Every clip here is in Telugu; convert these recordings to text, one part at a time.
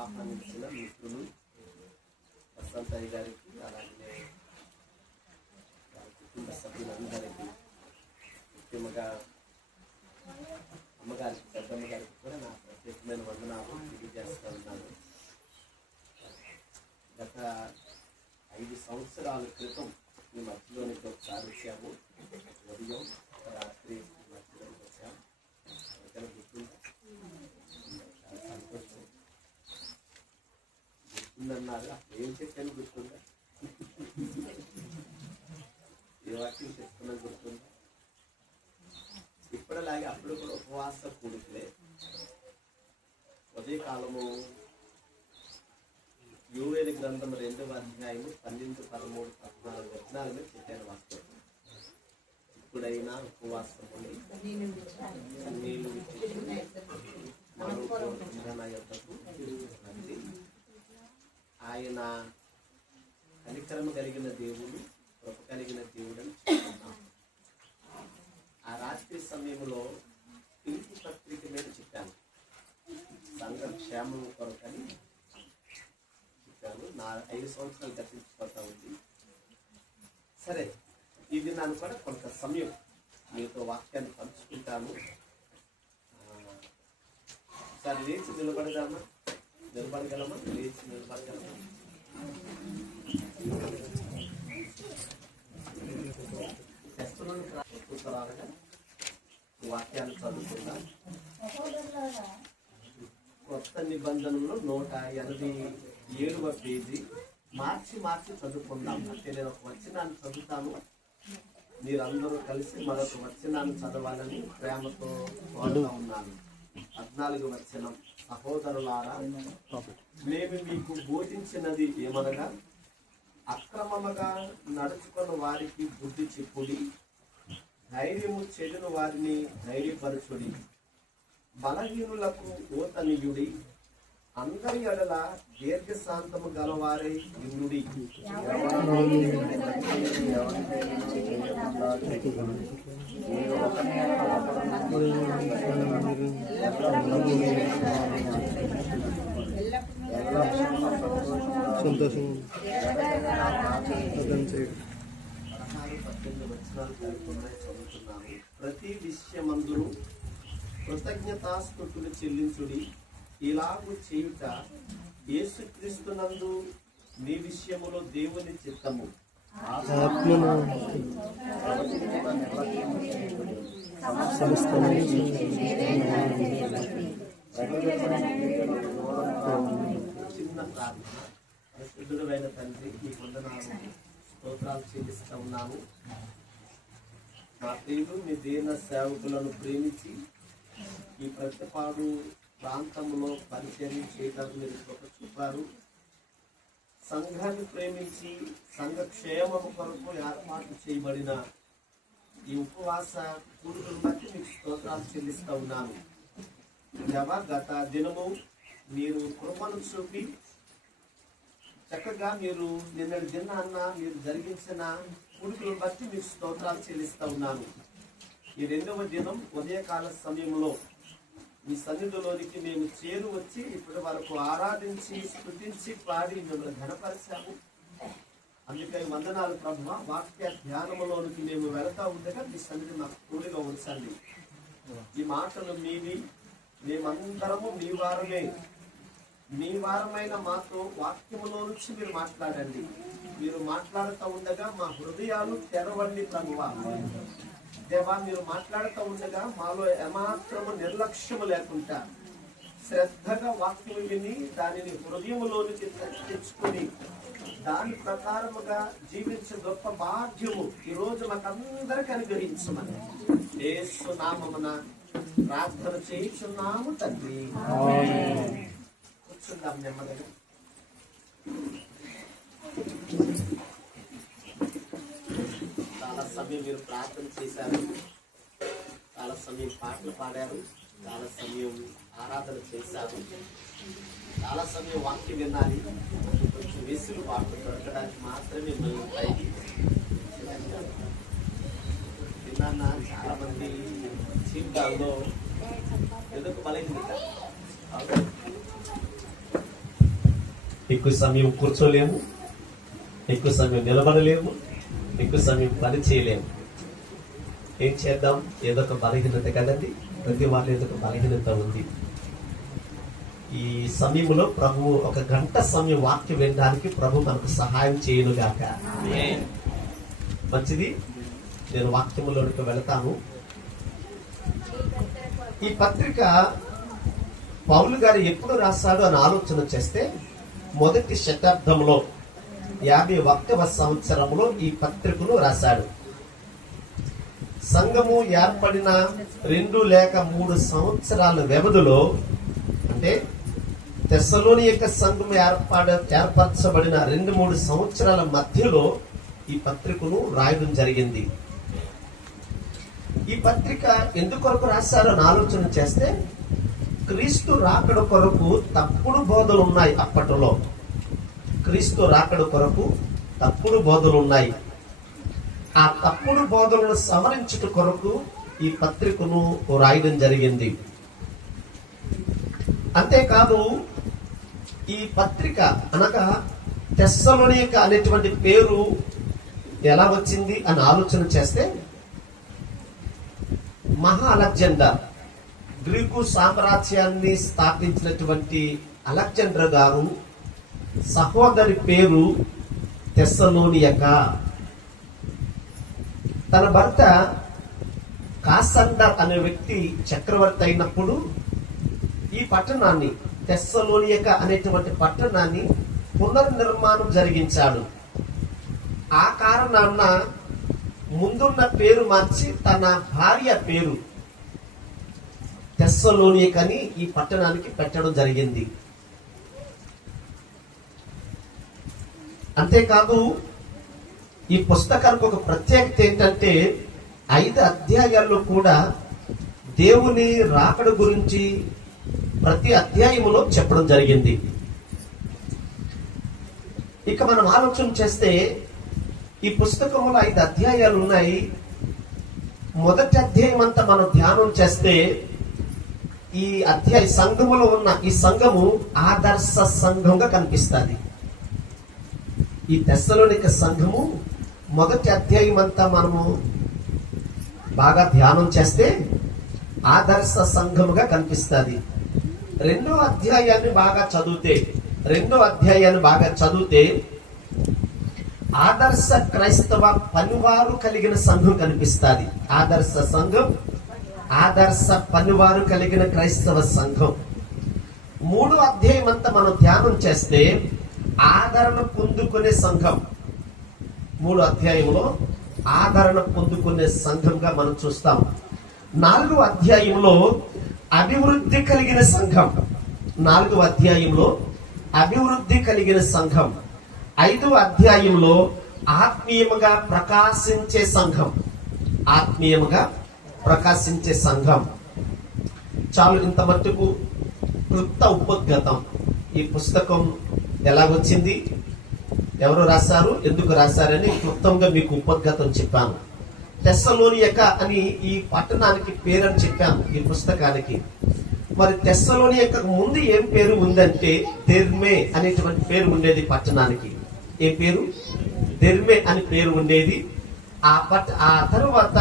ఆహ్వానించిన మిత్రులు వసంతయ్య గారికి, అలాగే వారి కుటుంబ సభ్యులందరికీ, ముఖ్యంగా అమ్మగారికి, పెద్దమ్మ గారికి కూడా నా ప్రత్యేకమైన వందనాలు తెలియజేస్తూ ఉన్నాను. గత 5 సంవత్సరాల క్రితం ఈ మధ్యలోనికి ఒకసారి వచ్చాము. ఉదయం రాత్రి మధ్యలోనికి వచ్చాము. ఎవరికైనా గుర్తుందా? చాలా సంతోషం. గుర్తుందన్నారు. అప్పుడు ఏం చెప్పాను గుర్తుందా? ఏ వాక్యం చెప్తున్నాను గుర్తుందా? ఇప్పుడులాగే అప్పుడు కూడా ఉపవాస కూడికలే. ఉదయకాలము యోవేలు గ్రంథం 2వ అధ్యాయము 12, 13, 14 వచనాల మీద చెప్పాను వాస్తవం. ఇప్పుడైనా ఉపవాసం నీళ్లు ఆయన కనికరము కలిగిన దేవుడు, కృప కలిగిన దేవుడు అని చెప్తున్నాం. ఆ రాత్రి సమయంలో పిలుపు పత్రిక మీద చెప్పాను. సంఘ క్షేమం కొరకని చెప్పాను. నా 5 సంవత్సరాలు గతించిపోతా ఉంది. సరే, ఇది నన్ను కూడా కొంత సమయం మీతో వాక్యాన్ని పంచుకుంటాను. సరే, లేచి నిలబడగలమా? లేచి నిలబడగలమా? వాక్యాన్ని చదువుకుందా? కొత్త నిబంధనలు 187వ పేజీ. మార్చి చదువుకుందాం. అంటే నేను ఒక వచనాన్ని చదువుతాను, మీరందరూ కలిసి మరొక వచనాన్ని చదవాలని ప్రేమతో కోరుతా ఉన్నాను. 14వ వచనం. సహోదరులారా, మేము మీకు బోధించినది ఏమనగా, అక్రమముగా నడుచుకున్న వారికి బుద్ధి చెప్పుడి, ధైర్యము చెడిన వారిని ధైర్యపరచుడి, బలహీనులకు ఓతనీయుడి, అందరి ఎడల దీర్ఘశాంతము గలవారై వినుడి. ప్రతి విషయమందును కృతజ్ఞతాస్తుతులు చెల్లించుడి. ఇలాగూ చేయుట యేసుక్రీస్తునందు మీ విషయములో దేవుని చిత్తము. చిన్న ప్రార్థన. పరిశుద్ధుడైన తండ్రి, ఈ వందనాలు స్తోత్రాలు చెల్లిస్తూ ఉన్నాము. మా ప్రియులు మీ దీన సేవకులను ప్రేమించి ఈ ప్రతిపాడు ప్రాంతంలో పరిచయం చేయడానికి మీరు కృప చూపారు. సంఘాన్ని ప్రేమించి సంఘ క్షేమము కొరకు ఏర్పాటు చేయబడిన ఈ ఉపవాస కూడుకులను బట్టి మీకు స్తోత్రాలు చెల్లిస్తూ ఉన్నాను. గత దినము మీరు కృపను చూపి చక్కగా మీరు నిన్నటి దినాన్న మీరు జరిగించిన కూడుకులను బట్టి మీకు స్తోత్రాలు చెల్లిస్తూ ఉన్నాను. ఈ 2వ దినం ఉదయకాల సమయంలో మీ సన్నిధిలోనికి మేము చేరువచ్చి ఇప్పటి వరకు ఆరాధించి, స్తుతించి, పాడి మిమ్మల్ని ఘనపరిచాము. అందుకని వందనాలు ప్రభువా. వాక్య ధ్యానములోనికి మేము వెళతా ఉండగా మీ సన్నిధి మాకు తోడుగా ఉంచండి. ఈ మాటలు మీవి, మేమందరము మీ వారమే. మీ వారమైన మాతో వాక్యములో నుంచి మీరు మాట్లాడండి. మీరు మాట్లాడుతూ ఉండగా మా హృదయాలు తెరవండి ప్రభువా. దేవా, మీరు మాట్లాడుతూ ఉండగా మాలో ఏమాత్రము నిర్లక్ష్యము లేకుండా శ్రద్ధగా వాక్యము విని దానిని హృదయములోనికి తెచ్చుకొని దాని ప్రకారముగా జీవించే గొప్ప భాగ్యము ఈరోజు మాకందరికి అనుగ్రహించమని యేసు నామమున ప్రార్థన చేయుచున్నాము తండ్రి. కూర్చుందాం నెమ్మదిగా. చాలా సమయం మీరు ప్రార్థన చేశారు, చాలా సమయం పాటలు పాడారు, చాలా సమయం ఆరాధన చేశారు, చాలా సమయం వాక్యం వినాలి. కొంచెం వెసులు పాటలు దొరకడానికి మాత్రమే మిమ్మల్ని పైకి విన్నా. చాలా మంది జీవితాల్లో ఎదుకు బలహీనత, ఎక్కువ సమయం కూర్చోలేము, ఎక్కువ సమయం నిలబడలేము, ఎక్కువ సమయం పని చేయలేము. ఏం చేద్దాం? ఏదో ఒక బలహీనత కదండి, ప్రతి వాళ్ళు ఏదో ఒక బలహీనత ఉంది. ఈ సమయంలో ప్రభు ఒక గంట సమయం వాక్యం వినడానికి ప్రభు మనకు సహాయం చేయనుగాక. మంచిది, నేను వాక్యములోనికి వెళతాను. ఈ పత్రిక పౌలు గారు ఎప్పుడు రాశాడు అని ఆలోచన చేస్తే, మొదటి శతాబ్దంలో 51వ సంవత్సరంలో ఈ పత్రికను రాశాడు. సంఘము ఏర్పడిన 2 లేక 3 సంవత్సరాల వ్యవధిలో, అంటే తెస్సలోనిక సంఘం ఏర్పరచబడిన 2-3 సంవత్సరాల మధ్యలో ఈ పత్రికను రాయడం జరిగింది. ఈ పత్రిక ఎందుకొరకు రాశారని ఆలోచన చేస్తే, క్రీస్తు రాకడ కొరకు తప్పుడు బోధలు ఉన్నాయి. అప్పట్లో క్రీస్తు రాకడ కొరకు తప్పుడు బోధలు ఉన్నాయి. ఆ తప్పుడు బోధలను సవరించుట కొరకు ఈ పత్రికను రాయడం జరిగింది. అంతేకాదు, ఈ పత్రిక అనగా తెస్సలోనిక అనేటువంటి పేరు ఎలా వచ్చింది అని ఆలోచన చేస్తే, మహా అలెగ్జాండర్, గ్రీకు సామ్రాజ్యాన్ని స్థాపించినటువంటి అలెగ్జాండర్ గారు సహోదరి పేరు తెస్సలోనిక. తన భర్త కాసండర్ అనే వ్యక్తి చక్రవర్తి అయినప్పుడు ఈ పట్టణాన్ని, తెస్సలోనిక అనేటువంటి పట్టణాన్ని పునర్నిర్మాణం జరిగించాడు. ఆ కారణాన ముందున్న పేరు మార్చి తన భార్య పేరు తెస్సలోనిక అని ఈ పట్టణానికి పెట్టడం జరిగింది. అంతేకాదు, ఈ పుస్తకానికి ఒక ప్రత్యేకత ఏంటంటే, 5 అధ్యాయాల్లో కూడా దేవుని రాకడ గురించి ప్రతి అధ్యాయములో చెప్పడం జరిగింది. ఇక మనం ఆలోచన చేస్తే, ఈ పుస్తకంలో 5 అధ్యాయాలు ఉన్నాయి. మొదటి అధ్యాయం అంతా మనం ధ్యానం చేస్తే, ఈ సంఘములో ఉన్న ఈ సంఘము ఆదర్శ సంఘంగా కనిపిస్తుంది. ఈ తెస్సలోనిక సంఘము మొదటి అధ్యాయం అంతా మనము బాగా ధ్యానం చేస్తే ఆదర్శ సంఘముగా కనిపిస్తుంది. రెండో అధ్యాయాన్ని బాగా చదివితే ఆదర్శ క్రైస్తవ పనివారు కలిగిన సంఘం కనిపిస్తుంది. ఆదర్శ సంఘం, ఆదర్శ పనివారు కలిగిన క్రైస్తవ సంఘం. 3వ అధ్యాయం అంతా మనం ధ్యానం చేస్తే ఆదరణ పొందుకునే సంఘం. 3వ అధ్యాయంలో ఆదరణ పొందుకునే సంఘంగా మనం చూస్తాం. 4వ అధ్యాయంలో అభివృద్ధి కలిగిన సంఘం. 4వ అధ్యాయంలో అభివృద్ధి కలిగిన సంఘం. 5వ అధ్యాయంలో ఆత్మీయముగా ప్రకాశించే సంఘం. ఆత్మీయముగా ప్రకాశించే సంఘం. చాలు, ఇంత మట్టుకు క్లుప్త ఉపోద్ఘాతం. ఈ పుస్తకం ఎలాగొచ్చింది, ఎవరు రాశారు, ఎందుకు రాశారని క్లుప్తంగా మీకు ఉపోద్ఘాతం చెప్పాను. తెస్సలోనిక అని ఈ పట్టణానికి పేరని చెప్పాను ఈ పుస్తకానికి. మరి తెస్సలోనిక ముందు ఏం పేరు ఉందంటే దెర్మే అనేటువంటి పేరు ఉండేది పట్టణానికి. ఏ పేరు? దెర్మే అని పేరు ఉండేది. ఆ తరువాత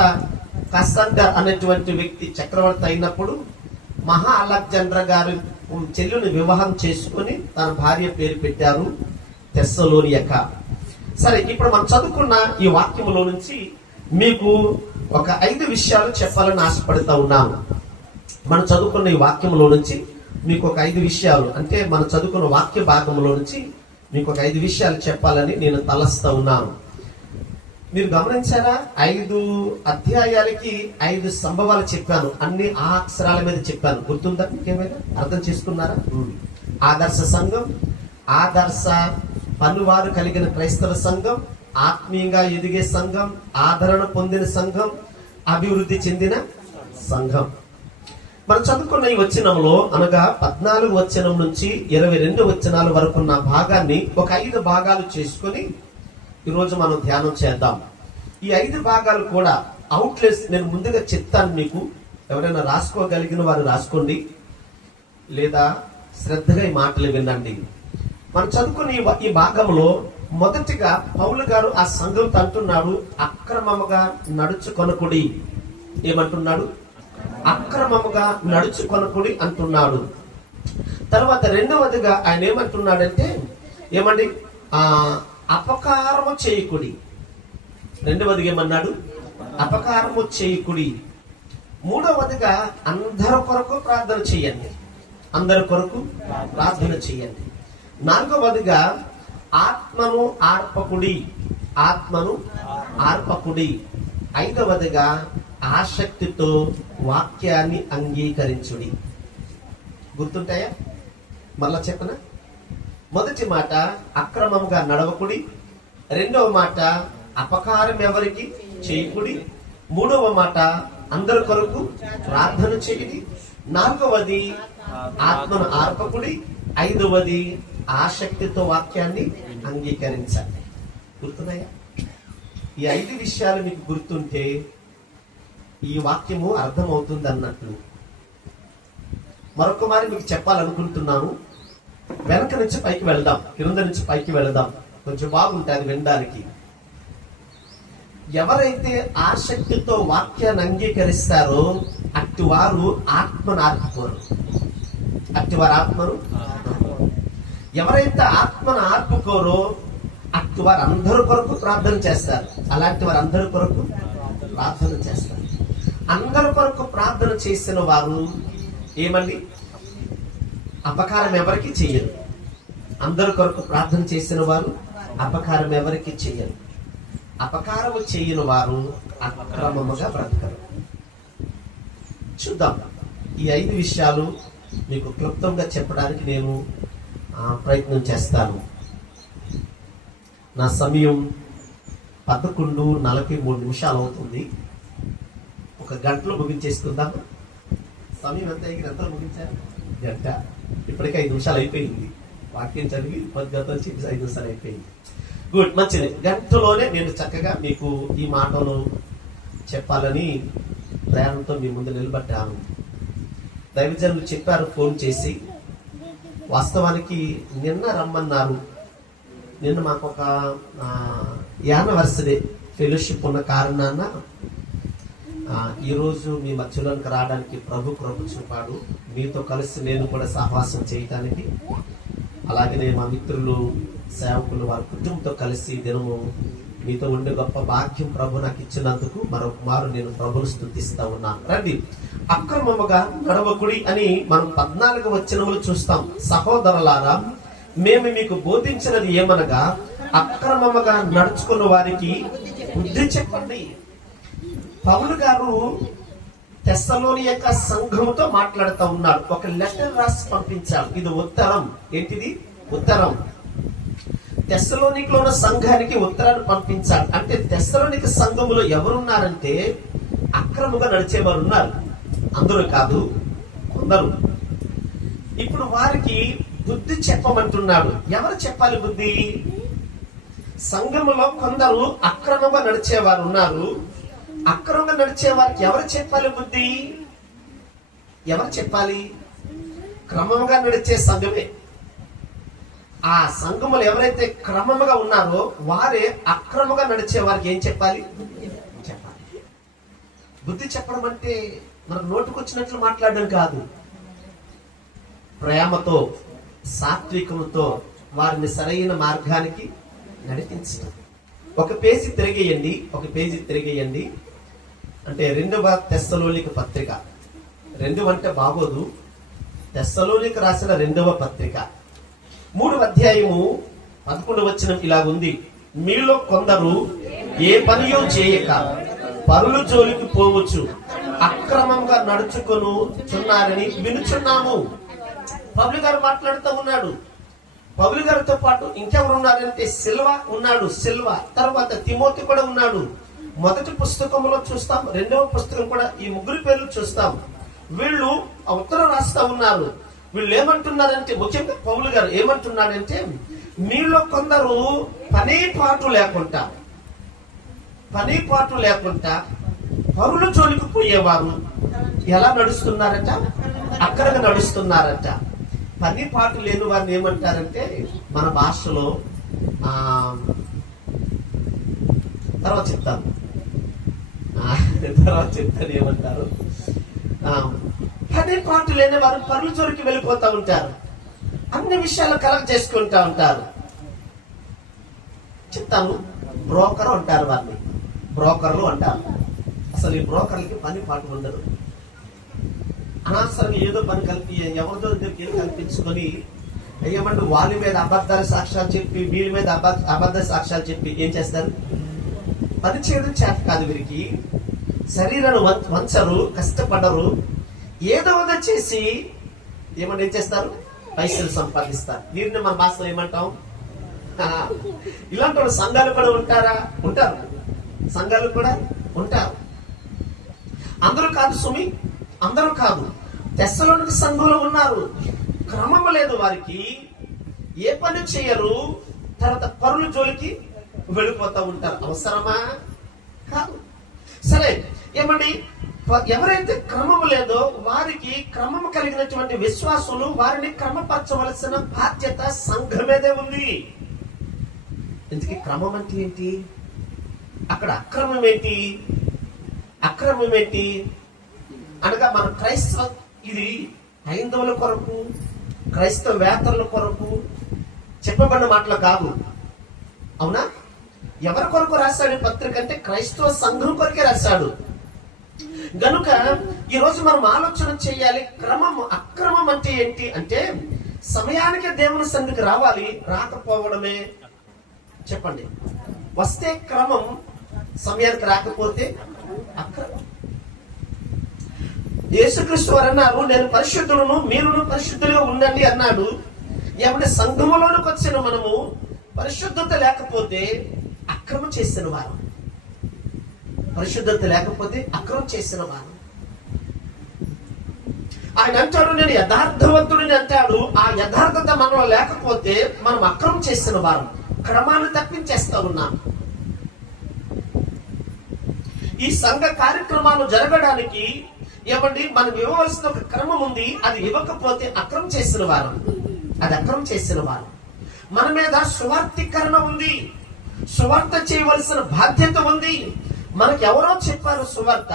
కాసండర్ అనేటువంటి వ్యక్తి చక్రవర్తి అయినప్పుడు మహా అలెగ్జాండర్ గారు చెల్లిని వివాహం చేసుకుని తన భార్య పేరు పెట్టారు తెస్సలోనిక. సరే, ఇప్పుడు మనం చదువుకున్న ఈ వాక్యములో నుంచి మీకు ఒక 5 విషయాలు చెప్పాలని ఆశపడుతూ ఉన్నాను. మనం చదువుకున్న ఈ వాక్యంలో నుంచి మీకు ఒక 5 విషయాలు, అంటే మనం చదువుకున్న వాక్య భాగంలో నుంచి మీకు ఒక 5 విషయాలు చెప్పాలని నేను తలస్తూ ఉన్నాను. మీరు గమనించారా? 5 అధ్యాయాలకి 5 సంభవాలు చెప్పాను. అన్ని ఆ అక్షరాల మీద చెప్పాను. గుర్తుందా? ఇంకేమైనా అర్థం చేసుకున్నారా? ఆదర్శ సంఘం, ఆదర్శ పనివారు కలిగిన క్రైస్తవ సంఘం, ఆత్మీయంగా ఎదిగే సంఘం, ఆదరణ పొందిన సంఘం, అభివృద్ధి చెందిన సంఘం. మనం చదువుకున్న ఈ వచనంలో అనగా 14 వచనం నుంచి 22 వచనాల వరకు ఉన్న భాగాన్ని ఒక 5 భాగాలు చేసుకొని ఈరోజు మనం ధ్యానం చేద్దాం. ఈ 5 భాగాలు కూడా అవుట్లెస్ నేను ముందుగా చెప్తాను మీకు. ఎవరైనా రాసుకోగలిగిన వారు రాసుకోండి, లేదా శ్రద్ధగా ఈ మాటలు వినండి. మనం చదువుకునే ఈ భాగంలో మొదటిగా పౌలు గారు ఆ సంఘంతో అంటున్నాడు, అక్రమముగా నడుచుకొనకుడి. ఏమంటున్నాడు? అక్రమముగా నడుచుకొనకుడి అంటున్నాడు. తర్వాత రెండవదిగా ఆయన ఏమంటున్నాడంటే, ఏమండి, అపకారము చేయకుడి. రెండవదిగా ఏమన్నాడు? అపకారము చేయకుడి. మూడవదిగా అందరి కొరకు ప్రార్థన చేయండి. అందరి కొరకు ప్రార్థన చేయండి. నాలుగవదిగా ఆత్మను ఆర్పకుడి. ఆత్మను ఆర్పకుడి. ఐదవదిగా ఆసక్తితో వాక్యాన్ని అంగీకరించుడి. గుర్తుంటాయా? మళ్ళా చెప్పనా? మొదటి మాట అక్రమంగా నడవకుడి. రెండవ మాట అపకారం ఎవరికి చేయకుడి. మూడవ మాట అందరి కొరకు ప్రార్థన చేయడి. నాలుగవది ఆత్మను ఆర్పకుడి. ఐదవది ఆసక్తితో వాక్యాన్ని అంగీకరించాలి. గుర్తున్నాయా? ఈ 5 విషయాలు మీకు గుర్తుంటే ఈ వాక్యము అర్థమవుతుంది అన్నట్లు. మరొక మారి మీకు చెప్పాలనుకుంటున్నాను. వెనక నుంచి పైకి వెళ్దాం, కింద నుంచి పైకి వెళ్దాం. కొంచెం బాగుంటుంది వినడానికి. ఎవరైతే ఆసక్తితో వాక్యాన్ని అంగీకరిస్తారో అట్టి వారు ఆత్మను ఆర్పుకోరు. అట్టివారు ఆత్మను. ఎవరైతే ఆత్మను ఆర్పుకోరో అట్టి వారు అందరి కొరకు ప్రార్థన చేస్తారు. అలాంటి వారు అందరి కొరకు ప్రార్థన చేస్తారు. అందరి కొరకు ప్రార్థన చేసిన వారు ఏమండి? అపకారం ఎవరికి చెయ్యరు. అందరి కొరకు ప్రార్థన చేసిన వారు అపకారం ఎవరికి చెయ్యరు. అపకారము చేయని వారు అక్రమముగా బ్రతకరు. చూద్దాం. ఈ 5 విషయాలు మీకు క్లుప్తంగా చెప్పడానికి నేను ప్రయత్నం చేస్తాను. నా సమయం 11:43 అవుతుంది. ఒక గంటలో ముగించేసుకుందాం. సమయం ఎంత అయ్యి ఎంతలో ముగించారు? గంట. ఇప్పటికే 5 నిమిషాలు అయిపోయింది. వాక్యం చదివి 10 గంటలు చెప్పి 5 నిమిషాలు అయిపోయింది. గుడ్, మంచిది. గంటలోనే నేను చక్కగా మీకు ఈ మాటలు చెప్పాలని ప్రయాణంతో మీ ముందు నిలబడ్డాను. దైవజనులు చెప్పారు ఫోన్ చేసి. వాస్తవానికి నిన్న రమ్మన్నారు. నిన్న మాకు ఒక యానివర్సరీ ఫెలోషిప్ ఉన్న కారణాన ఈరోజు మీ మధ్యలోకి రావడానికి ప్రభు కృప చూపాడు. మీతో కలిసి నేను కూడా సహవాసం చేయటానికి, అలాగే మా మిత్రులు సేవకులు వారి కుటుంబంతో కలిసి దినము మీతో ఉండే గొప్ప భాగ్యం ప్రభు నాకు ఇచ్చినందుకు మరొక మారు నేను ప్రభును స్తుతిస్తా ఉన్నాను. రండి. అక్రమముగా నడవకుడి అని మనం 14వ వచనములు చూస్తాం. సహోదరులారా, మేము మీకు బోధించినది ఏమనగా అక్రమముగా నడుచుకున్న వారికి బుద్ధి చెప్పండి. పౌలు గారు తెస్సలోనిక సంఘముతో మాట్లాడుతూ ఉన్నాడు. ఒక లెటర్ రాసి పంపించాడు. ఇది ఉత్తరం. ఏంటిది? ఉత్తరం. తెస్సలోనికలో ఉన్న సంఘానికి ఉత్తరాన్ని పంపించాడు. అంటే తెస్సలోనిక సంఘములో ఎవరున్నారంటే అక్రమంగా నడిచేవారు ఉన్నారు. అందరూ కాదు, కొందరు. ఇప్పుడు వారికి బుద్ధి చెప్పమంటున్నాడు. ఎవరు చెప్పాలి బుద్ధి? సంఘములో కొందరు అక్రమంగా నడిచేవారు ఉన్నారు. అక్రమంగా నడిచే వారికి ఎవరు చెప్పాలి బుద్ధి? ఎవరు చెప్పాలి? క్రమంగా నడిచే సంఘమే. ఆ సంఘములు ఎవరైతే క్రమముగా ఉన్నారో వారే అక్రమంగా నడిచే వారికి ఏం చెప్పాలి? చెప్పాలి. బుద్ధి చెప్పడం అంటే మనకు నోటుకొచ్చినట్లు మాట్లాడడం కాదు. ప్రేమతో, సాత్వికముతో వారిని సరైన మార్గానికి నడిపించడం. ఒక పేజీ తిరిగేయండి. అంటే 2వ తెస్సలోనిక పత్రిక. 2 అంటే బాగోదు. తెస్సలోనిక రాసిన 2వ పత్రిక 3వ అధ్యాయము 11వ వచనం ఇలాగుంది. మీలో కొందరు ఏ పనియో చేయక పరుల జోలికి పోవచ్చు, అక్రమంగా నడుచుకొను చున్నారని వినుచున్నాము. పౌలు గారు మాట్లాడుతూ ఉన్నాడు. పౌలు గారితో పాటు ఇంకెవరు ఉన్నారంటే సిల్వా ఉన్నాడు. తర్వాత తిమోతి కూడా ఉన్నాడు. మొదటి పుస్తకంలో చూస్తాం, 2వ పుస్తకం కూడా ఈ 3 పేర్లు చూస్తాం. వీళ్ళు ఉత్తరం రాస్తా ఉన్నారు. వీళ్ళు ఏమంటున్నారంటే, ముఖ్యంగా పౌలు గారు ఏమంటున్నాడంటే, మీలో కొందరు పని పాటు లేకుండా పరుల జోలికి పోయేవారు ఎలా నడుస్తున్నారట? అక్కడగా నడుస్తున్నారట. పని పాటు లేని వారిని ఏమంటారంటే మన భాషలో తర్వాత చెప్తాను ఏమంటారు, పని పాటు లేని వారు పరుల జోలికి వెళ్ళిపోతూ ఉంటారు, అన్ని విషయాలు కలెక్ట్ చేసుకుంటా ఉంటారు. చెప్తాను, బ్రోకర్ అంటారు వారిని, బ్రోకర్లు అంటారు. అసలు ఈ బ్రోకర్లకి పని పాటు ఉండదు. అనవసరంగా ఏదో పని కలిపి ఎవరితో దగ్గరికి కల్పించుకొని ఏమంటే వాళ్ళ మీద అబద్ధాల సాక్ష్యాలు చెప్పి వీళ్ళ మీద అబద్ధ సాక్ష్యాలు చెప్పి ఏం చేస్తారు? పని చేయడం చేత కాదు వీరికి. శరీరాన్ని వంచరు, కష్టపడరు, ఏదో చేసి ఏమంటే ఏం చేస్తారు? పైసలు సంపాదిస్తారు. వీరిని మన భాషలో ఏమంటాం? ఇలాంటి సంఘాలు కూడా ఉంటారు. సంఘాలు కూడా ఉంటారు. అందరూ కాదు సుమి, అందరూ కాదు. తెస్సలోనిక సంఘంలో ఉన్నారు. క్రమం లేదు వారికి, ఏ పని చేయరు, తర్వాత పరుల జోలికి వెళ్ళిపోతూ ఉంటారు. అవసరమా? కాదు. సరే, ఏమండి, ఎవరైతే క్రమం లేదో వారికి క్రమం కలిగినటువంటి విశ్వాసులు వారిని క్రమపరచవలసిన బాధ్యత సంఘం మీదే ఉంది. ఎందుకు క్రమం అంటే ఏంటి? అక్కడ అక్రమం ఏంటి? అక్రమం ఏంటి అనగా మన క్రైస్తవ, ఇది హైందవుల కొరకు, క్రైస్తవ వేతరుల కొరకు చెప్పబడిన మాటలు కాదు. అవునా? ఎవరి కొరకు రాశాడు ఈ పత్రిక అంటే క్రైస్తవ సంఘం కొరకే రాశాడు. గనుక ఈరోజు మనం ఆలోచన చేయాలి, క్రమం అక్రమం అంటే ఏంటి అంటే సమయానికి దేవుని సన్నిధికి రావాలి, రాకపోవడమే. చెప్పండి, వస్తే క్రమం, సమయానికి రాకపోతే అక్రమం. యేసుక్రీస్తు వారు అన్నారు, నేను పరిశుద్ధులను మీరును పరిశుద్ధులుగా ఉండండి అన్నాడు. ఏమంటే సంఘములోనికి వచ్చిన మనము పరిశుద్ధత లేకపోతే అక్రమం చేసిన వారు, పరిశుద్ధత లేకపోతే అక్రమం చేసిన వారు. ఆయన అంటాడు, నేను యథార్థవంతుడిని అంటాడు. ఆ యథార్థత మనలో లేకపోతే మనం అక్రమం చేసిన వారు, క్రమాన్ని తప్పించేస్తా ఉన్నాం. ఈ సంఘ కార్యక్రమాలు జరగడానికి ఏమండి మనం ఇవ్వవలసిన ఒక క్రమం ఉంది. అది ఇవ్వకపోతే అక్రమం చేసిన వారు, అది అక్రమం చేసిన వారు. మన మీద సువార్తీకరణ ఉంది, సువార్త చేయవలసిన బాధ్యత ఉంది. మనకు ఎవరో చెప్పారు సువార్త,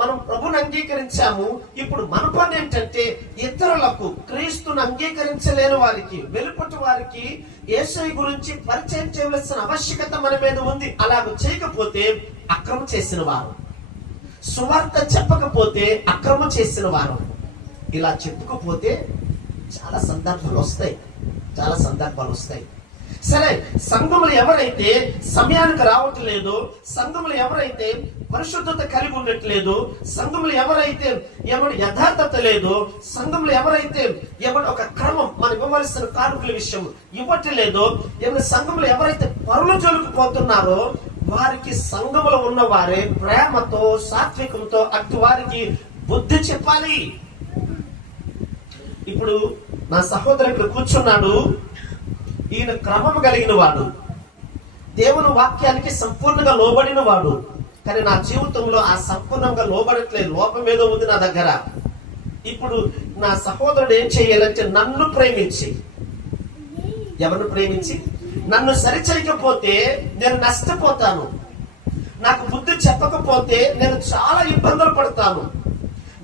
మనం ప్రభుని అంగీకరించాము. ఇప్పుడు మన పని ఏంటంటే ఇతరులకు, క్రీస్తుని అంగీకరించలేని వారికి, వెలుపటి వారికి యేసయ్య గురించి పరిచయం చేయవలసిన ఆవశ్యకత మన మీద ఉంది. అలాగ చేయకపోతే అక్రమం చేసిన వారు, సువార్త చెప్పకపోతే అక్రమం చేసిన వారు. ఇలా చెప్పుకపోతే చాలా సందర్భాలు వస్తాయి. సరే, సంఘములు ఎవరైతే సమయానికి రావట్లేదు, సంఘములు ఎవరైతే పరిశుద్ధత కలిగి ఉండట్లేదు, సంఘములు ఎవరైతే ఏమన్నా యథార్థత లేదు, సంఘములు ఎవరైతే ఏమన్నా ఒక క్రమం మనం ఇవ్వవలసిన కానుకల విషయం ఇవ్వట్లేదో, ఏమన్నా సంఘములు ఎవరైతే పరుల జోలికి పోతున్నారో వారికి సంఘములో ఉన్న వారే ప్రేమతో, సాత్వికంతో అటు వారికి బుద్ధి చెప్పాలి. ఇప్పుడు నా సహోదరు ఇక్కడ కూర్చున్నాడు, ఈయన క్రమం కలిగిన వాడు, దేవుని వాక్యానికి సంపూర్ణంగా లోబడిన వాడు. కానీ నా జీవితంలో ఆ సంపూర్ణంగా లోబడట్లేదు, లోపం ఏదో ఉంది నా దగ్గర. ఇప్పుడు నా సహోదరుడు ఏం చేయాలంటే నన్ను ప్రేమించి, ఎవరిని ప్రేమించి, నన్ను సరిచేయకపోతే నేను నష్టపోతాను, నాకు బుద్ధి చెప్పకపోతే నేను చాలా ఇబ్బందులు పడతాను.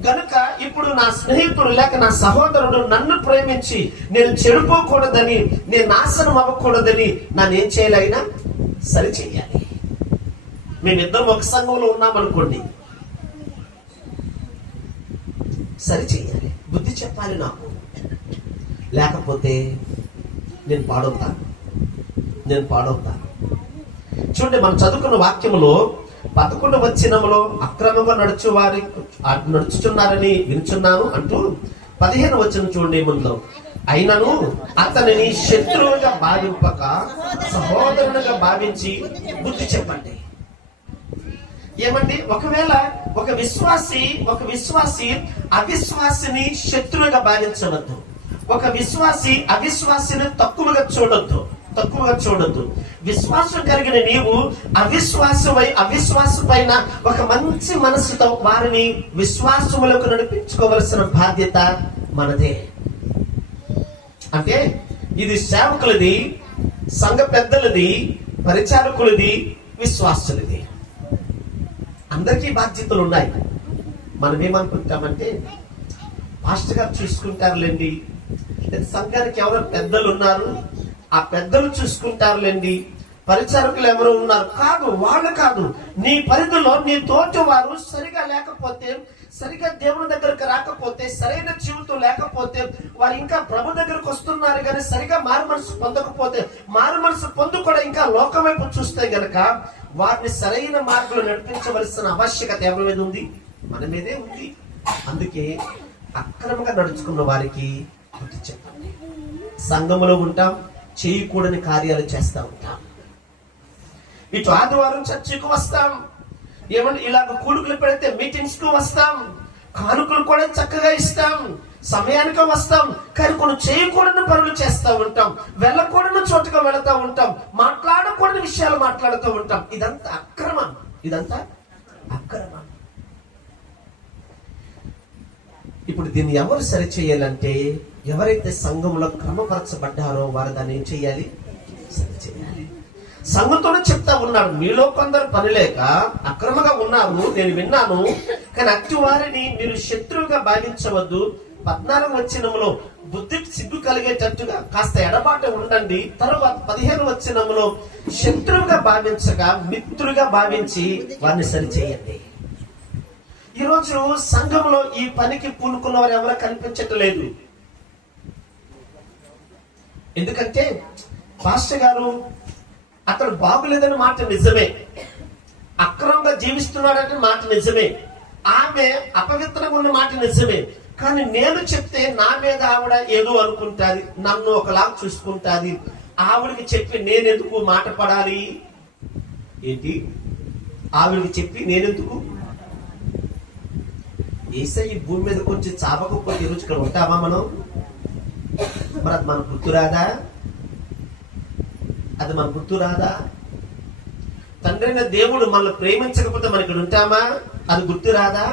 గనుక ఇప్పుడు నా స్నేహితుడు లేక నా సహోదరుడు నన్ను ప్రేమించి నేను చెడిపోకూడదని, నేను నాశనం అవ్వకూడదని నన్ను ఏం చేయాలైనా సరి చెయ్యాలి. మేమిద్దరం ఒక సంఘంలో ఉన్నామనుకోండి, సరి చెయ్యాలి, బుద్ధి చెప్పాలి నాకు. లేకపోతే నేను పాడవుతాను. చూడండి, మనం చదువుకున్న వాక్యములో 11వ వచనములో అక్రమంగా నడుచుచున్నారని వినుచున్నాను అంటూ 15వ వచనం చూడండి. ముందు అయినను అతనిని శత్రువుగా భావింపక సహోదరునిగా భావించి బుద్ధి చెప్పండి. ఏమండి, ఒకవేళ ఒక విశ్వాసి అవిశ్వాసిని శత్రువుగా భావించవద్దు. ఒక విశ్వాసి అవిశ్వాసిని తక్కువగా చూడొద్దు. విశ్వాసం కలిగిన నీవు అవిశ్వాసం పైన ఒక మంచి మనసుతో వారిని విశ్వాసములకు నడిపించుకోవలసిన బాధ్యత మనదే. అంటే ఇది సేవకులది, సంఘ పెద్దలది, పరిచారకులది, విశ్వాసులది. అందరికీ బాధ్యతలు ఉన్నాయి. మనం ఏమనుకుంటామంటే పాస్టర్ గారు చూసుకుంటారులేండి, లేదా సంఘానికి ఎవరో పెద్దలు ఉన్నారు, ఆ పెద్దలు చూసుకుంటారులేండి, పరిచారకులు ఎవరు ఉన్నారు. కాదు, వాళ్ళు కాదు. నీ పరిధిలో నీ తోటి వారు సరిగా లేకపోతే, సరిగా దేవుని దగ్గరకు రాకపోతే, సరైన జీవితం లేకపోతే, వారు ఇంకా ప్రభు దగ్గరకు వస్తున్నారు కానీ సరిగా మారు మనసు పొందకపోతే, మారు మనసు పొందు కూడా ఇంకా లోకం వైపు చూస్తే గనక వారిని సరైన మార్గంలో నడిపించవలసిన ఆవశ్యకత ఎవరి మీద ఉంది? మన మీదే ఉంది. అందుకే అక్రమంగా నడుచుకున్న వారికి చెప్పండి. సంఘములో ఉంటాం, చేయకూడని కార్యాలు చేస్తూ ఉంటాం. ఇటు ఆదివారం చర్చికి వస్తాం, ఏమంటే ఇలాగ కూడుకులు పెడితే మీటింగ్స్ కు వస్తాం, కానుకలు కూడా చక్కగా ఇస్తాం, సమయానికి వస్తాం. కానీ కొన్ని చేయకూడని పనులు చేస్తూ ఉంటాం, వెళ్ళకూడని చోటుగా వెళతా ఉంటాం, మాట్లాడకూడని విషయాలు మాట్లాడుతూ ఉంటాం. ఇదంతా అక్రమం, ఇదంతా అక్రమం. ఇప్పుడు దీన్ని ఎవరు సరి చేయాలంటే, ఎవరైతే సంఘంలో క్రమపరచబడ్డారో వారు దాన్ని ఏం చేయాలి? సరి చేయాలి. సంఘంతోనే చెప్తా ఉన్నాడు, మీలో కొందరు పని లేక అక్రమంగా ఉన్నారు, నేను విన్నాను. కానీ అట్టి వారిని మీరు శత్రువుగా భావించవద్దు. 14వ వచనంలో బుద్ధికి సిగ్గు కలిగేటట్టుగా కాస్త ఎడబాటు ఉండండి. తర్వాత 15వ వచనంలో శత్రువుగా భావించగా మిత్రుగా భావించి వారిని సరిచేయండి. ఈరోజు సంఘంలో ఈ పనికి పూనుకున్న వారు ఎవరో కనిపించట్లేదు. ఎందుకంటే పాస్టర్ గారు అతడు బాగులేదని మాట నిజమే, అక్రమంగా జీవిస్తున్నాడని మాట నిజమే, ఆమె అపవిత్రంగా ఉన్న మాట నిజమే. కానీ నేను చెప్తే నా మీద ఆవిడ ఏదో అనుకుంటాది, నన్ను ఒకలాగా చూసుకుంటాది. ఆవిడకి చెప్పి నేనెందుకు మాట పడాలి? ఏంటి ఆవిడకి చెప్పి నేనెందుకు? యేసయ్య ఈ భూమి మీద కొంచెం చావకపోతే ఈరోజు ఇక్కడ ఉంటామా మనం? మరి అది మన గుర్తురాదా? అది మన గుర్తురాదా? తండ్రైన దేవుడు మనల్ని ప్రేమించకపోతే మనం ఇక్కడ ఉంటామా? అది గుర్తురాదా?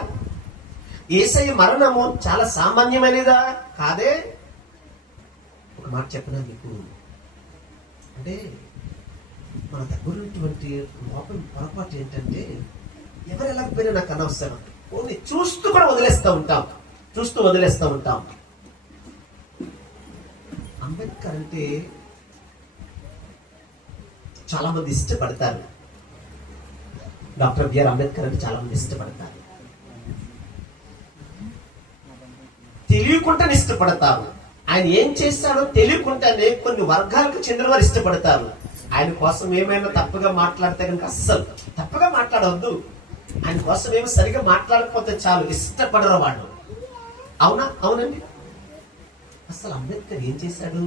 యేసయ్య మరణము చాలా సామాన్యమైనదా? కాదే. ఒక మాట చెప్పనా మీకు, అంటే మన దగ్గర ఉన్నటువంటి లోపల పొరపాటు ఏంటంటే, ఎవరు ఎలాగపోయినా నాకు అనవసరం, ఓన్లీ చూస్తూ కూడా వదిలేస్తూ ఉంటాం, చూస్తూ వదిలేస్తూ ఉంటాం. అంబేద్కర్ అంటే చాలా మంది ఇష్టపడతారు. డాక్టర్ బిఆర్ అంబేద్కర్ అంటే చాలా మంది ఇష్టపడతారు, తెలియకుండానే ఇష్టపడతారు. ఆయన ఏం చేస్తాడో తెలియకుండానే కొన్ని వర్గాలకు చెందిన వారు ఇష్టపడతారు. ఆయన కోసం ఏమైనా తప్పుగా మాట్లాడితే కనుక అస్సలు తప్పుగా మాట్లాడవద్దు. ఆయన కోసం ఏమో సరిగా మాట్లాడకపోతే చాలు, ఇష్టపడరు వాళ్ళు. అవునా? అవునండి. అసలు అంబేద్కర్ ఏం చేశాడు?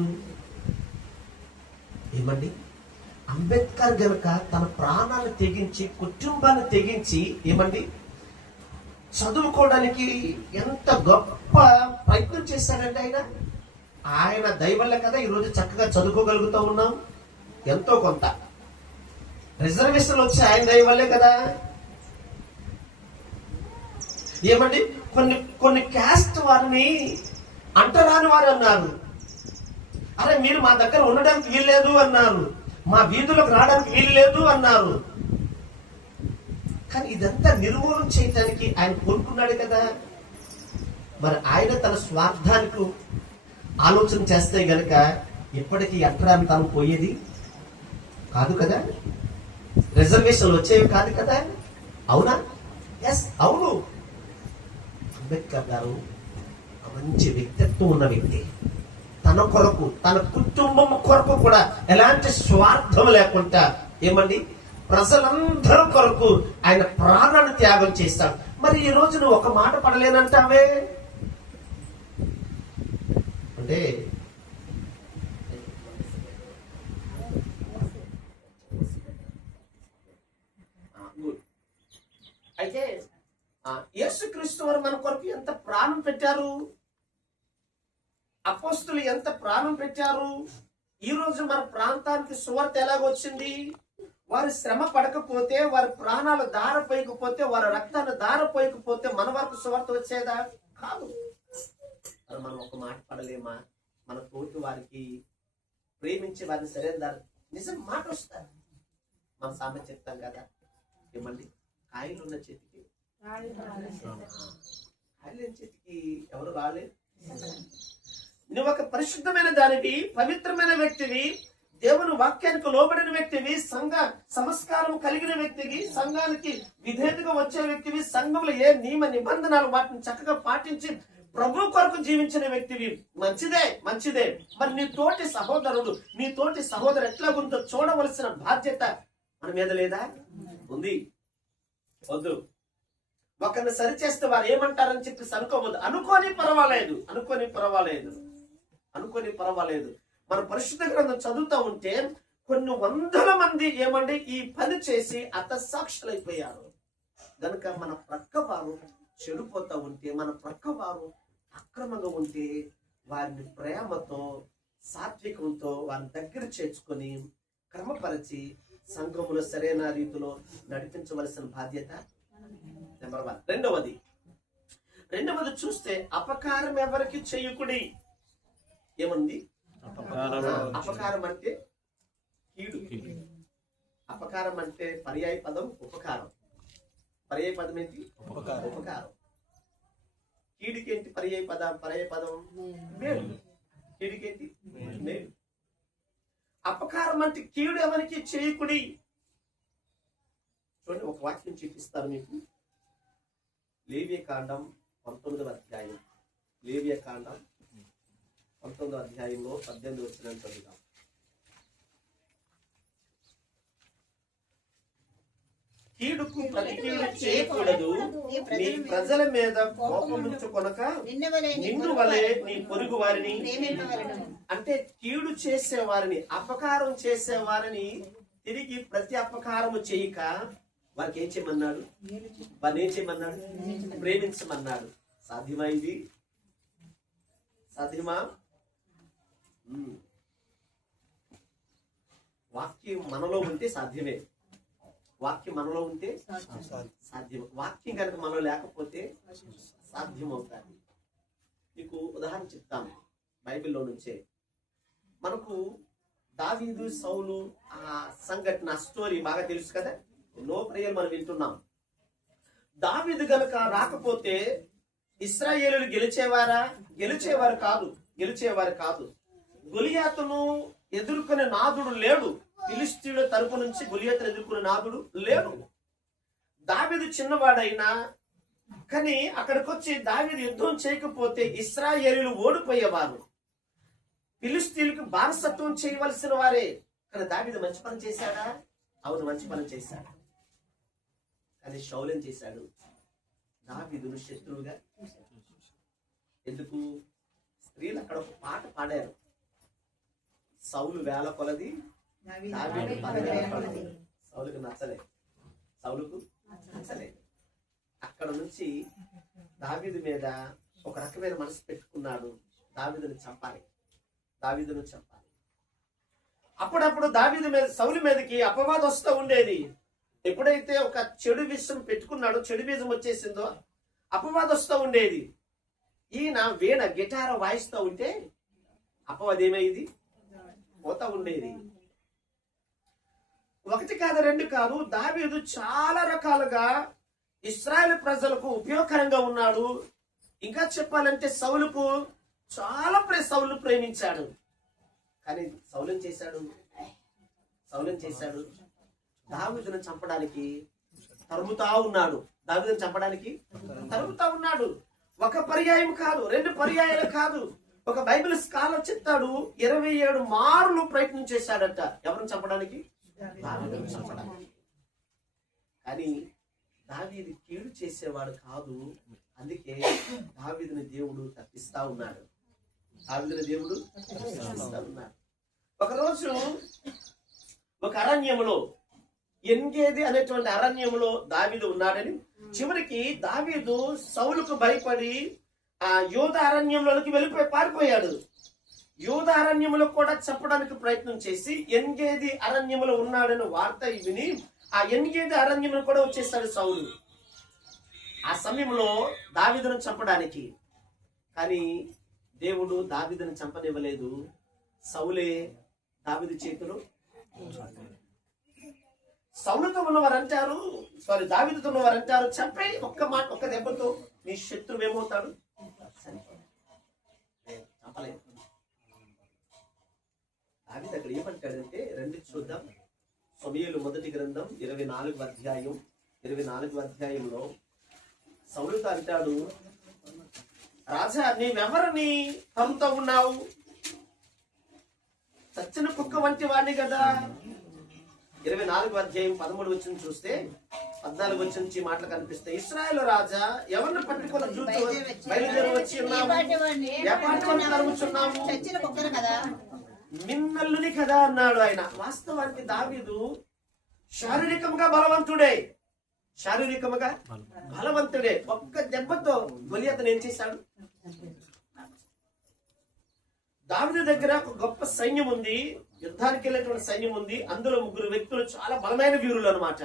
ఏమండి, అంబేద్కర్ గనుక తన ప్రాణాన్ని తెగించి, కుటుంబాన్ని తెగించి, ఏమండి, చదువుకోవడానికి ఎంత గొప్ప ప్రయత్నం చేశాడంటే ఆయన దయ వల్ల కదా ఈరోజు చక్కగా చదువుకోగలుగుతూ ఉన్నాం. ఎంతో కొంత రిజర్వేషన్లు వచ్చి ఆయన దయ వల్లే కదా. ఏమండి, కొన్ని క్యాస్ట్ వారిని అంటరాని వారు అన్నారు. అరే మీరు మా దగ్గర ఉండడానికి వీల్లేదు అన్నారు, మా వీధులకు రావడానికి వీలు లేదు అన్నారు. కానీ ఇదంతా నిర్మూలన చేయటానికి ఆయన కోరుకున్నాడు కదా. మరి ఆయన తన స్వార్థానికి ఆలోచన చేస్తే గనక ఎప్పటికీ అంటరాని తను పోయేది కాదు కదా, రిజర్వేషన్లు వచ్చేవి కాదు కదా. అవునా? ఎస్, అవును. అంబేద్కర్ గారు మంచి వ్యక్తిత్వం ఉన్న వ్యక్తి. తన కొరకు, తన కుటుంబం కొరకు కూడా ఎలాంటి స్వార్థం లేకుండా, ఏమండి, ప్రజలందరూ కొరకు ఆయన ప్రాణాన్ని త్యాగం చేస్తాడు. మరి ఈ రోజు నువ్వు ఒక మాట పడలేనంటావే అంటే, అయితే యేసుక్రీస్తు వారు మన కొరకు ఎంత ప్రాణం పెట్టారు, అపోస్తులు ఎంత ప్రాణం పెట్టారు. ఈ రోజు మన ప్రాంతానికి సువార్త ఎలాగొచ్చింది? వారు శ్రమ పడకపోతే, వారి ప్రాణాలు దారపోయకపోతే, వారి రక్తాన్ని దారపోయకపోతే మన వరకు సువార్త వచ్చేదా? కాదు. మనం ఒక మాట పడలేమా? మన తోటి వారికి ప్రేమించే వారిని సరైన దారి నిజం మాట వస్తారు. మన సామెత చెప్తాం కదా, ఏమండి, కాయలు ఉన్న చేతికి కాయలు లేని చేతికి ఎవరు రాలేదు. నువ్వు ఒక పరిశుద్ధమైన దానివి, పవిత్రమైన వ్యక్తివి, దేవుని వాక్యానికి లోబడిన వ్యక్తివి, సంఘ సంస్కారం కలిగిన వ్యక్తివి, సంఘానికి విధేయతగా వచ్చే వ్యక్తివి, సంఘంలో ఏ నియమ నిబంధనలు వాటిని చక్కగా పాటించి ప్రభు కొరకు జీవించిన వ్యక్తివి. మంచిదే మంచిదే. మరి నీ తోటి సహోదరుడు, నీ తోటి సహోదరు ఎట్లా ఉందో చూడవలసిన బాధ్యత మన మీద లేదా? ఉంది. వద్దు. ఒకరిని సరిచేస్తే వారు ఏమంటారని చెప్పి అనుకోవద్దు. అనుకోని పర్వాలేదు. మన పరిశుద్ధ గ్రంథం చదువుతూ ఉంటే కొన్ని వందల మంది ఏమండి ఈ పని చేసి హతసాక్షులైపోయారు. గనుక మన ప్రక్క వారు చెడిపోతూ ఉంటే, మన ప్రక్క వారు అక్రమంగా ఉంటే వారిని ప్రేమతో సాత్వికంతో వారిని దగ్గర చేర్చుకొని క్రమపరిచి సంఘములో సరైన రీతిలో నడిపించవలసిన బాధ్యత నెంబర్ 1. రెండవది చూస్తే అపకారం ఎవరికి చేయకుడి. ఏముంది? అపకారం అంటే కీడు. అపకారం అంటే పర్యాయ పదం ఉపకారం. పర్యాయ పదం ఏంటి? ఉపకారం. కీడికి ఏంటి పర్యాయ పదం? మేలు. కీడికేంటి? మేలు. అపకారం అంటే కీడు ఎవరికి చేయకుడి. చూడండి, ఒక వాక్యం చూపిస్తాను మీకు. లేవియకాండం 19వ అధ్యాయం. లేవియకాండం 19వ అధ్యాయంలో 18 వచనం చదువుతాం. కీడుకు ప్రతికీడు చేయకూడదు, నీ ప్రజల మీద కోపముంచుకొనక నిన్ను వలె నీ పొరుగు వారిని. అంటే కీడు చేసేవారిని, అపకారం చేసేవారిని తిరిగి ప్రతి అపకారము చేయక వారికి ఏం చేయమన్నాడు? వారిని ఏం చేయమన్నాడు? ప్రేమించమన్నాడు. సాధ్యమా ఇది? సాధ్యమా? వాక్యం మనలో ఉంటే సాధ్యమే. వాక్యం మనలో ఉంటే సాధ్యం. వాక్యం కనుక మనలో లేకపోతే సాధ్యం అవుతుంది. మీకు ఉదాహరణ చెప్తాను బైబిల్లో నుంచే. మనకు దావీదు సౌలు ఆ సంఘటన స్టోరీ బాగా తెలుసు కదా. ఎన్నో ప్రేయలు మనం వింటున్నాం. దావీదు గనుక రాకపోతే ఇశ్రాయేలులు గెలిచేవారు కాదు. గొలియాతును ఎదుర్కొనే నాదుడు లేడు. ఫిలిష్తీయుల తరపు నుంచి గొలియాతును ఎదుర్కొనే నాదుడు లేడు. దావీదు చిన్నవాడైనా కానీ అక్కడికి వచ్చి దావీదు యుద్ధం చేయకపోతే ఇశ్రాయేలులు ఓడిపోయేవారు. ఫిలిష్తీయులకు బానిసత్వం చేయవలసిన వారే. కానీ దావీదు మంచి పని చేశాడా? అవును, మంచి పని చేశాడు. కానీ శౌలు ఏం చేశాడు? దావీదును శత్రువుగా. ఎందుకు? స్త్రీలు అక్కడ ఒక పాట పాడారు. సౌలు వేల కొలది, దావీదు 10,000 కొలది. సౌలుకు నచ్చలే. అక్కడ నుంచి దావీదు మీద ఒక రకమైన మనసు పెట్టుకున్నాడు. దావీదును చంపాలి. అప్పుడప్పుడు దావీదు మీద, సౌలు మీదకి అపవాదం వస్తూ ఉండేది. ఎప్పుడైతే ఒక చెడు విషయం పెట్టుకున్నాడో, చెడు బీజం వచ్చేసిందో అపవాదం వస్తూ ఉండేది. ఈయన వీణ గిటార్ వాయిస్తూ ఉంటే అపవాదం ఏమైంది? పోతా ఉండేది. 1 కాదు 2 కాదు, దావీదు చాలా రకాలుగా ఇశ్రాయేలు ప్రజలకు ఉపయోగకరంగా ఉన్నాడు. ఇంకా చెప్పాలంటే సౌలుకు సౌలు ప్రేమించాడు. కానీ సౌలు ఏం చేశాడు? దావీదును చంపడానికి తరుముతా ఉన్నాడు. ఒక పర్యాయం కాదు, 2 పర్యాయాలు కాదు. ఒక బైబిల్ స్కాలర్ చెప్తాడు 27 మార్లు ప్రయత్నం చేశాడట. ఎవరిని చంపడానికి? దావీదును చంపడానికి. కానీ దావీదు కీడు చేసేవాడు కాదు. అందుకే దావీదుని దేవుడు తప్పిస్తా ఉన్నాడు. ఒకరోజు ఒక అరణ్యములో, ఎన్గేది అనేటువంటి అరణ్యములో దావీదు ఉన్నాడని, చివరికి దావీదు సౌలుకు భయపడి ఆ యూద అరణ్యంలోనికి పారిపోయాడు. యూద అరణ్యములో కూడా చంపడానికి ప్రయత్నం చేసి ఎన్గేది అరణ్యములో ఉన్నాడని వార్త విని ఆ ఎన్గేది అరణ్యములో కూడా వచ్చేస్తాడు సౌలు ఆ సమయంలో దావీదును చంపడానికి. కానీ దేవుడు దావీదుని చంపనివ్వలేదు. సౌలే దావీదు చేతులు. సౌలుతో ఉన్నవారు అంటారు, దావీదుతో ఉన్నవారు అంటారు, చంపే ఒక్క మాట, ఒక్క దెబ్బతో నీ శత్రువు ఏమవుతాడు? చంపలేదు. దావీదు అక్కడ ఏమంటాడంటే, రండి చూద్దాం. సమూయేలు మొదటి గ్రంథం 24వ అధ్యాయం. 24వ అధ్యాయంలో సౌలుతో అంటాడు, రాజా నీవెవరిని తమ్ముతో ఉన్నావు? చచ్చిన కుక్క వంటి వాడిని కదా. 24వ అధ్యాయం 13 వచనం చూస్తే 14 వచనం నుంచి మాటలు కనిపిస్తాయి. ఇశ్రాయేలు రాజా ఎవరిని పట్టుకొని బయలుదేరి వచ్చి ఉన్నావు? మిన్నల్లుని కదా అన్నాడు ఆయన. వాస్తవానికి దావీదు శారీరకంగా బలవంతుడే, ఒక్క దెబ్బతో గొలియాతను ఏం చేశాడు? దావీదు దగ్గర ఒక గొప్ప సైన్యం ఉంది, యుద్ధానికి వెళ్ళేటువంటి సైన్యం ఉంది. అందులో 3 వ్యక్తులు చాలా బలమైన వీరులు అన్నమాట.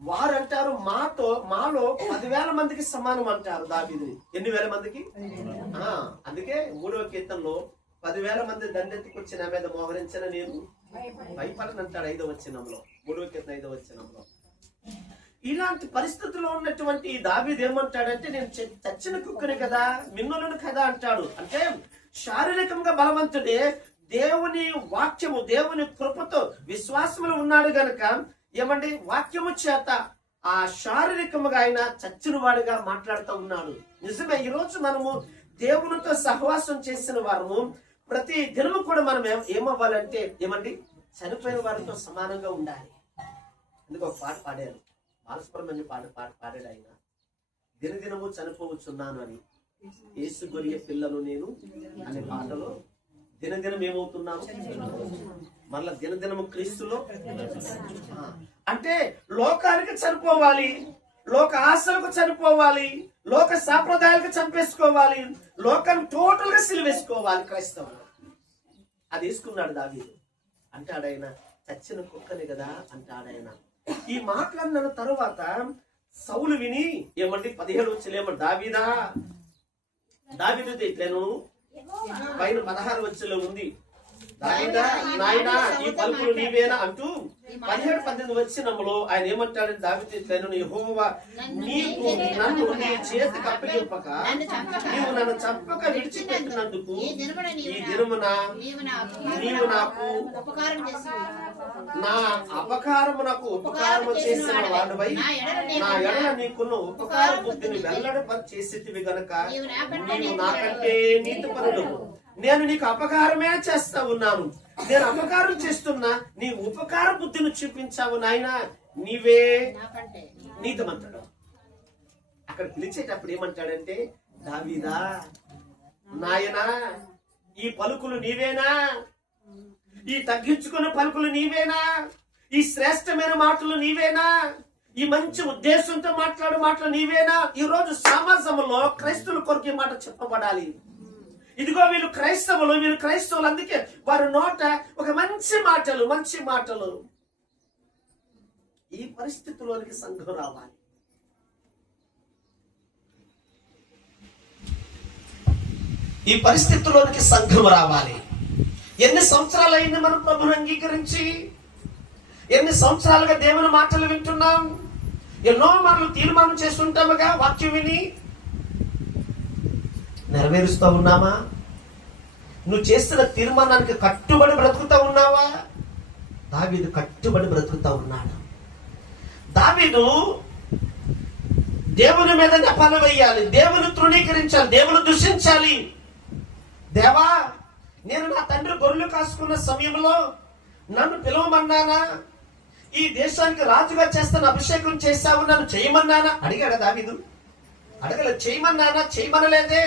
వారు అంటారు, మాలో 10,000 మందికి సమానం అంటారు దావీదుని. ఎన్ని వేల మందికి? అందుకే 3వ కీర్తనలో 10,000 మంది దండెత్తుకొచ్చి నా మీద మోహరించిన నేను భయపడనంటాడు 5వ వచనంలో, 3వ కీర్తన 5వ వచనంలో. ఇలాంటి పరిస్థితుల్లో ఉన్నటువంటి దావీదు ఏమంటాడంటే, నేను చచ్చిన కుక్కని కదా, మిన్నులను కదా అంటాడు. అంటే శారీరకంగా బలవంతుడే, దేవుని వాక్యము, దేవుని కృపతో విశ్వాసములు ఉన్నాడు గనక ఏమండి, వాక్యము చేత ఆ శారీరకముగా ఆయన చచ్చిన వాడిగా మాట్లాడుతూ ఉన్నాడు. నిజమే, ఈరోజు మనము దేవునితో సహవాసం చేసిన వారము ప్రతి దినము కూడా మనం ఏమవ్వాలంటే ఏమండి, చనిపోయిన వారితో సమానంగా ఉండాలి. అందుకు ఒక పాట పాడారు, బాలసుబ్రహ్మణ్యం పాడాడు ఆయన, దినదినము చనిపోవచ్చున్నాను అని, యేసు గొర్రె పిల్లను నేను అనే పాటలో దినదినం ఏమవుతున్నాము, మళ్ళా దినదినము క్రీస్తులో. అంటే లోకానికి చనిపోవాలి, లోక ఆశలకు చనిపోవాలి, లోక సాంప్రదాయాలకు చంపేసుకోవాలి, లోకం టోటల్ గా సిలివేసుకోవాలి క్రైస్తవులు. అది వేసుకున్నాడు దావీదు. అంటాడాయన, చచ్చిన కుక్కని కదా అంటాడాయన. ఈ మాటలన్న తరువాత సౌలు విని ఏమండి 17 వచ్చి దావీదు ఇట్లను పైన 16 వచ్చేలో ఉంది, దావీదా నాయనా ఈ పలుకులు నీవేనా అంటూ 17-18 వచనంలో ఆయన ఏమంటాడని దావీదు ఇట్లను, యెహోవా నీకు నన్ను నీ చేతికి అప్పగింపక నీవు నన్ను చంపక విడిచిపెట్టినందుకు ఈ దినమున నీవు నాకు నా అపకారమునకు ఉపకారము చేసిన వాడివై నా ఎడల నీకున్న ఉపకార బుద్ధిని వెల్లడిచేసేటివి గనక నీవు నాకంటే నీతిపరుడు. నేను నీకు అపకారమే చేస్తా ఉన్నాను, నేను అపకారం చేస్తున్నా, నీ ఉపకార బుద్ధిని చూపించావు నాయనా, నీవే నీతిమంతుడు. అక్కడ పిలిచేటప్పుడు ఏమంటాడంటే, దావీదా నాయనా ఈ పలుకులు నీవేనా, ఈ తగ్గించుకున్న పలుకులు నీవేనా, ఈ శ్రేష్టమైన మాటలు నీవేనా, ఈ మంచి ఉద్దేశంతో మాట్లాడే మాటలు నీవేనా? ఈ రోజు సమాజంలో క్రైస్తవుల కొరకు ఈ మాట చెప్పబడాలి. ఇదిగో వీళ్ళు క్రైస్తవులు, అందుకే వారి నోట ఒక మంచి మాటలు. ఈ పరిస్థితిలోనికి సంఘం రావాలి. ఈ పరిస్థితిలోనికి సంఘం రావాలి. ఎన్ని సంవత్సరాలు అయింది మనం ప్రభుని అంగీకరించి? ఎన్ని సంవత్సరాలుగా దేవుని మాటలు వింటున్నాం? ఎన్నో మాటలు తీర్మానం చేస్తుంటాముగా, వాక్యం విని నెరవేరుస్తూ ఉన్నామా? నువ్వు చేస్తున్న తీర్మానానికి కట్టుబడి బ్రతుకుతా ఉన్నావా? దావీదు కట్టుబడి బ్రతుకుతా ఉన్నాడు. దావీదు దేవుని మీద నెపాలు వేయాలి, దేవుని తృణీకరించాలి, దేవుని దూషించాలి. దేవా, నేను నా తండ్రి గొర్రెలు కాసుకున్న సమయంలో నన్ను పిలవమన్నానా? ఈ దేశానికి రాజుగా చేస్తాను, అభిషేకం చేశావు, నన్ను చేయమన్నానా? అడిగాడా దావీదు? అడగలేదు. చేయమన్నానా? చేయమనలేదే.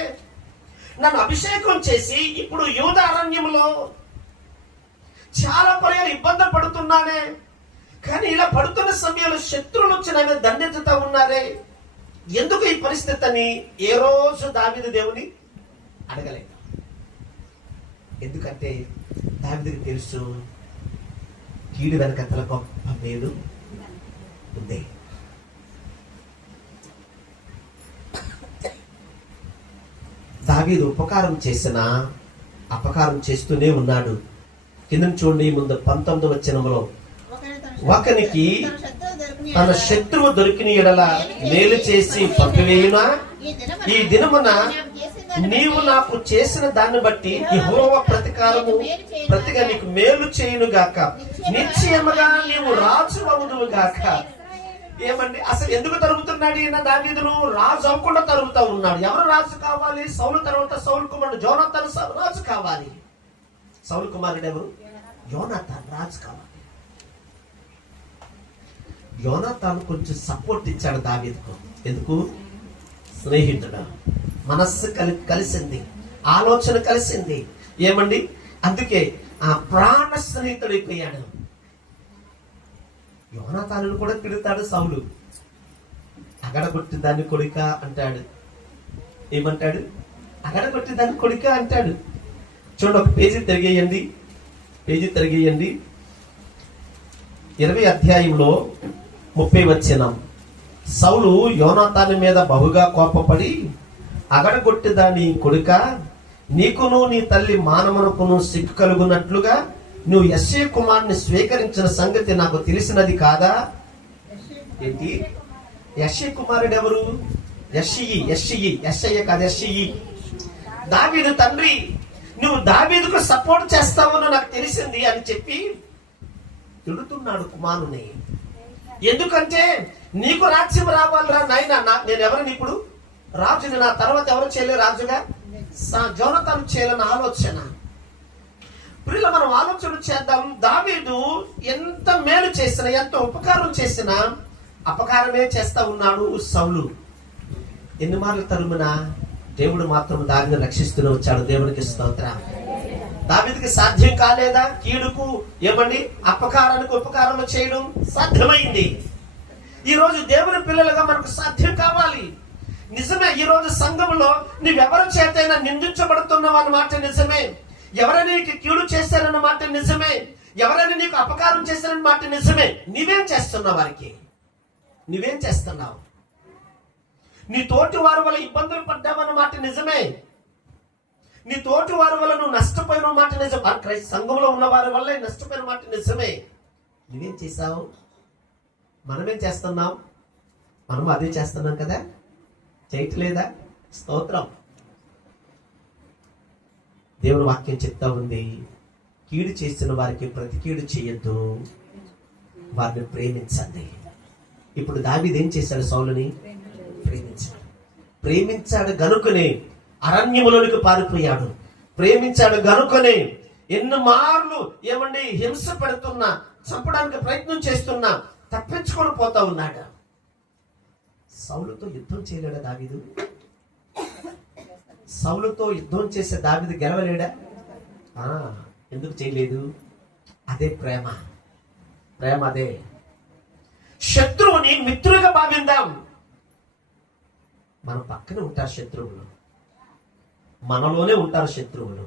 నన్ను అభిషేకం చేసి ఇప్పుడు యూదా అరణ్యంలో చాలా పర్యాలు ఇబ్బంది పడుతున్నానే, కానీ ఇలా పడుతున్న సమయంలో శత్రువులు వచ్చి నా మీద దండెత్తుతా ఉన్నారే, ఎందుకు ఈ పరిస్థితి అని ఏ రోజు దావీదు దేవుని అడగలేదు. ఎందుకంటే దావీదుకి తెలుసు, కీడు వెనకతల గొప్ప మేలు ఉంది. దావీదు ఉపకారం చేసినా అపకారం చేస్తూనే ఉన్నాడు. కింద చూడండి, ముందు 19వ వచనంలో, ఒకనికి తన శత్రువు దొరికిన ఎడల మేలు చేసి పంపివేయునా, ఈ దినమున నీవు నాకు చేసిన దాన్ని బట్టి యెహోవా ప్రతిగా నీకు మేలు చేయును గాక, నిశ్చయముగా నీవు రాజు అవుదువు గాక. ఏమండి, అసలు ఎందుకు తరుగుతున్నాడు ఈయన దావీదును? రాజు అవ్వకుండా తరుగుతా ఉన్నాడు. ఎవరు రాజు కావాలి? సౌలు తర్వాత సౌలు కుమారుడు యోనాతాను రాజు కావాలి. సౌలు కుమారుడు ఎవరు? యోనాతాను రాజు కావాలి. యోనాతాను కొంచెం సపోర్ట్ ఇచ్చాడు దావీదుకు. ఎందుకు? స్నేహితుడు, మనస్సు కలిసింది, ఆలోచన కలిసింది. ఏమండి, అందుకే ఆ ప్రాణ స్నేహితుడైపోయాడు. యోనాతాను కూడా తిడతాడు సౌలు. అగడగొట్టి దాన్ని కొడుక అంటాడు. ఏమంటాడు? అగడగొట్టి దాన్ని కొడుక అంటాడు. చూడండి, ఒక పేజీ తిరిగేయండి. 20వ అధ్యాయంలో 30వ వచనం. సౌలు యోనాతాను మీద బహుగా కోపపడి, అగడగొట్టి దాని కొడుక, నీకును నీ తల్లి మానవునకును సిగ్గు కలుగునట్లుగా నువ్వు యెష్షయి కుమారుని స్వీకరించిన సంగతి నాకు తెలిసినది కాదా? ఏంటి? యెష్షయి కుమారుడు ఎవరు? యెష్షయి కాదు, యెష్షయి. దావీదు తండ్రి, నువ్వు దావీదుకు సపోర్ట్ చేస్తావని నాకు తెలిసింది అని చెప్పి తిడుతున్నాడు కుమారుని. ఎందుకంటే నీకు రాజ్యం రావాలిరా నాయనా, నేను ఎవరిని ఇప్పుడు రాజుని, నా తర్వాత ఎవరు చేయలే రాజుగా? యోనాతాను చేయాలన్న ఆలోచన. ప్రియుల, మనం ఆలోచన చేద్దాం. దావీదు ఎంత మేలు చేసినా, ఎంత ఉపకారం చేసినా అపకారమే చేస్తా ఉన్నాడు సౌలు. ఎన్ని మార్లు తరుమునా దేవుడు మాత్రం దానిని రక్షిస్తూనే వచ్చాడు. దేవునికి స్తోత్రం. దావీదుకి సాధ్యం కాలేదా? కీడుకు ఏమండి అపకారానికి ఉపకారం చేయడం సాధ్యమైంది. ఈ రోజు దేవుని పిల్లలుగా మనకు సాధ్యం కావాలి. నిజమే, ఈ రోజు సంఘంలో నువ్వెవరి చేతైనా నిందించబడుతున్నావు అన్నమాట నిజమే. ఎవరైనా నీకు కీడు చేశారన్న మాట నిజమే. ఎవరైనా నీకు అపకారం చేశారన్న మాట నిజమే. నీవేం చేస్తున్నావు? వారికి నువ్వేం చేస్తున్నావు? నీ తోటి వారి వల్ల ఇబ్బందులు పడ్డావన్న మాట నిజమే. నీ తోటి వారి వల్ల నువ్వు నష్టపోయిన మాట నిజం. సంఘంలో ఉన్న వారి వల్ల నష్టపోయిన మాట నిజమే. నువ్వేం చేశావు? మనమేం చేస్తున్నాం? మనం అదే చేస్తున్నాం కదా, చేయట్లేదా? స్తోత్రం. దేవుని వాక్యం చెప్తా ఉంది, కీడు చేసిన వారికి ప్రతి కీడు చేయొద్దు, వారిని ప్రేమించండి. ఇప్పుడు దావీదు ఏం చేశాడు? సౌలుని ప్రేమించాడు గనుకనే అరణ్యములోనికి పారిపోయాడు. ప్రేమించాడు గనుకనే ఎన్ని మార్లు ఏమండి హింస పెడుతున్నా, చంపడానికి ప్రయత్నం చేస్తున్నా తప్పించుకొని పోతా ఉన్నాడు. సౌలుతో యుద్ధం చేయలేడా దావీదు? సౌలుతో యుద్ధం చేసే దావీదు గెలవలేడా? ఎందుకు చేయలేదు? అదే ప్రేమ. అదే. శత్రువుని మిత్రులుగా భావిద్దాం. మన పక్కనే ఉంటారు శత్రువులు, మనలోనే ఉంటారు శత్రువులు,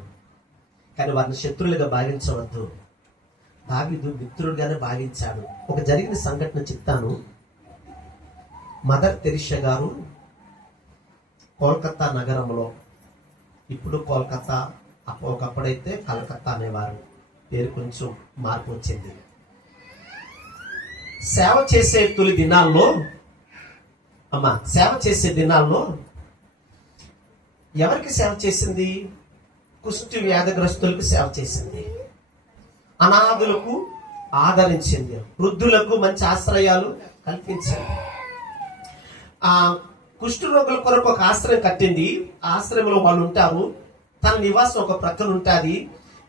కానీ వారిని శత్రువులుగా భావించవద్దు. దావీదు మిత్రుడుగానే భావించాడు. ఒక జరిగిన సంఘటన చెప్తాను. మదర్ తెరిసా గారు కోల్కతా నగరంలో, ఇప్పుడు కోల్కతా, ఒకప్పుడైతే కలకత్తా అనేవారు, పేరు కొంచెం మార్పు వచ్చింది. సేవ చేసే తొలి దినాల్లో ఎవరికి సేవ చేసింది? కుష్టి వ్యాధిగ్రస్తులకు సేవ చేసింది, అనాథులకు ఆదరించింది, వృద్ధులకు మంచి ఆశ్రయాలు కల్పించింది. ఆ కుష్టి రోగుల కొరకు ఒక ఆశ్రయం కట్టింది. ఆశ్రయంలో వాళ్ళు ఉంటారు. తన నివాసం ఒక ప్రక్కన ఉంటుంది.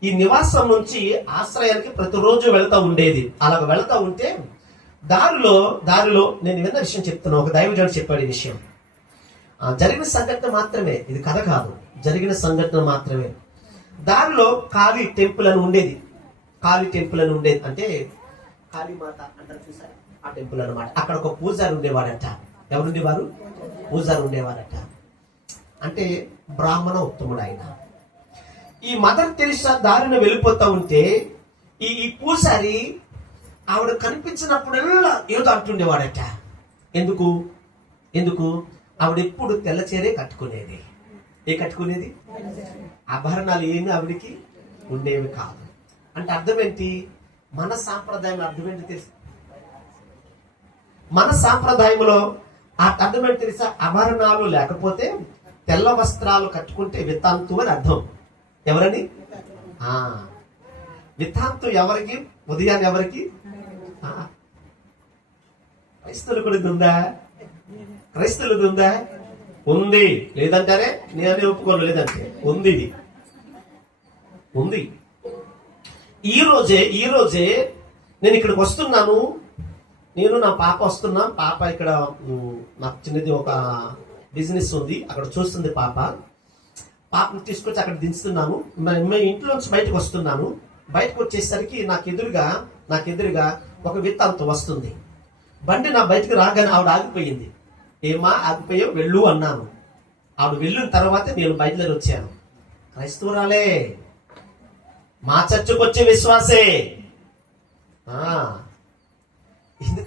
ఈ నివాసం నుంచి ఆశ్రయానికి ప్రతిరోజు వెళ్తా ఉండేది. అలాగ వెళ్తా ఉంటే దారిలో నేను విన్న విషయం చెప్తున్నా. ఒక దైవజనుడు చెప్పాడు ఈ విషయం. జరిగిన సంఘటన మాత్రమే, ఇది కథ కాదు, జరిగిన సంఘటన మాత్రమే. దారిలో కాళీ టెంపుల్ అని ఉండేది. అంటే కాళీమాత అంటారు చూసారు, ఆ టెంపుల్ అన్నమాట. అక్కడ ఒక పూజారి ఉండేవాడట. ఎవరుండేవారు? పూజారి ఉండేవారట. అంటే బ్రాహ్మణ ఉత్తముడు ఆయన. ఈ మదర్ తెరిసా దారిని వెళ్ళిపోతా ఉంటే ఈ పూజారి ఆవిడ కనిపించినప్పుడల్లా ఏదో అంటుండేవాడట. ఎందుకు? ఆవిడ ఎప్పుడు తెల్ల చీరే కట్టుకునేది. ఏ కట్టుకునేది? ఆభరణాలు ఏమి ఆవిడికి ఉండేవి కాదు. అంటే అర్థం ఏంటి? మన సాంప్రదాయం అర్థం ఏంటి తెలుసు? మన సాంప్రదాయంలో ఆ అర్థం ఏంటి తెలుసా? ఆభరణాలు లేకపోతే తెల్ల వస్త్రాలు కట్టుకుంటే వితాంతు అని అర్థం. ఎవరని? వితాంతు ఎవరికి? ఉదయాన్ని ఎవరికి? క్రైస్తవులకు కూడా ఉందా? క్రైస్తవులకు ఉందా? ఉంది. లేదంటారే నేనే ఒప్పుకోను. లేదంటే ఉంది. ఉంది. ఈ రోజే నేను ఇక్కడికి వస్తున్నాను. నేను నా పాప వస్తున్నా. పాప ఇక్కడ నాకు చిన్నది ఒక బిజినెస్ ఉంది, అక్కడ చూస్తుంది పాప. పాపను తీసుకొచ్చి అక్కడ దించుతున్నాను. మేము ఇంట్లో నుంచి బయటకు వస్తున్నాను. బయటకు వచ్చేసరికి నాకు ఎదురుగా ఒక విత్తంతో వస్తుంది. బండి నా బయటకు రాగానే ఆవిడ ఆగిపోయింది. ఏమా ఆగిపోయావు, వెళ్ళు అన్నాను. ఆవిడ వెళ్ళిన తర్వాత నేను బయటలోకి వచ్చాను. క్రైస్తవురాలే, మా చర్చకు వచ్చే విశ్వాసే.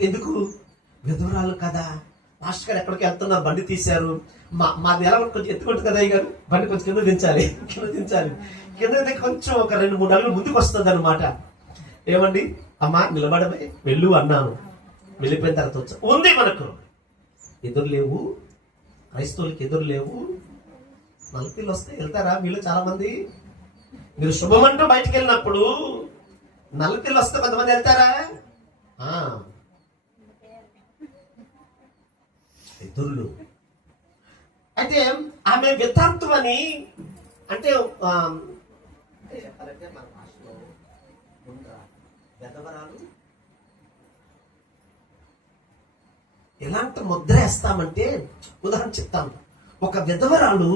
ఎందుకు? విధవరాలు కదా. మాస్టర్ గారు ఎక్కడికి వెళ్తున్నారు, బండి తీశారు. మాది ఎలా కొంచెం ఎత్తుకుంటుంది కదా గారు, బండి కొంచెం కింద దించాలి. కింద కొంచెం ఒక 2-3 అడుగులు ముందుకు వస్తుంది అనమాట. ఏమండి అమ్మా నిలబడమే, వెళ్ళు అన్నాను. వెళ్ళిపోయిన తర్వాత వచ్చా. ఉంది మనకు ఎదురు లేవు, క్రైస్తవులకి ఎదురు లేవు. నలుపిల్లు వస్తే వెళ్తారా? వీళ్ళు చాలా మంది, మీరు శుభమంటూ బయటకు వెళ్ళినప్పుడు నలుపిల్లు వస్తే కొంతమంది వెళ్తారా? ఎదుర్లు. అయితే ఆమె వితాంతు అని అంటే మన భాషలో వెధవరాలు. ఎలాంటి ముద్ర వేస్తామంటే ఉదాహరణ చెప్తాను. ఒక విధవరాలు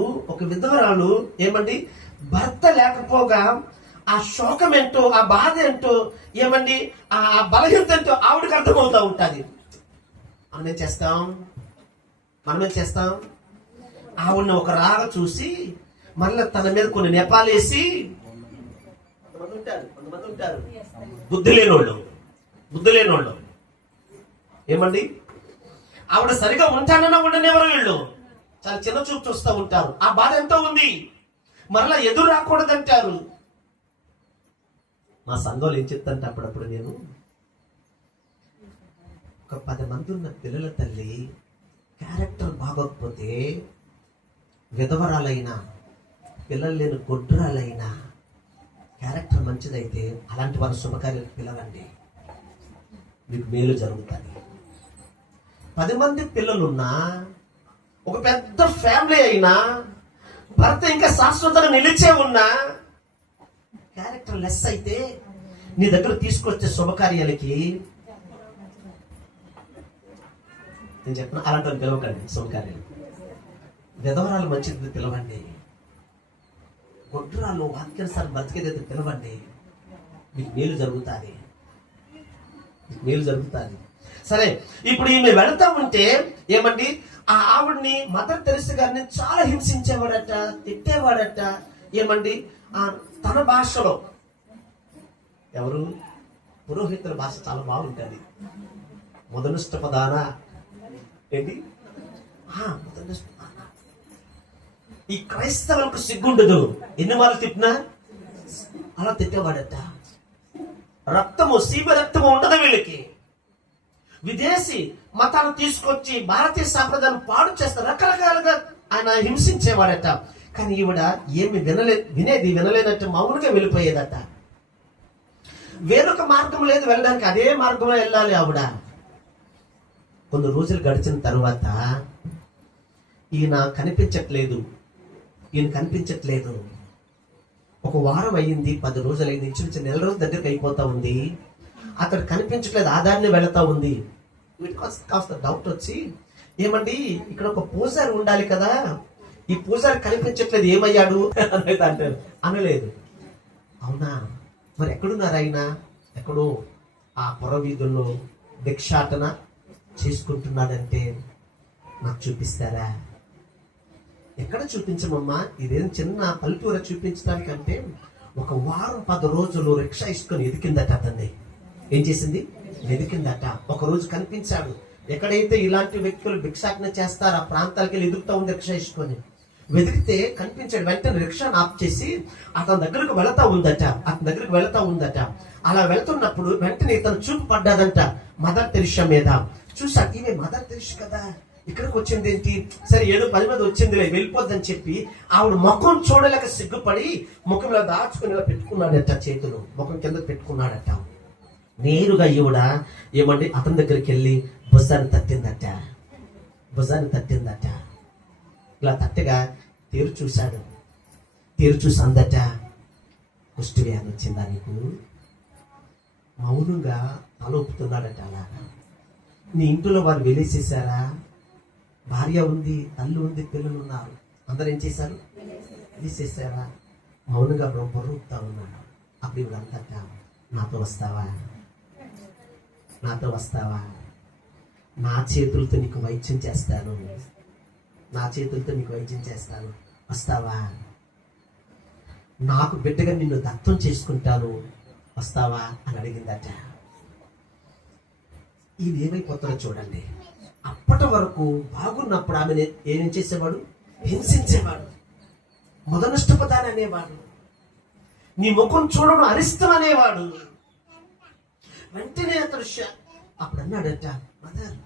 ఏమండి, భర్త లేకపోగా ఆ శోకం ఏంటో, ఆ బాధ ఏంటో, ఏమండి ఆ బలహీనత ఏంటో ఆవిడకి అర్థమవుతా ఉంటుంది. మనమేం చేస్తాం? ఆవిడని ఒక రాగ చూసి మళ్ళీ తన మీద కొన్ని నెపాలేసి, కొంతమంది ఉంటారు బుద్ధి లేనోళ్ళు. ఏమండి ఆవిడ సరిగా ఉంటానన్నా ఉండనివ్వరు. వీళ్ళు చాలా చిన్న చూపు చూస్తూ ఉంటారు. ఆ బాధ ఎంతో ఉంది, మరలా ఎదురు రాకూడదంటారు. మా సంఘంలో ఏం చెప్తాంటే అప్పుడప్పుడు నేను, ఒక 10 మంది ఉన్న పిల్లల తల్లి క్యారెక్టర్ బాగోకపోతే, విధవరాలైనా పిల్లలు లేని గొడ్రాలైనా క్యారెక్టర్ మంచిదైతే అలాంటి వారి శుభకార్యాలకు పిలవండి, మీకు మేలు జరుగుతుంది. 10 మంది పిల్లలున్నా, ఒక పెద్ద ఫ్యామిలీ అయినా, భర్త ఇంకా శాశ్వతంగా నిలిచే ఉన్నా, క్యారెక్టర్ లెస్ అయితే నీ దగ్గర తీసుకొచ్చే శుభకార్యాలకి నేను చెప్పిన అలాంటి పిలవకండి. శుభకార్యాలు విధవరాలు మంచిది పిలవండి, గొడ్రాలు వాక్యానుసారం బతికేదైతే పిలవండి, మీకు మేలు జరుగుతుంది. సరే, ఇప్పుడు ఈమె వెళతా ఉంటే ఏమండి, ఆ ఆవిడ్ని మదర్ తెరెసా గారిని చాలా హింసించేవాడట, తిట్టేవాడట. ఏమండి తన భాషలో, ఎవరు పురోహితుల భాష చాలా బాగుంటుంది. మొదనుష్టపదాన ఏంటి, ఈ క్రైస్తవులకు సిగ్గుండదు. ఎన్ని మార్లు తిట్టినా అలా తిట్టేవాడట. సీమ రక్తము ఉండదు వీళ్ళకి. విదేశీ మతాన్ని తీసుకొచ్చి భారతీయ సాంప్రదాయాన్ని పాడు చేస్తారు, రకరకాలుగా ఆయన హింసించేవాడట. కానీ ఈవిడ ఏమి వినలేనట్టు మౌనంగా వెళ్ళిపోయేదట. వేరొక మార్గం లేదు వెళ్ళడానికి, అదే మార్గంలో వెళ్ళాలి ఆవిడ. కొన్ని రోజులు గడిచిన తరువాత ఈయన కనిపించట్లేదు. ఒక వారం అయ్యింది, 10 రోజులు అయింది, ఇంచుమించు నెల రోజుల దగ్గరికి అయిపోతా ఉంది. అతడు కనిపించట్లేదు, ఆధారనే వెళతా ఉంది. వీటికి కాస్త డౌట్ వచ్చి, ఏమండి ఇక్కడ ఒక పూజారి ఉండాలి కదా, ఈ పూజారి కనిపించట్లేదు, ఏమయ్యాడు అనేది అంటారు. అనలేదు. అవునా, మరి ఎక్కడున్నారు ఆయన? ఎక్కడో ఆ పొర వీధుల్లో భిక్షాటన చేసుకుంటున్నాడంటే నాకు చూపిస్తారా? ఎక్కడ చూపించమమ్మా, ఇదేం చిన్న పల్లెటూర చూపించడానికంటే ఒక వారం 10 రోజులు రిక్షా ఇసుకొని ఎదికిందట. అతన్ని ఏం చేసింది? వెతికిందట. ఒక రోజు కనిపించాడు. ఎక్కడైతే ఇలాంటి వ్యక్తులు భిక్షాటన చేస్తారో ఆ ప్రాంతాలకి వెళ్ళి ఎదుగుతా ఉంది రిక్షా ఇసుకొని. వెతికితే కనిపించాడు. వెంటనే రిక్షాను ఆఫ్ చేసి అతని దగ్గరకు వెళతా ఉందట. అలా వెళ్తున్నప్పుడు వెంటనే ఇతను చూపు పడ్డాదంట మదర్ తెరిసా మీద. చూసా, ఈమె మదర్ తెరిసా కదా, ఇక్కడికి వచ్చింది ఏంటి, సరే ఏదో పని మీద వచ్చిందిలే, వెళ్ళిపోద్దని చెప్పి ఆవిడ ముఖం చూడలేక సిగ్గుపడి ముఖం ఇలా దాచుకుని ఇలా పెట్టుకున్నాడట, చేతులు ముఖం కింద పెట్టుకున్నాడట. నేరుగా ఈవిడ ఏమండి అతని దగ్గరికి వెళ్ళి భుజాన్ని తట్టిందట. ఇలా తట్టగా తీరు చూసి అందట, కుష్టి వ్యాధి వచ్చిందా నీకు? మౌనంగా తల ఊపుతున్నాడట. అలాగా నీ ఇంట్లో వారు వెలేసేసారా? భార్య ఉంది, తల్లి ఉంది, పిల్లలు ఉన్నారు, అందరూ ఏం చేశారు? వెలేసేసారా? మౌనంగా బొర్రుతా ఉన్నాడు. అప్పుడు ఇవి అంతట, నాతో వస్తావా? నా చేతులతో నీకు వైద్యం చేస్తాను, వస్తావా? నాకు బిడ్డగా నిన్ను దత్తం చేసుకుంటాను, వస్తావా అని అడిగిందట. ఇది ఏమైపోతుందో చూడండి. అప్పటి వరకు బాగున్నప్పుడు ఆమె ఏమేం చేసేవాడు? హింసించేవాడు, మొదనష్టపదాన్ని అనేవాడు, నీ ముఖం చూడడం అరిష్టం అనేవాడు. వెంటనే అతడు అప్పుడు అన్నాడట, మదర్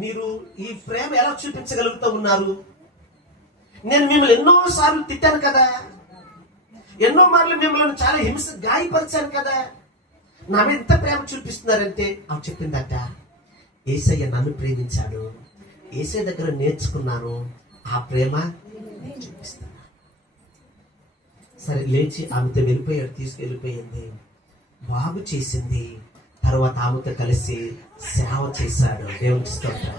మీరు ఈ ప్రేమ ఎలా చూపించగలుగుతూ ఉన్నారు? నేను మిమ్మల్ని ఎన్నోసార్లు తిట్టాను కదా, ఎన్నో మార్లు మిమ్మల్ని చాలా గాయపరిచాను కదా, నా మీద ఇంత ప్రేమ చూపిస్తున్నారంటే ఆమె చెప్పిందట, యేసయ్య నన్ను ప్రేమించాడు, యేసయ్య దగ్గర నేర్చుకున్నాను, ఆ ప్రేమ నేను చూపిస్తాను. సరే లేచి ఆమెతో తీసుకెళ్ళిపోయింది, బాగు చేసింది. తర్వాత ఆమెతో కలిసి సేవ చేశాడు. దేవునికి స్తోత్రం.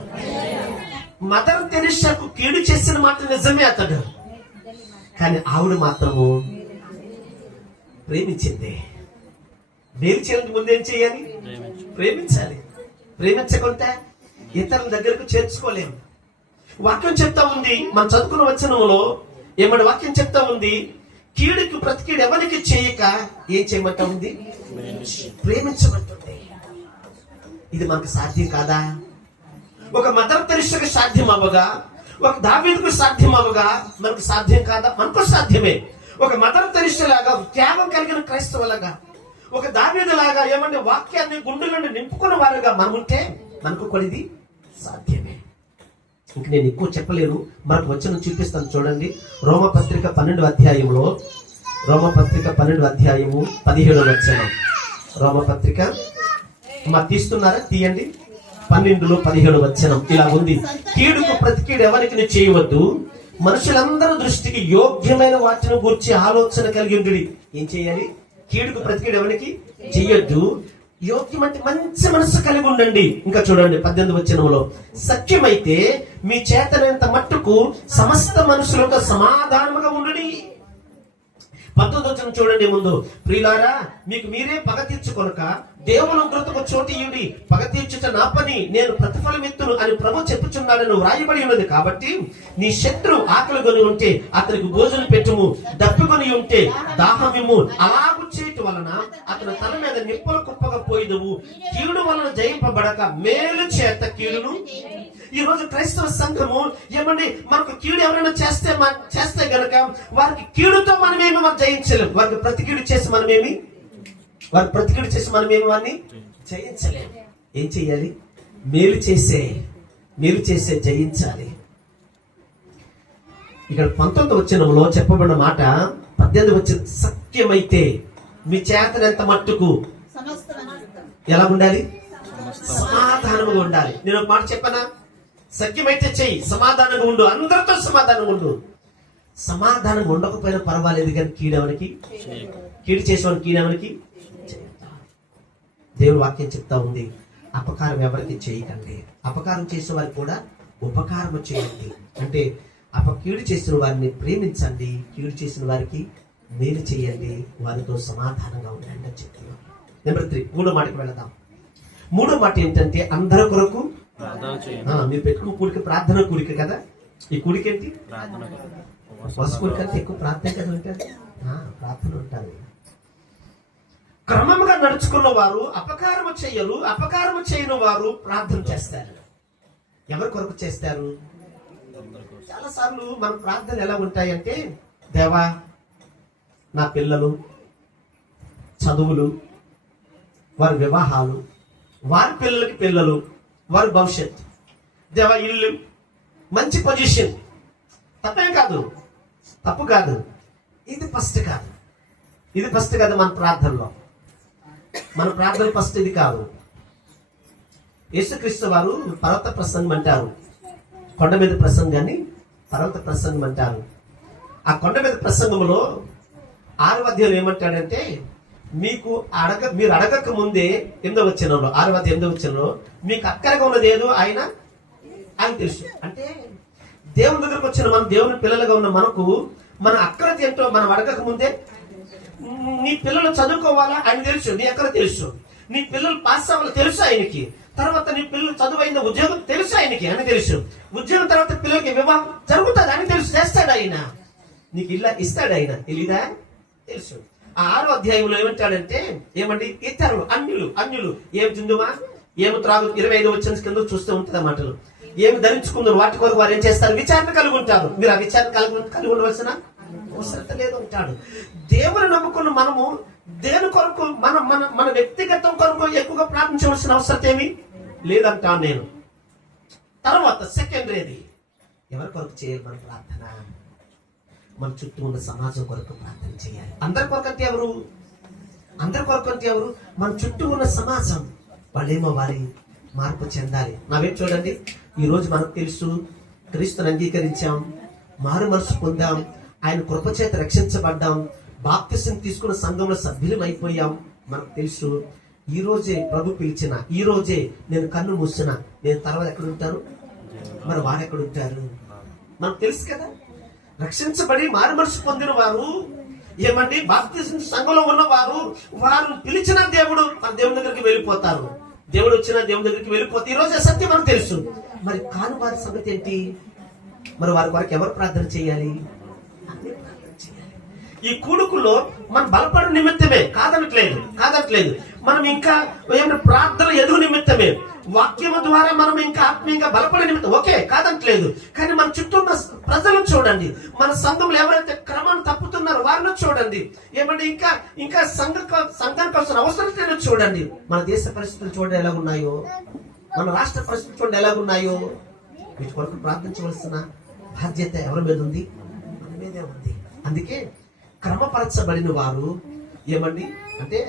మదర్ తెరిసాకు కీడు చేసిన మాట నిజమే అతడు, కానీ ఆవిడ మాత్రము ప్రేమించింది. మేలు చేయాలంటే ముందేం చేయాలి? ప్రేమించాలి. ప్రేమించకుంటే ఇతరుల దగ్గరకు చేర్చుకోలేము. వాక్యం చెప్తా ఉంది, మనం చదువుకున్న వచనంలో ఏమన్నా వాక్యం చెప్తా ఉంది, కీడుకు ప్రతికీడు ఎవరికి చేయక ఏం చేయమంటా ఉంది? ప్రేమించమంటుంది. ఇది మనకు సాధ్యం కాదా? ఒక మదర్ తెరిసాకు సాధ్యం అవ్వగా, ఒక దావీదుకు సాధ్యం అవ్వగా మనకు సాధ్యం కాదా? మనకు సాధ్యమే. ఒక మదర్ తెరిసా లాగా త్యాగం కలిగిన క్రైస్తవులాగా, ఒక దావీదు లాగా ఏమంటే వాక్యాన్ని గుండెలను నింపుకున్న వారుగా మనం ఉంటే మనకు కూడా ఇది సాధ్యమే. ఇంక నేను ఎక్కువ చెప్పలేను, మనకు వచ్చిన చూపిస్తాను చూడండి. రోమపత్రిక 12వ అధ్యాయంలో, రోమపత్రిక 12వ అధ్యాయము 17వ వచనం. రోమపత్రిక తీస్తున్నారా? తీయండి. 12లో 17వ వచనం ఇలా ఉంది, కీడుకు ప్రతికీడు ఎవరికి చేయవద్దు, మనుషులందరూ దృష్టికి యోగ్యమైన వాటిని గురించి ఆలోచన కలిగి ఉండు. ఏం చేయాలి? కీడుకు ప్రతికీడు ఎవరికి చెయ్యొద్దు, యోగ్యం అంటే మంచి మనసు కలిగి ఉండండి. ఇంకా చూడండి 18వ వచనంలో, సఖ్యమైతే మీ చేతనంత మట్టుకు సమస్త మనుషులతో సమాధానముగా ఉండుడి. 19వ వచనం చూడండి ముందు, ప్రియులారా మీకు మీరే పగ తీర్చుకొనక దేవుని ఉగ్రతకు చోటు ఇయ్యుడి, పగ తీర్చుట నా పని, నేను ప్రతిఫలం ఎత్తును అని ప్రభు చెప్పుచున్నాడని వ్రాయబడి ఉన్నది. కాబట్టి నీ శత్రువు ఆకలి కొని ఉంటే అతనికి భోజనం పెట్టుము, దప్పికొని ఉంటే దాహమిమ్ము. అలాగు చేయటం వలన అతని తల మీద నిప్పుల కుప్పగా పోయిదవు. కీడు వలన జయింపబడక మేలు చేత కీడును. ఈ రోజు క్రైస్తవ సంఘము ఏమండి, మనకు కీడు ఎవరైనా చేస్తే గనక వారికి కీడుతో మనమేమి మనం జయించలేము. వారికి ప్రతికీడు చేసి మనమేమి వారిని జయించలేము. ఏం చెయ్యాలి? మేలు చేసే జయించాలి. ఇక్కడ 19వ వచనంలో చెప్పబడిన మాట 18వ వచనం, సత్యమైతే మీ చేతనంత మట్టుకు ఎలా ఉండాలి? సమాధానంగా ఉండాలి. నేను ఒక మాట చెప్పనా? సత్యమైతే చెయ్యి, సమాధానంగా ఉండు, అందరితో సమాధానంగా ఉండు. సమాధానంగా ఉండకపోయినా పర్వాలేదు, కానీ కీడు చేసేవాడిని కీడెవరికి దేవుడు వాక్యం చెప్తా ఉంది, అపకారం ఎవరికి చేయకండి, అపకారం చేసే వారికి కూడా ఉపకారం చేయండి. అంటే కీడు చేసిన వారిని ప్రేమించండి, కీడు చేసిన వారికి మేలు చేయండి, వారితో సమాధానంగా ఉండండి అని చెప్తున్నాం. నెంబర్ 3, 3వ మాటకి వెళదాం. 3వ మాట ఏంటంటే అందరి కొరకు మీరు పెట్టుకున్న కూడిక ప్రార్థన కూడిక కదా. ఈ కూడిక ఏంటి? ఉపవాస కూడిక అంటే ఎక్కువ ప్రార్థన కదా ఉంటుంది, ప్రార్థన ఉంటుంది. క్రమంగా నడుచుకున్న వారు అపకారము చేయరు, అపకారము చేయని వారు ప్రార్థన చేస్తారు. ఎవరి కొరకు చేస్తారు? చాలాసార్లు మన ప్రార్థనలు ఎలా ఉంటాయంటే, దేవా నా పిల్లలు చదువులు, వారి వివాహాలు, వారి పిల్లలకి పిల్లలు, వారి భవిష్యత్తు, దేవా ఇల్లు, మంచి పొజిషన్. తప్పేం కాదు, తప్పు కాదు. ఇది ఫస్ట్ కాదు, ఇది ఫస్ట్ కాదు. మన ప్రార్థనలో, మన ప్రార్థన ఫస్ట్ ఇది కాదు. యేసుక్రీస్తు వారు పర్వత ప్రసంగం అంటారు, కొండ మీద ప్రసంగాన్ని పర్వత ప్రసంగం అంటారు. ఆ కొండ మీద ప్రసంగంలో 6వ అధ్యాయం ఏమంటాడంటే, మీరు అడగక ముందే 8వ వచనంలో, 6వ అధ్యాయం 8వ వచనంలో, మీకు అక్కరగా ఉన్నది ఏదో ఆయన తెలుసు. అంటే దేవుని దగ్గరకు వచ్చిన మనం, దేవుని పిల్లలుగా ఉన్న మనకు మన అక్కరత ఏంటో మనం అడగక ముందే, నీ పిల్లలు చదువుకోవాలా ఆయన తెలుసు, నీ అక్కర తెలుసు. నీ పిల్లలు పాస్ అవ్వాలి తెలుసు ఆయనకి. తర్వాత నీ పిల్లలు చదువైన ఉద్యోగం తెలుసు ఆయనకి, అని తెలుసు. ఉద్యోగం తర్వాత పిల్లలకి వివాహం జరుగుతుంది అని తెలుసు, చేస్తాడు ఆయన. నీకు ఇలా ఇస్తాడు ఆయన, తెలీదా? తెలుసు. ఆ 6వ అధ్యాయంలో ఏమంటాడంటే, ఏమండి, ఇతరులు అన్యులు ఏమి తిందుమా, ఏమి త్రాగు, 25వ వచనం కింద చూస్తూ ఉంటుంది ఆ మాటలు. ఏమి ధరించుకుందరు వాటి కొరకు వారు ఏం చేస్తారు, విచారణ కలిగి ఉంటారు. మీరు ఆ విచారణ కలిగి ఉండవలసిన అవసరం లేదు ఉంటాడు. దేవుని నమ్ముకున్న మనము దేని కొరకు, మన వ్యక్తిగతం కొరకు ఎక్కువగా ప్రార్థించవలసిన అవసరం ఏమి లేదంటాను నేను. తర్వాత సెకండరీది, ఎవరి కొరకు చేయాలి మన ప్రార్థన? మన చుట్టూ ఉన్న సమాజం కొరకు ప్రార్థన చేయాలి. అందరి కొరకు అంటే ఎవరు? అందరి కొరకు అంటే ఎవరు? మన చుట్టూ ఉన్న సమాజం. వాళ్ళేమో వారి మార్పు చెందాలి. నావేం చూడండి, ఈ రోజు మనకు తెలుసు, క్రీస్తుని అంగీకరించాం, మారు మనసు పొందాం, ఆయన కృపచేత రక్షించబడ్డాం, బాప్తిసం తీసుకున్న సంఘంలో సభ్యులం అయిపోయాం. మనకు తెలుసు. ఈ రోజే ప్రభు పిలిచిన, ఈ రోజే నేను కన్ను మూసిన, నేను తర్వాత ఎక్కడ ఉంటాను, మరి వారు ఎక్కడ ఉంటారు? మనకు తెలుసు కదా. రక్షించబడి మారు మనసు పొందిన వారు, ఏమండి, బాప్తిసం సంఘంలో ఉన్నవారు, వారు పిలిచిన దేవుడు మన దేవుని దగ్గరికి వెళ్ళిపోతారు. దేవుడు వచ్చిన దేవుని దగ్గరికి వెళ్ళిపోతే ఈ రోజే సత్యం మనకు తెలుసు. మరి కాని వారి సంగతి ఏంటి? మరి వారి కొరకు ఎవరు ప్రార్థన చేయాలి? ఈ కూడుకులో మనం బలపడు నిమిత్తమే, కాదనట్లేదు. మనం ఇంకా ఏమైనా ప్రార్థన ఎదుగు నిమిత్తమే, వాక్యము ద్వారా మనం ఇంకా ఆత్మీయంగా బలపడే నిమిత్తం, ఓకే, కాదంటలేదు. కానీ మన చుట్టూ ఉన్న ప్రజలను చూడండి, మన సంఘంలో ఎవరైతే క్రమాన్ని తప్పుతున్నారో వారిని చూడండి. ఏమంటే ఇంకా సంఘానికి అవసరం అవసరం లేదో చూడండి. మన దేశ పరిస్థితులు చూడండి ఎలా ఉన్నాయో, మన రాష్ట్ర పరిస్థితులు చూడండి ఎలా ఉన్నాయో. వీటి కొరకు ప్రార్థించవలసిన బాధ్యత ఎవరి మీద ఉంది? మన మీదే ఉంది. అందుకే క్రమపరచబడిన వారు, ఏమండి అంటే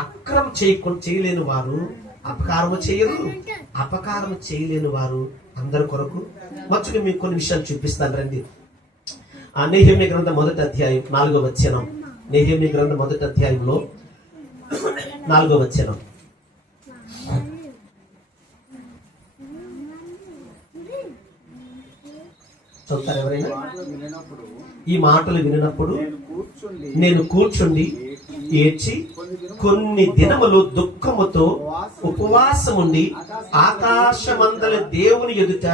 అక్రమం చేయలేని వారు, అపకారము చేయలేని వారు అందరి కొరకు. మచ్చుగా మీకు కొన్ని విషయాలు చూపిస్తాను రండి. నెహెమ్యా గ్రంథం 1వ అధ్యాయం 4వ వచనం. నెహెమ్యా గ్రంథం 1వ అధ్యాయంలో 4వ వచనం. చూస్తారు ఎవరైనా? ఈ మాటలు వినినప్పుడు నేను కూర్చుండి ఏడ్చి కొన్ని దినములు దుఃఖముతో ఉపవాసముండి ఆకాశమందల దేవుని ఎదుట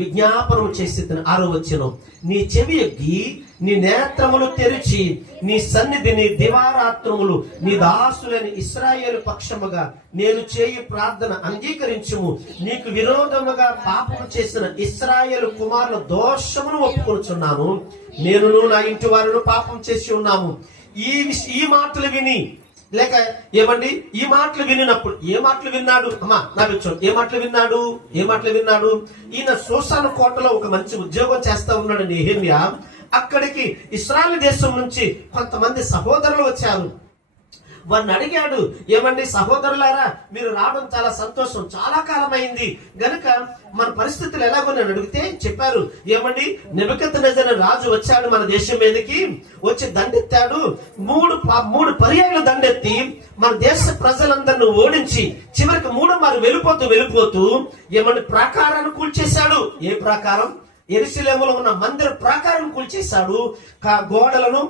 విజ్ఞాపనము చేసి 6వ వచనం. నీ చెవి ఎగ్గి నీ నేత్రములు తెరిచి నీ సన్నిధిని దివారాత్రములు నీ దాసులని ఇశ్రాయేలు పక్షముగా నేను చేయి ప్రార్థన అంగీకరించుము. నీకు విరోధముగా పాపము చేసిన ఇశ్రాయేలు కుమారుల దోషమును ఒప్పుకొనుచున్నాను. నేనును నా ఇంటి వారును పాపం చేసి ఉన్నాము. ఈ మాటలు విని, లేక ఏమండి, ఈ మాటలు వినినప్పుడు ఏ మాటలు విన్నాడు? అమ్మా నా విషయం, ఏ మాటలు విన్నాడు? ఈయన సోసాను కోటలో ఒక మంచి ఉద్యోగం చేస్తా ఉన్నాడు నెహెమ్యా. అక్కడికి ఇశ్రాయేలు దేశం నుంచి కొంతమంది సహోదరులు వచ్చారు. వారిని అడిగాడు, ఏమండి సహోదరులారా, మీరు రావడం చాలా సంతోషం, చాలా కాలం అయింది గనుక మన పరిస్థితులు ఎలాగో అడిగితే చెప్పారు, ఏమండి నెబుకద్నెజర్ రాజు వచ్చాడు మన దేశం మీదకి, వచ్చి దండెత్తాడు. మూడు పర్యాయాలు దండెత్తి మన దేశ ప్రజలందరిని ఓడించి చివరికి 3వ మారు వెళ్ళిపోతూ ఏమండి ప్రాకారాన్ని కూల్చేశాడు. ఏ ప్రాకారం? యెరూషలేములో ఉన్న మందిర ప్రాకారం కూల్చేశాడు. గోడలను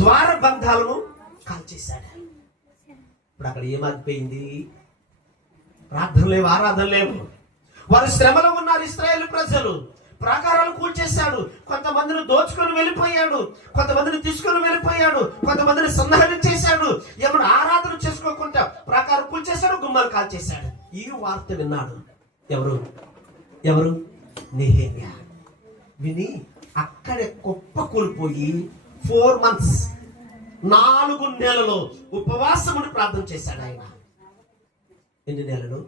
ద్వార బంధాలను కాల్చేశాడు. ఇప్పుడు అక్కడ ఏమైపోయింది? ప్రార్థన లేవు, ఆరాధన లేవు. వారు శ్రమలో ఉన్నారు ఇశ్రాయేలు ప్రజలు. ప్రాకారాలు కూల్చేశాడు. కొంతమందిని దోచుకొని వెళ్ళిపోయాడు, కొంతమందిని తీసుకొని వెళ్ళిపోయాడు, కొంతమందిని సంహరణ చేశాడు. ఏమన్నా ఆరాధన చేసుకోకుండా ప్రాకారం కూల్చేశాడు, గుమ్మాలు కాల్చేశాడు. ఈ వార్త విన్నాడు. ఎవరు ఎవరు నెహెమ్యా. విని అక్కడే కుప్ప కూలిపోయి 4 months 4 నెలలు ఉపవాసముని ప్రార్థన చేశాడు ఆయన. ఎన్ని నెలలు?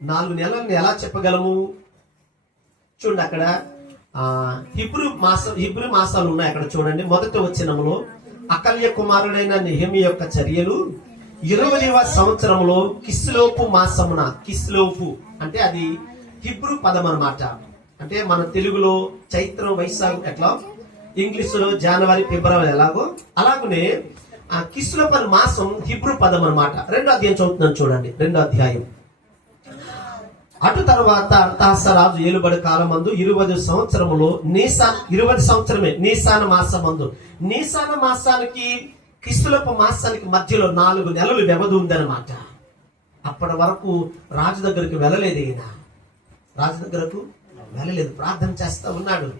4 నెలలను ఎలా చెప్పగలము? చూడండి, అక్కడ హిబ్రూ మాసాలు ఉన్నాయి. అక్కడ చూడండి, మొదటి వచనములో అకల్య కుమారుడైన నెహెమ్యా యొక్క చర్యలు 20వ సంవత్సరంలో కిస్లోపు మాసమున. కిస్లోపు అంటే అది హిబ్రూ పదం అన్నమాట. అంటే మన తెలుగులో చైత్రం, వైశాఖం ఎట్లా, ఇంగ్లీషులో జనవరి, ఫిబ్రవరి ఎలాగో అలాగనే ఆ కిస్లోపు మాసం హిబ్రూ పదం అన్నమాట. 2వ అధ్యాయం చదువుతున్నాను చూడండి. 2వ అధ్యాయం. అటు తర్వాత అర్తాహసరాజు ఏలుబడి కాలమందు 20వ సంవత్సరములో నీసాన్ 20వ సంవత్సరమే నీసాన మాసమందు. నీసాన మాసానికి కిస్లోపు మాసానికి మధ్యలో 4 నెలలు వ్యవధి ఉందన్నమాట. అప్పటి వరకు రాజు దగ్గరికి వెళ్ళలేదు ఈయన. రాజు దగ్గరకు వెళ్ళలేదు, ప్రార్థన చేస్తా ఉన్నాడు.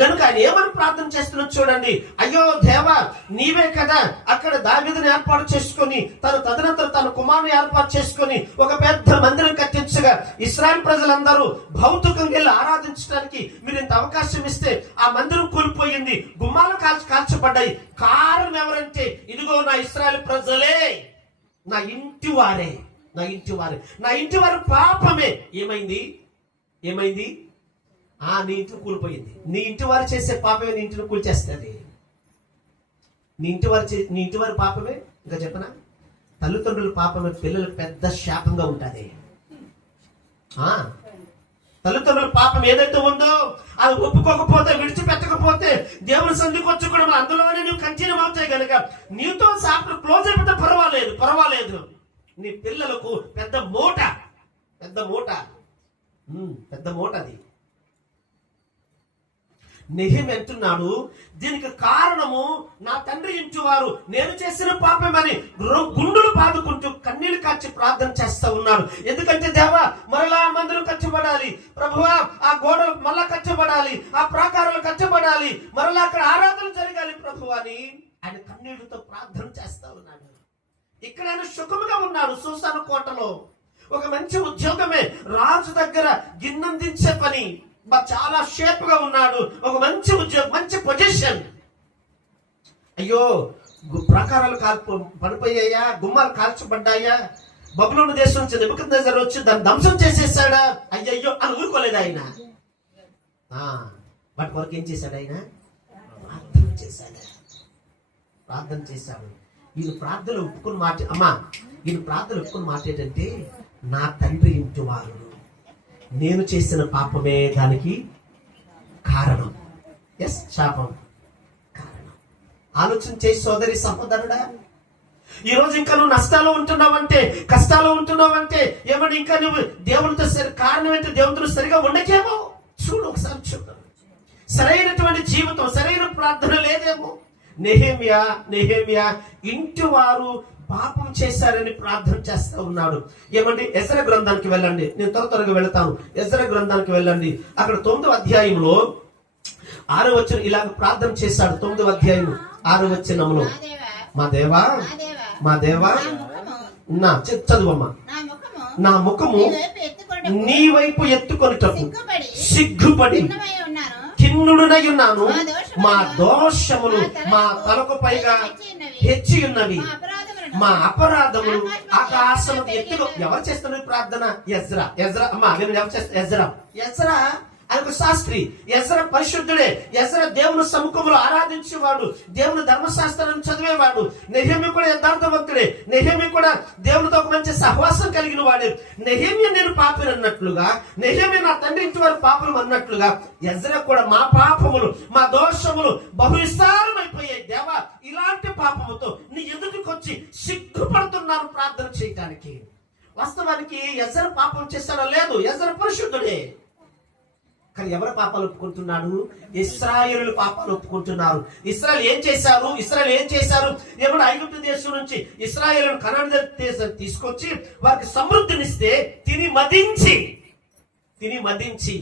గనుక ఆయన ఏమని ప్రార్థన చేస్తున్నాడు చూడండి. అయ్యో దేవా, నీవే కదా అక్కడ దావీదుని ఏర్పాటు చేసుకొని తదనంతరం తన కుమారుని ఏర్పాటు చేసుకొని ఒక పెద్ద మందిరం కట్టించగా ఇశ్రాయేల్ ప్రజలందరూ భౌతికంగా వెళ్ళి ఆరాధించడానికి మీరు ఇంత అవకాశం ఇస్తే ఆ మందిరం కూలిపోయింది, గుమ్మాలు కాల్చబడ్డాయి. కారణం ఎవరంటే ఇదిగో నా ఇశ్రాయేల్ ప్రజలే, నా ఇంటి వారే, నా ఇంటి వారి పాపమే. ఏమైంది? నీ ఇంటిని కూలిపోయింది. నీ ఇంటి వారు చేసే పాపమే నీ ఇంటిని కూల్చేస్తుంది. నీ ఇంటి వారి పాపమే. ఇంకా చెప్పనా, తల్లిదండ్రుల పాపమే పిల్లలకు పెద్ద శాపంగా ఉంటుంది. తల్లిదండ్రుల పాపం ఏదైతే ఉందో అది ఒప్పుకోకపోతే, విడిచిపెట్టకపోతే దేవుని సంధికి వచ్చి కూడా అందులోనే నువ్వు కంటిన్యూ అవుతాయి. కనుక నీతో చాప్టర్ క్లోజ్ అయిపోతే పర్వాలేదు. నీ పిల్లలకు పెద్ద మూట అది. నెహెమ్యా అంటున్నాడు, దీనికి కారణము నా తండ్రి ఇంటి వారు, నేను చేసిన పాపమని గుండెలు బాదుకుంటూ కన్నీళ్లు కార్చి ప్రార్థన చేస్తా ఉన్నాడు. ఎందుకంటే దేవా, మరలా మందిరం కట్టబడాలి ప్రభువా, ఆ గోడలు మళ్ళా కట్టబడాలి, ఆ ప్రాకారాలు కట్టబడాలి, మరలా అక్కడ ఆరాధన జరగాలి ప్రభువా అని ఆయన కన్నీళ్లతో ప్రార్థన చేస్తా ఉన్నాడు. ఇక్కడ ఆయన సుఖముగా ఉన్నాడు. సూసాను కోటలో ఒక మంచి ఉద్యోగమే, రాజు దగ్గర గిన్నెందించే పని, చాలా షేప్ గా ఉన్నాడు. ఒక మంచి ఉద్యోగం, మంచి పొజిషన్. అయ్యో, ప్రాకారాలు పడిపోయాయా, గుమ్మాలు కాల్చబడ్డాయా, బబులోను దేశం నుంచి నెబుకద్నెజర్ వచ్చి దాన్ని ధ్వంసం చేసేసాడా, అయ్యయ్యో అని ఊరుకోలేదు ఆయన. వాటి వరకు ఏం చేశాడు ఆయన? ప్రార్థన చేశాడు. ఈయన ప్రార్థనలు ఒప్పుకున్న మాట, ఈయన ప్రార్థనలు ఒప్పుకున్న మాట ఏంటంటే, నా తండ్రి ఇంటి వారు, నేను చేసిన పాపమే దానికి కారణం. శాపం కారణం. ఆలోచన చేసి సోదరి సహోదరుడా, ఈరోజు ఇంకా నువ్వు నష్టాలు ఉంటున్నావంటే, కష్టాలు ఉంటున్నావంటే, ఏమన్నా ఇంకా నువ్వు దేవునితో కారణం ఏంటి? దేవునితో సరిగా ఉండకేమో. ఒకసారి చూడు, సరైనటువంటి జీవితం, సరైన ప్రార్థన లేదేమో. నెహెమ్యా ఇంటి వారు పాపం చేశారని ప్రార్థన చేస్తా ఉన్నాడు. ఏమండి, ఎజ్రా గ్రంథానికి వెళ్ళండి. నేను త్వరగా వెళ్తాను. ఎజ్రా గ్రంథానికి వెళ్ళండి. అక్కడ 9వ అధ్యాయంలో 6వ వచనం ఇలాగ ప్రార్థన చేశాడు. 9వ అధ్యాయం 6వ వచనంలో, మా దేవా నా చదువమ్మా, నా ముఖము నీ వైపు ఎత్తుకొనుటకు సిగ్గుపడి ఖిన్నుడనై ఉన్నాను. మా దోషములు మా తలకు పైగా హెచ్చి ఉన్నవి, మా అపరాధములు ఆకాశము ఎత్తులో. ఎవరు చేస్తున్నారు ప్రార్థన? ఎజ్రా అమ్మా, ఎవరు చేస్తారు? ఎజ్రా ఆయన శాస్త్రి. ఎజ్రా పరిశుద్ధుడే. ఎజ్రా దేవుని సముఖంలో ఆరాధించేవాడు, దేవుని ధర్మశాస్త్రాన్ని చదివేవాడు. నెహెమ్యా కూడా యథార్థవంతుడే. నెహెమ్యా కూడా దేవునితో ఒక మంచి సహవాసం కలిగిన వాడే. నెహెమ్యా నేను పాపిని అన్నట్లుగా, నెహెమ్యా నా తండ్రి ఇంటి వారి పాపం అన్నట్లుగా, ఎజ్రా కూడా మా పాపములు మా దోషములు బహు విస్తారమైపోయాయి. దేవా, ఇలాంటి పాపముతో నీ ఎదుటికి వచ్చి సిగ్గుపడుతున్నాను ప్రార్థన చేయడానికి. వాస్తవానికి ఎజ్రా పాపం చేస్తాడా? లేదు, ఎజ్రా పరిశుద్ధుడే. కానీ ఎవరి పాపాలు ఒప్పుకుంటున్నాడు? ఇశ్రాయేలు పాపాలు ఒప్పుకుంటున్నారు. ఇశ్రాయేలు ఏం చేశారు? ఏమన్నా ఐగుప్తు దేశం నుంచి ఇశ్రాయేలు కనాను దేశం తీసుకొచ్చి వారికి సమృద్ధినిస్తే తిని మదించి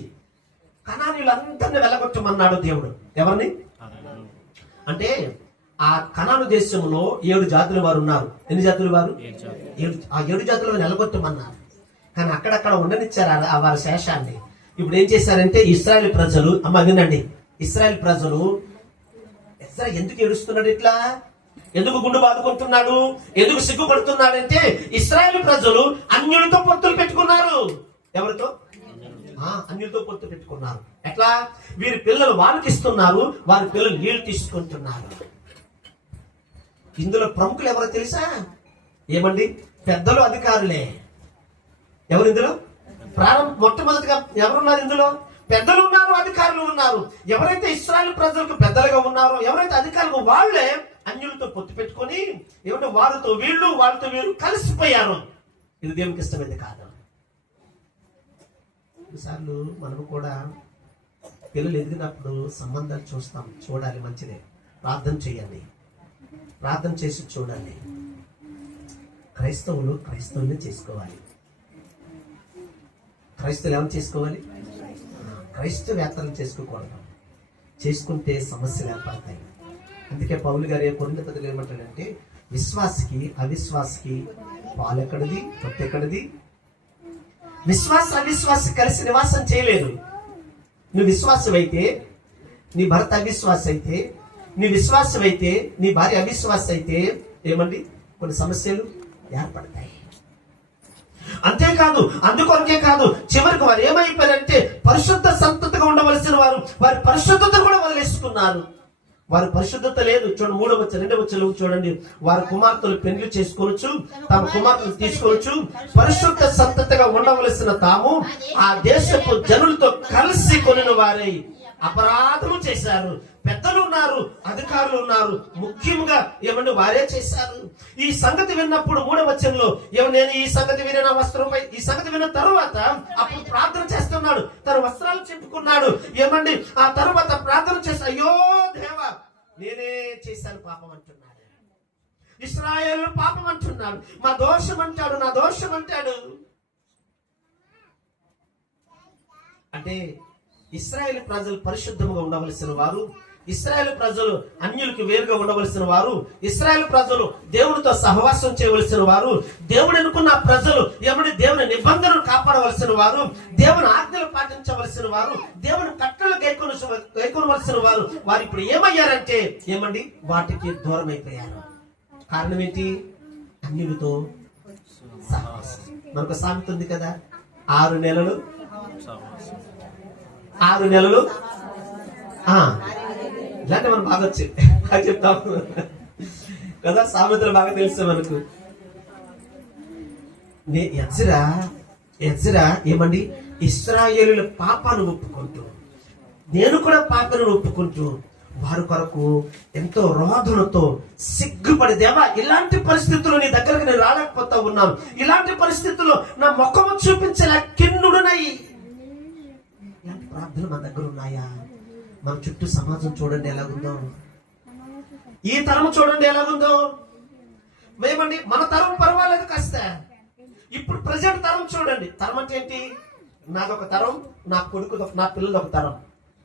కనానీయులందరినీ వెళ్ళగొట్టమన్నాడు దేవుడు. ఎవరిని అంటే ఆ కనాను దేశంలో 7 జాతుల వారు ఉన్నారు. ఎన్ని జాతుల వారు? 7 జాతుల వారు నిలగొట్టమన్నారు. కానీ అక్కడక్కడ ఉండనిచ్చారు ఆ వారి శేషాన్ని. ఇప్పుడు ఏం చేశారంటే ఇశ్రాయేల్ ప్రజలు, వినండి, ఇశ్రాయేల్ ప్రజలు ఎందుకు ఏడుస్తున్నాడు ఇట్లా, ఎందుకు గుండు బాదుకుంటున్నాడు, ఎందుకు సిగ్గుపడుతున్నాడంటే ఇశ్రాయేల్ ప్రజలు అన్యులతో పొత్తులు పెట్టుకున్నారు. ఎవరితో? అన్యులతో పొత్తు పెట్టుకున్నారు. ఎట్లా? వీరి పిల్లలు వాళ్ళకి ఇస్తున్నారు, వారి పిల్లలు నీళ్లు తీసుకుంటున్నారు. ఇందులో ప్రముఖులు ఎవరో తెలుసా? ఏమండి, పెద్దలు, అధికారులే. ఎవరు ఇందులో? మొట్టమొదటిగా ఎవరున్నారు ఇందులో? పెద్దలు ఉన్నారు, అధికారులు ఉన్నారు. ఎవరైతే ఇశ్రాయేల్ ప్రజలకు పెద్దలుగా ఉన్నారో, ఎవరైతే అధికారులు, వాళ్లే అన్యులతో పొత్తు పెట్టుకొని ఏమంటే వారితో వీళ్ళు, వాళ్ళతో వీళ్ళు కలిసిపోయారు. ఇది దేవునికి ఇష్టమైంది కాదు. కొన్నిసార్లు మనము కూడా పిల్లలు ఎదిగినప్పుడు సంబంధాలు చూడాలి, మంచిదే. ప్రార్థన చేయండి, ప్రార్థన చేసి చూడండి. క్రైస్తవుల్ని చేసుకోవాలి. క్రైస్తవులు ఏమని చేసుకోవాలి? క్రైస్తవేత్తలు చేసుకోకూడదు. చేసుకుంటే సమస్యలు ఏర్పడతాయి. అందుకే పౌలు గారు కొరింథీ పత్రికలో ఏమంటాడంటే, విశ్వాసికి అవిశ్వాసికి పాలు ఎక్కడిది, తొత్తు ఎక్కడిది? విశ్వాస అవిశ్వాసి కలిసి నివాసం చేయలేదు. నువ్వు విశ్వాసమైతే నీ భర్త అవిశ్వాస అయితే, నీ విశ్వాసమైతే నీ భార్య అవిశ్వాస అయితే ఏమండి కొన్ని సమస్యలు ఏర్పడతాయి. అంతేకాదు, అందుకొరకే కాదు, చివరికి వారు ఏమైపోయారంటే పరిశుద్ధ సంతతిగా ఉండవలసిన వారు వారి పరిశుద్ధతను కూడా వదిలేసుకున్నారు. వారి పరిశుద్ధత లేదు. చూడండి 3వ వచనం 2వ వచనం చూడండి. వారి కుమార్తెలు పెళ్లి చేసుకోవచ్చు, తమ కుమార్తెలు తీసుకోవచ్చు. పరిశుద్ధ సంతతిగా ఉండవలసిన తాము ఆ దేశపు జనులతో కలిసి కొనిన వారై అపరాధము చేశారు. పెద్దలు ఉన్నారు, అధికారులు ఉన్నారు, ముఖ్యంగా ఏమంటే వారే చేశారు. ఈ సంగతి విన్నప్పుడు 3వ వచనంలో నేను ఈ సంగతి విన్న వస్త్రంపై, ఈ సంగతి విన్న తరువాత అప్పుడు ప్రార్థన చేస్తున్నాడు, తన వస్త్రాలు చింపుకున్నాడు. ఏమండి ఆ తరువాత ప్రార్థన చేసి, అయ్యో దేవా, నేనే చేశాను పాపం అంటున్నాడు. ఇశ్రాయేలు పాపం అంటున్నాడు, మా దోషం అంటాడు, నా దోషం అంటాడు. అంటే ఇశ్రాయేలు ప్రజలు పరిశుద్ధంగా ఉండవలసిన వారు, ఇశ్రాయేలు ప్రజలు అన్యులకు వేరుగా ఉండవలసిన వారు, ఇశ్రాయేలు ప్రజలు దేవునితో సహవాసం చేయవలసిన వారు, దేవుడు అనుకున్న ప్రజలు ఏమని దేవుని నిబంధనలు కాపాడవలసిన వారు, దేవుని ఆజ్ఞలు పాటించవలసిన వారు, దేవుని కట్టలు గైకొనవలసిన వారు. వారు ఇప్పుడు ఏమయ్యారంటే ఏమండి వాటికి దూరం అయిపోయారు. కారణం ఏంటి? అన్యులతో సహవాసం. మనకు సామెత ఉంది కదా, 6 నెలలు ఇలాంటి మనం బాగా చెప్తాము కదా, సామెతలు బాగా తెలుసు మనకు. ఎజ్రా ఏమండి ఇశ్రాయేలుల పాపాన్ని ఒప్పుకుంటూ, నేను కూడా పాపాన్ని ఒప్పుకుంటూ వారి కొరకు ఎంతో రోదనతో సిగ్గుపడి, దేవా ఇలాంటి పరిస్థితుల్లో నీ దగ్గరకు నేను రాలేకపోతా ఉన్నాను, ఇలాంటి పరిస్థితుల్లో నా ముఖము చూపించేలా కిన్నుడునై. ఇలాంటి ప్రార్థనలు మన దగ్గర ఉన్నాయా? మన చుట్టూ సమాజం చూడండి ఎలాగుందో, ఈ తరం చూడండి ఎలాగుందో. ఏమండి మన తరం పర్వాలేదు కాస్త, ఇప్పుడు ప్రజెంట్ తరం చూడండి. తరం అంటే ఏంటి? నాదొక తరం, నా కొడుకు, నా పిల్లలు ఒక తరం,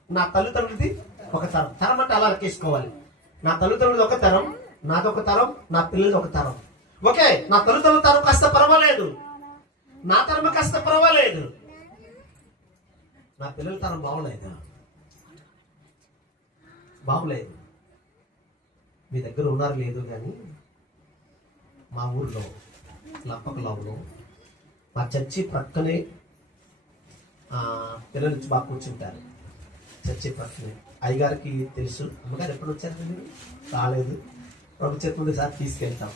నా తల్లిదండ్రులది ఒక తరం. తరం అంటే అలా లెక్కేసుకోవాలి. నా తల్లిదండ్రులది ఒక తరం, నాదొక తరం, నా పిల్లలది ఒక తరం. ఓకే, నా తల్లిదండ్రుల తరం కాస్త పర్వాలేదు, నా తరం కాస్త పర్వాలేదు, నా పిల్లల తరం బాగలేదు. మీ దగ్గర ఉన్నారు లేదు కానీ మా ఊర్లో లంపకలావులో మా చర్చి ప్రక్కనే పిల్లలు బాగా కూర్చుంటారు. చర్చి ప్రక్కనే అయ్యగారికి తెలుసు, అమ్మగారు ఎప్పుడు వచ్చారు మీరు? రాలేదు, ప్రభు చెప్పుంది సార్ తీసుకెళ్తాం.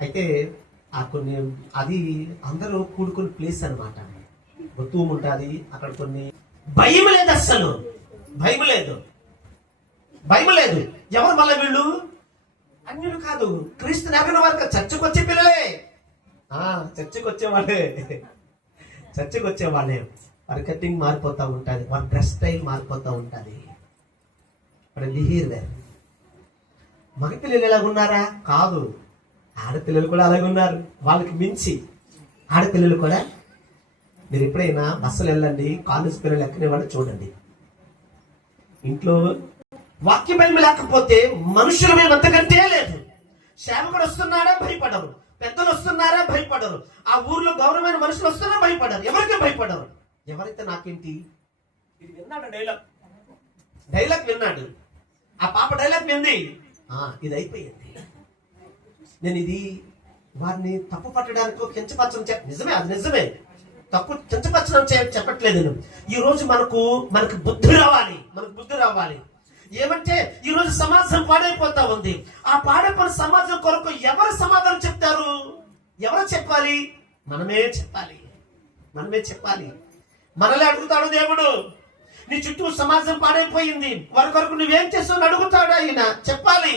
అయితే కొన్ని అది అందరూ కూడుకుని ప్లేస్ అనమాట. తూము ఉంటుంది అక్కడ. కొన్ని భయం లేదు, అస్సలు భయం లేదు. ఎవరు మళ్ళీ వీళ్ళు? అన్యులు కాదు, క్రీస్తుని ఎరగిన వారు. చర్చకు వచ్చే పిల్లలే, చర్చకు వచ్చేవాళ్ళే. వారి కటింగ్ మారిపోతూ ఉంటుంది, వారి డ్రెస్ స్టైల్ మారిపోతూ ఉంటుంది, వారి బిహేవియర్. మగపిల్లలు ఎలాగున్నారా? కాదు, ఆడపిల్లలు కూడా అలాగే ఉన్నారు. వాళ్ళకి మించి ఆడపిల్లలు కూడా. మీరు ఎప్పుడైనా బస్సులు వెళ్ళండి, కాలేజ్ పిల్లలు ఎక్కడే వాళ్ళు చూడండి, ఇంట్లో వాక్య భయం లేకపోతే మనుషుల మీద అంతకంటే లేదు. సేవకుడు వస్తున్నారా భయపడరు, పెద్దలు వస్తున్నారా భయపడరు, ఆ ఊర్లో గౌరవమైన మనుషులు వస్తున్నారా భయపడరు, ఎవరికి భయపడరు. ఎవరైతే నాకేంటి ఇది విన్నాడు, డైలాగ్ విన్నాడు, ఆ పాప డైలాగ్ వింది, ఇది అయిపోయింది. నేను ఇది వారిని తప్పు పట్టడానికో కించపరచడం నిజమే, అది నిజమే, తప్పు కించపరచడం చెప్పట్లేదు నేను. ఈ రోజు మనకు బుద్ధి రావాలి. ఏమంటే ఈ రోజు సమాజం పాడైపోతా ఉంది. ఆ పాడైపోయిన సమాజం కొరకు ఎవరు సమాధానం చెప్తారు? ఎవరు చెప్పాలి? మనమే చెప్పాలి. మనలే అడుగుతాడు దేవుడు, నీ చుట్టూ సమాజం పాడైపోయింది, వారి కొరకు నువ్వేం చేస్తావు అడుగుతాడు ఆయన, చెప్పాలి.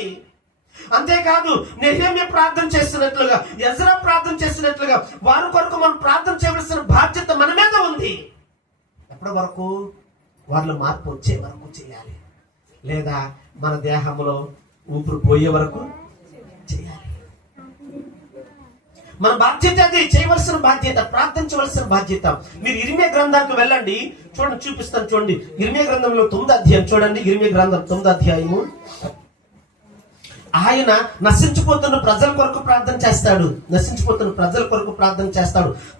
అంతేకాదు నెహెమ్యా ప్రార్థన చేస్తున్నట్లుగా, ఎజ్రా ప్రార్థన చేస్తున్నట్లుగా వారి కొరకు మనం ప్రార్థన చేయవలసిన బాధ్యత మన మీద ఉంది. ఎప్పటి వరకు? వాళ్ళ మార్పు వచ్చే వరకు చేయాలి, లేదా మన దేహంలో ఊపిరి పోయే వరకు చేయాలి. మన బాధ్యత అది, చేయవలసిన బాధ్యత, ప్రార్థించవలసిన బాధ్యత. మీరు ఇర్మియా గ్రంథానికి వెళ్ళండి, చూడండి, చూపిస్తాను చూడండి. ఇర్మియా గ్రంథంలో 9వ అధ్యాయం చూడండి. ఇర్మియా గ్రంథం 9వ అధ్యాయము. ఆయన నశించిపోతున్న ప్రజల కొరకు ప్రార్థన చేస్తాడు.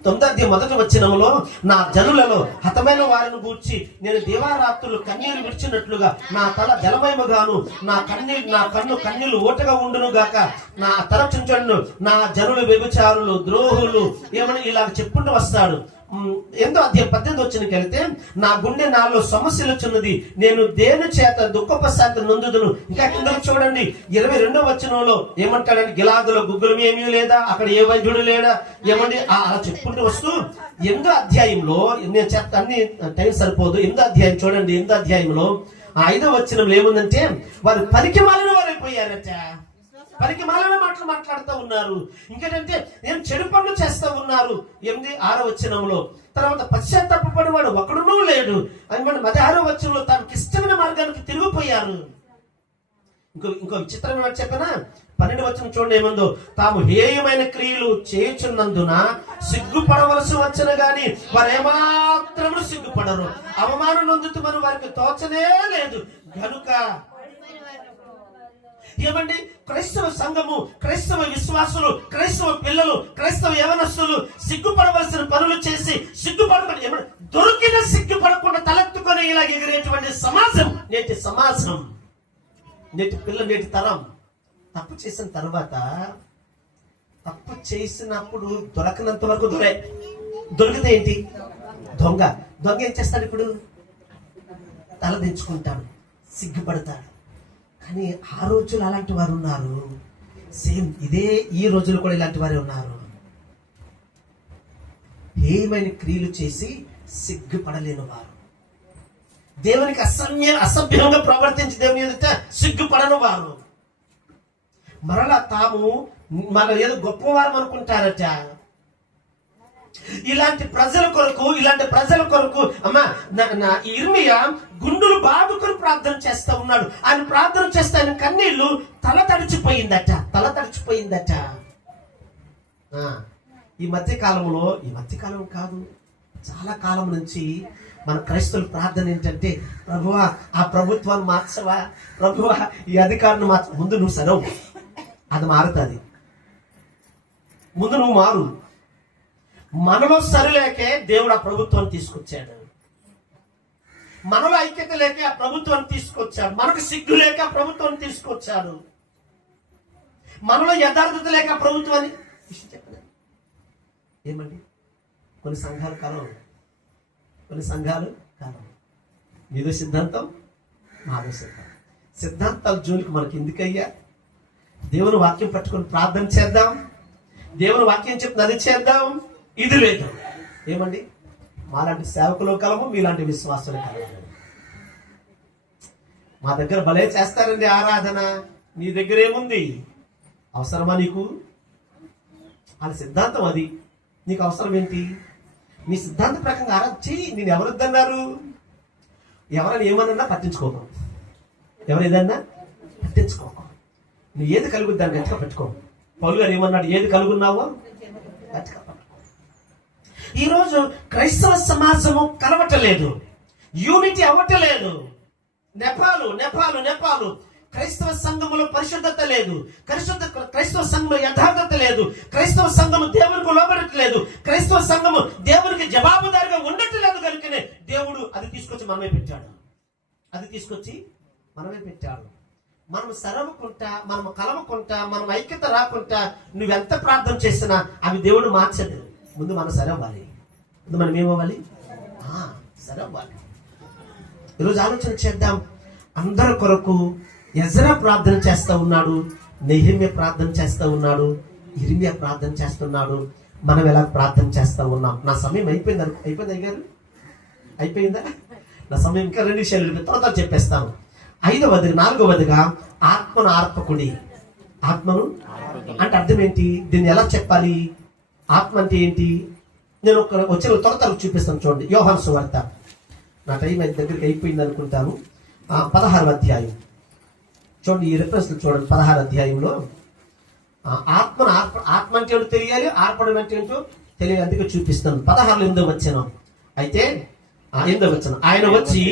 9వ అధ్యాయం 1వ వచనములో, నా జనులలో హతమైన వారిని గూర్చి నేను దివారాత్రులు కన్నీరు విడిచినట్లుగా నా తల జలమయముగాను నా కన్ను కన్నీళ్లు ఓటగా ఉండును గాక. నా తరచుంచండు నా జనులు వ్యభిచారులు, ద్రోహులు ఏమని ఇలా చెప్పుకుంటూ వస్తాడు. 8వ అధ్యాయం 18వ వచనంకి వెళ్తే, నా గుండె నాలో సమస్యలు వచ్చున్నది, నేను దేని చేత దుఃఖోపశాంతి నొందుదును. ఇంకా కిందకు చూడండి 22వ వచనంలో ఏమంటాడంటే, గిలాదులో గుగ్గులం ఏమీ లేదా, అక్కడ ఏ వైద్యుడు లేడా, ఏమండి అలా చెప్పుకుంటూ వస్తూ 8వ అధ్యాయంలో, నేను చెప్తా అన్ని టైం సరిపోదు, 8వ అధ్యాయం చూడండి. 8వ అధ్యాయంలో 5వ వచనంలో ఏముందంటే, వారు పనికి మాలిన వారైపోయారట. పనికి మాలిన మాటలు మాట్లాడుతూ ఉన్నారు. ఇంకేంటంటే నేను చెడు పనులు చేస్తూ ఉన్నారు. 6వ వచనంలో తర్వాత పశ్చాత్తాపపడేవాడు ఒకడునూ లేడు అని 16వ వచనంలో తనకి ఇష్టమైన మార్గానికి తిరిగిపోయారు. ఇంకో విచిత్రమైన మాట చెప్పనా, 12వ వచనం చూడండి ఏముందో, తాము హేయమైన క్రియలు చేయుచున్నందున సిగ్గుపడవలసి వచ్చిన గాని వారు ఏమాత్రము సిగ్గుపడరు, అవమానం నొందుతమని వారికి తోచనే లేదు గనుక. ఏమండి, క్రైస్తవ సంఘము, క్రైస్తవ విశ్వాసులు, క్రైస్తవ పిల్లలు, క్రైస్తవ యవనస్తులు సిగ్గుపడవలసిన పనులు చేసి సిగ్గుపడకుండా, దొరికిన సిగ్గుపడకుండా తలెత్తుకొని ఇలా ఎగిరేటువంటి సమాజం నేటి పిల్లలు, నేటి తరం. తప్పు చేసిన తర్వాత, తప్పు చేసినప్పుడు దొరకనంత వరకు దొరికితే ఏంటి? దొంగ ఏం చేస్తాడు? ఇప్పుడు తల దించుకుంటాడు, సిగ్గుపడతాడు. కానీ ఆ రోజులు అలాంటి వారు ఉన్నారు. సేమ్ ఈ రోజులు కూడా ఇలాంటి వారే ఉన్నారు. ఏమైనా క్రియలు చేసి సిగ్గుపడలేని వారు, దేవునికి అసభ్యంగా ప్రవర్తించి దేవుని ఎదుట సిగ్గుపడని వారు, మరలా తాము ఏదో గొప్పవారు అనుకుంటారట. ఇలాంటి ప్రజల కొరకు అమ్మా ఇర్మియా గుండులు బాదుకొని ప్రార్థన చేస్తా ఉన్నాడు. ఆయన ప్రార్థన చేస్తే ఆయన కన్నీళ్లు తల తడిచిపోయిందట. ఈ మధ్య కాలం కాదు, చాలా కాలం నుంచి మన క్రైస్తవుల ప్రార్థన ఏంటంటే, ప్రభువా ఆ ప్రభుత్వాన్ని మార్చవా, ప్రభువా ఈ అధికారాన్ని మార్చ. ముందు నువ్వు సరవు, అది మారుతుంది. ముందు నువ్వు మారు. మనలో సరిలేకే దేవుడు ఆ ప్రభుత్వాన్ని తీసుకొచ్చాడు. మనలో ఐక్యత లేక ఆ ప్రభుత్వాన్ని తీసుకొచ్చాడు. మనకు సిగ్గు లేక ఆ ప్రభుత్వాన్ని తీసుకొచ్చాడు. మనలో యథార్థత లేక ఆ ప్రభుత్వాన్ని చెప్పలేదు. ఏమండి, కొన్ని సంఘాలు కాలం, నీదో సిద్ధాంతం, నాదో సిద్ధాంతాల జోలికి మనకి ఎందుకయ్యా? దేవుని వాక్యం పట్టుకొని ప్రార్థన చేద్దాం, దేవుని వాక్యం చెప్తుంది అది చేద్దాం. ఇది లేదు. ఏమండి, మాలాంటి సేవకులు కలము, మీలాంటి విశ్వాసులు కలము. మా దగ్గర భలే చేస్తారండి ఆరాధన, నీ దగ్గర ఏముంది? అవసరమా నీకు? వాళ్ళ సిద్ధాంతం అది, నీకు అవసరం ఏంటి? నీ సిద్ధాంత ప్రకారం ఆరాధన చెయ్యి. నేను ఎవరొద్దన్నారు? ఎవరైనా ఏమన్నా పట్టించుకోకు, ఎవరేదన్నా పట్టించుకోకు. నువ్వు ఏది కలుగుద్ది దాన్ని గట్టిగా పెట్టుకో. పౌలు గారు ఏమన్నాడు? ఏది కలుగున్నావో గట్టిగా. ఈరోజు క్రైస్తవ సమాజము కలవటలేదు, యూనిటీ అవ్వటలేదు. నెపాలు క్రైస్తవ సంఘములో పరిశుద్ధత లేదు, క్రైస్తవ సంఘంలో యథార్థత లేదు, క్రైస్తవ సంఘము దేవునికి లోబడట్లేదు, క్రైస్తవ సంఘము దేవునికి జవాబుదారిగా ఉండట్లేదు. కనుకనే దేవుడు అది తీసుకొచ్చి మనమే పెట్టాడు. మనం సరవకుంటా, మనం కలవకుంటా, మనం ఐక్యత రాకుంటా నువ్వెంత ప్రార్థన చేసినా అవి దేవుడు మార్చదు. ముందు మనం సరవ్వాలి. ముందు మనం ఏమవ్వాలి? సరవ్వాలి. ఈరోజు ఆలోచన చేద్దాం. అందరి కొరకు ఎజ్రా ప్రార్థన చేస్తూ ఉన్నాడు, నెహెమ్యా ప్రార్థన చేస్తూ ఉన్నాడు, ఇర్మియా ప్రార్థన చేస్తున్నాడు. మనం ఎలా ప్రార్థన చేస్తూ ఉన్నాం? నా సమయం అయిపోయింది అయ్యారు? అయిపోయిందా? నా సమయం ఇంకా 2 విషయాలు తర్వాత చెప్పేస్తాను. 4వదిగా ఆత్మను ఆర్పకుడి. ఆత్మను అంటే అర్థం ఏంటి? దీన్ని ఎలా చెప్పాలి? ఆత్మ అంటే ఏంటి? నేను వచ్చిన త్వర చూపిస్తాను. చూడండి, యోహాను సువార్త. నా టైం దగ్గరికి అయిపోయింది అనుకుంటాను. 16వ అధ్యాయం చూడండి. ఈ రిఫరెన్స్ చూడండి. 16వ అధ్యాయంలో ఆత్మ అంటే ఏంటో తెలియాలి, ఆర్పడం అంటే ఏంటో తెలియాలి. అందుకే చూపిస్తాను. 16 వచనం. అయితే 8వ వచనం, ఆయన వచ్చి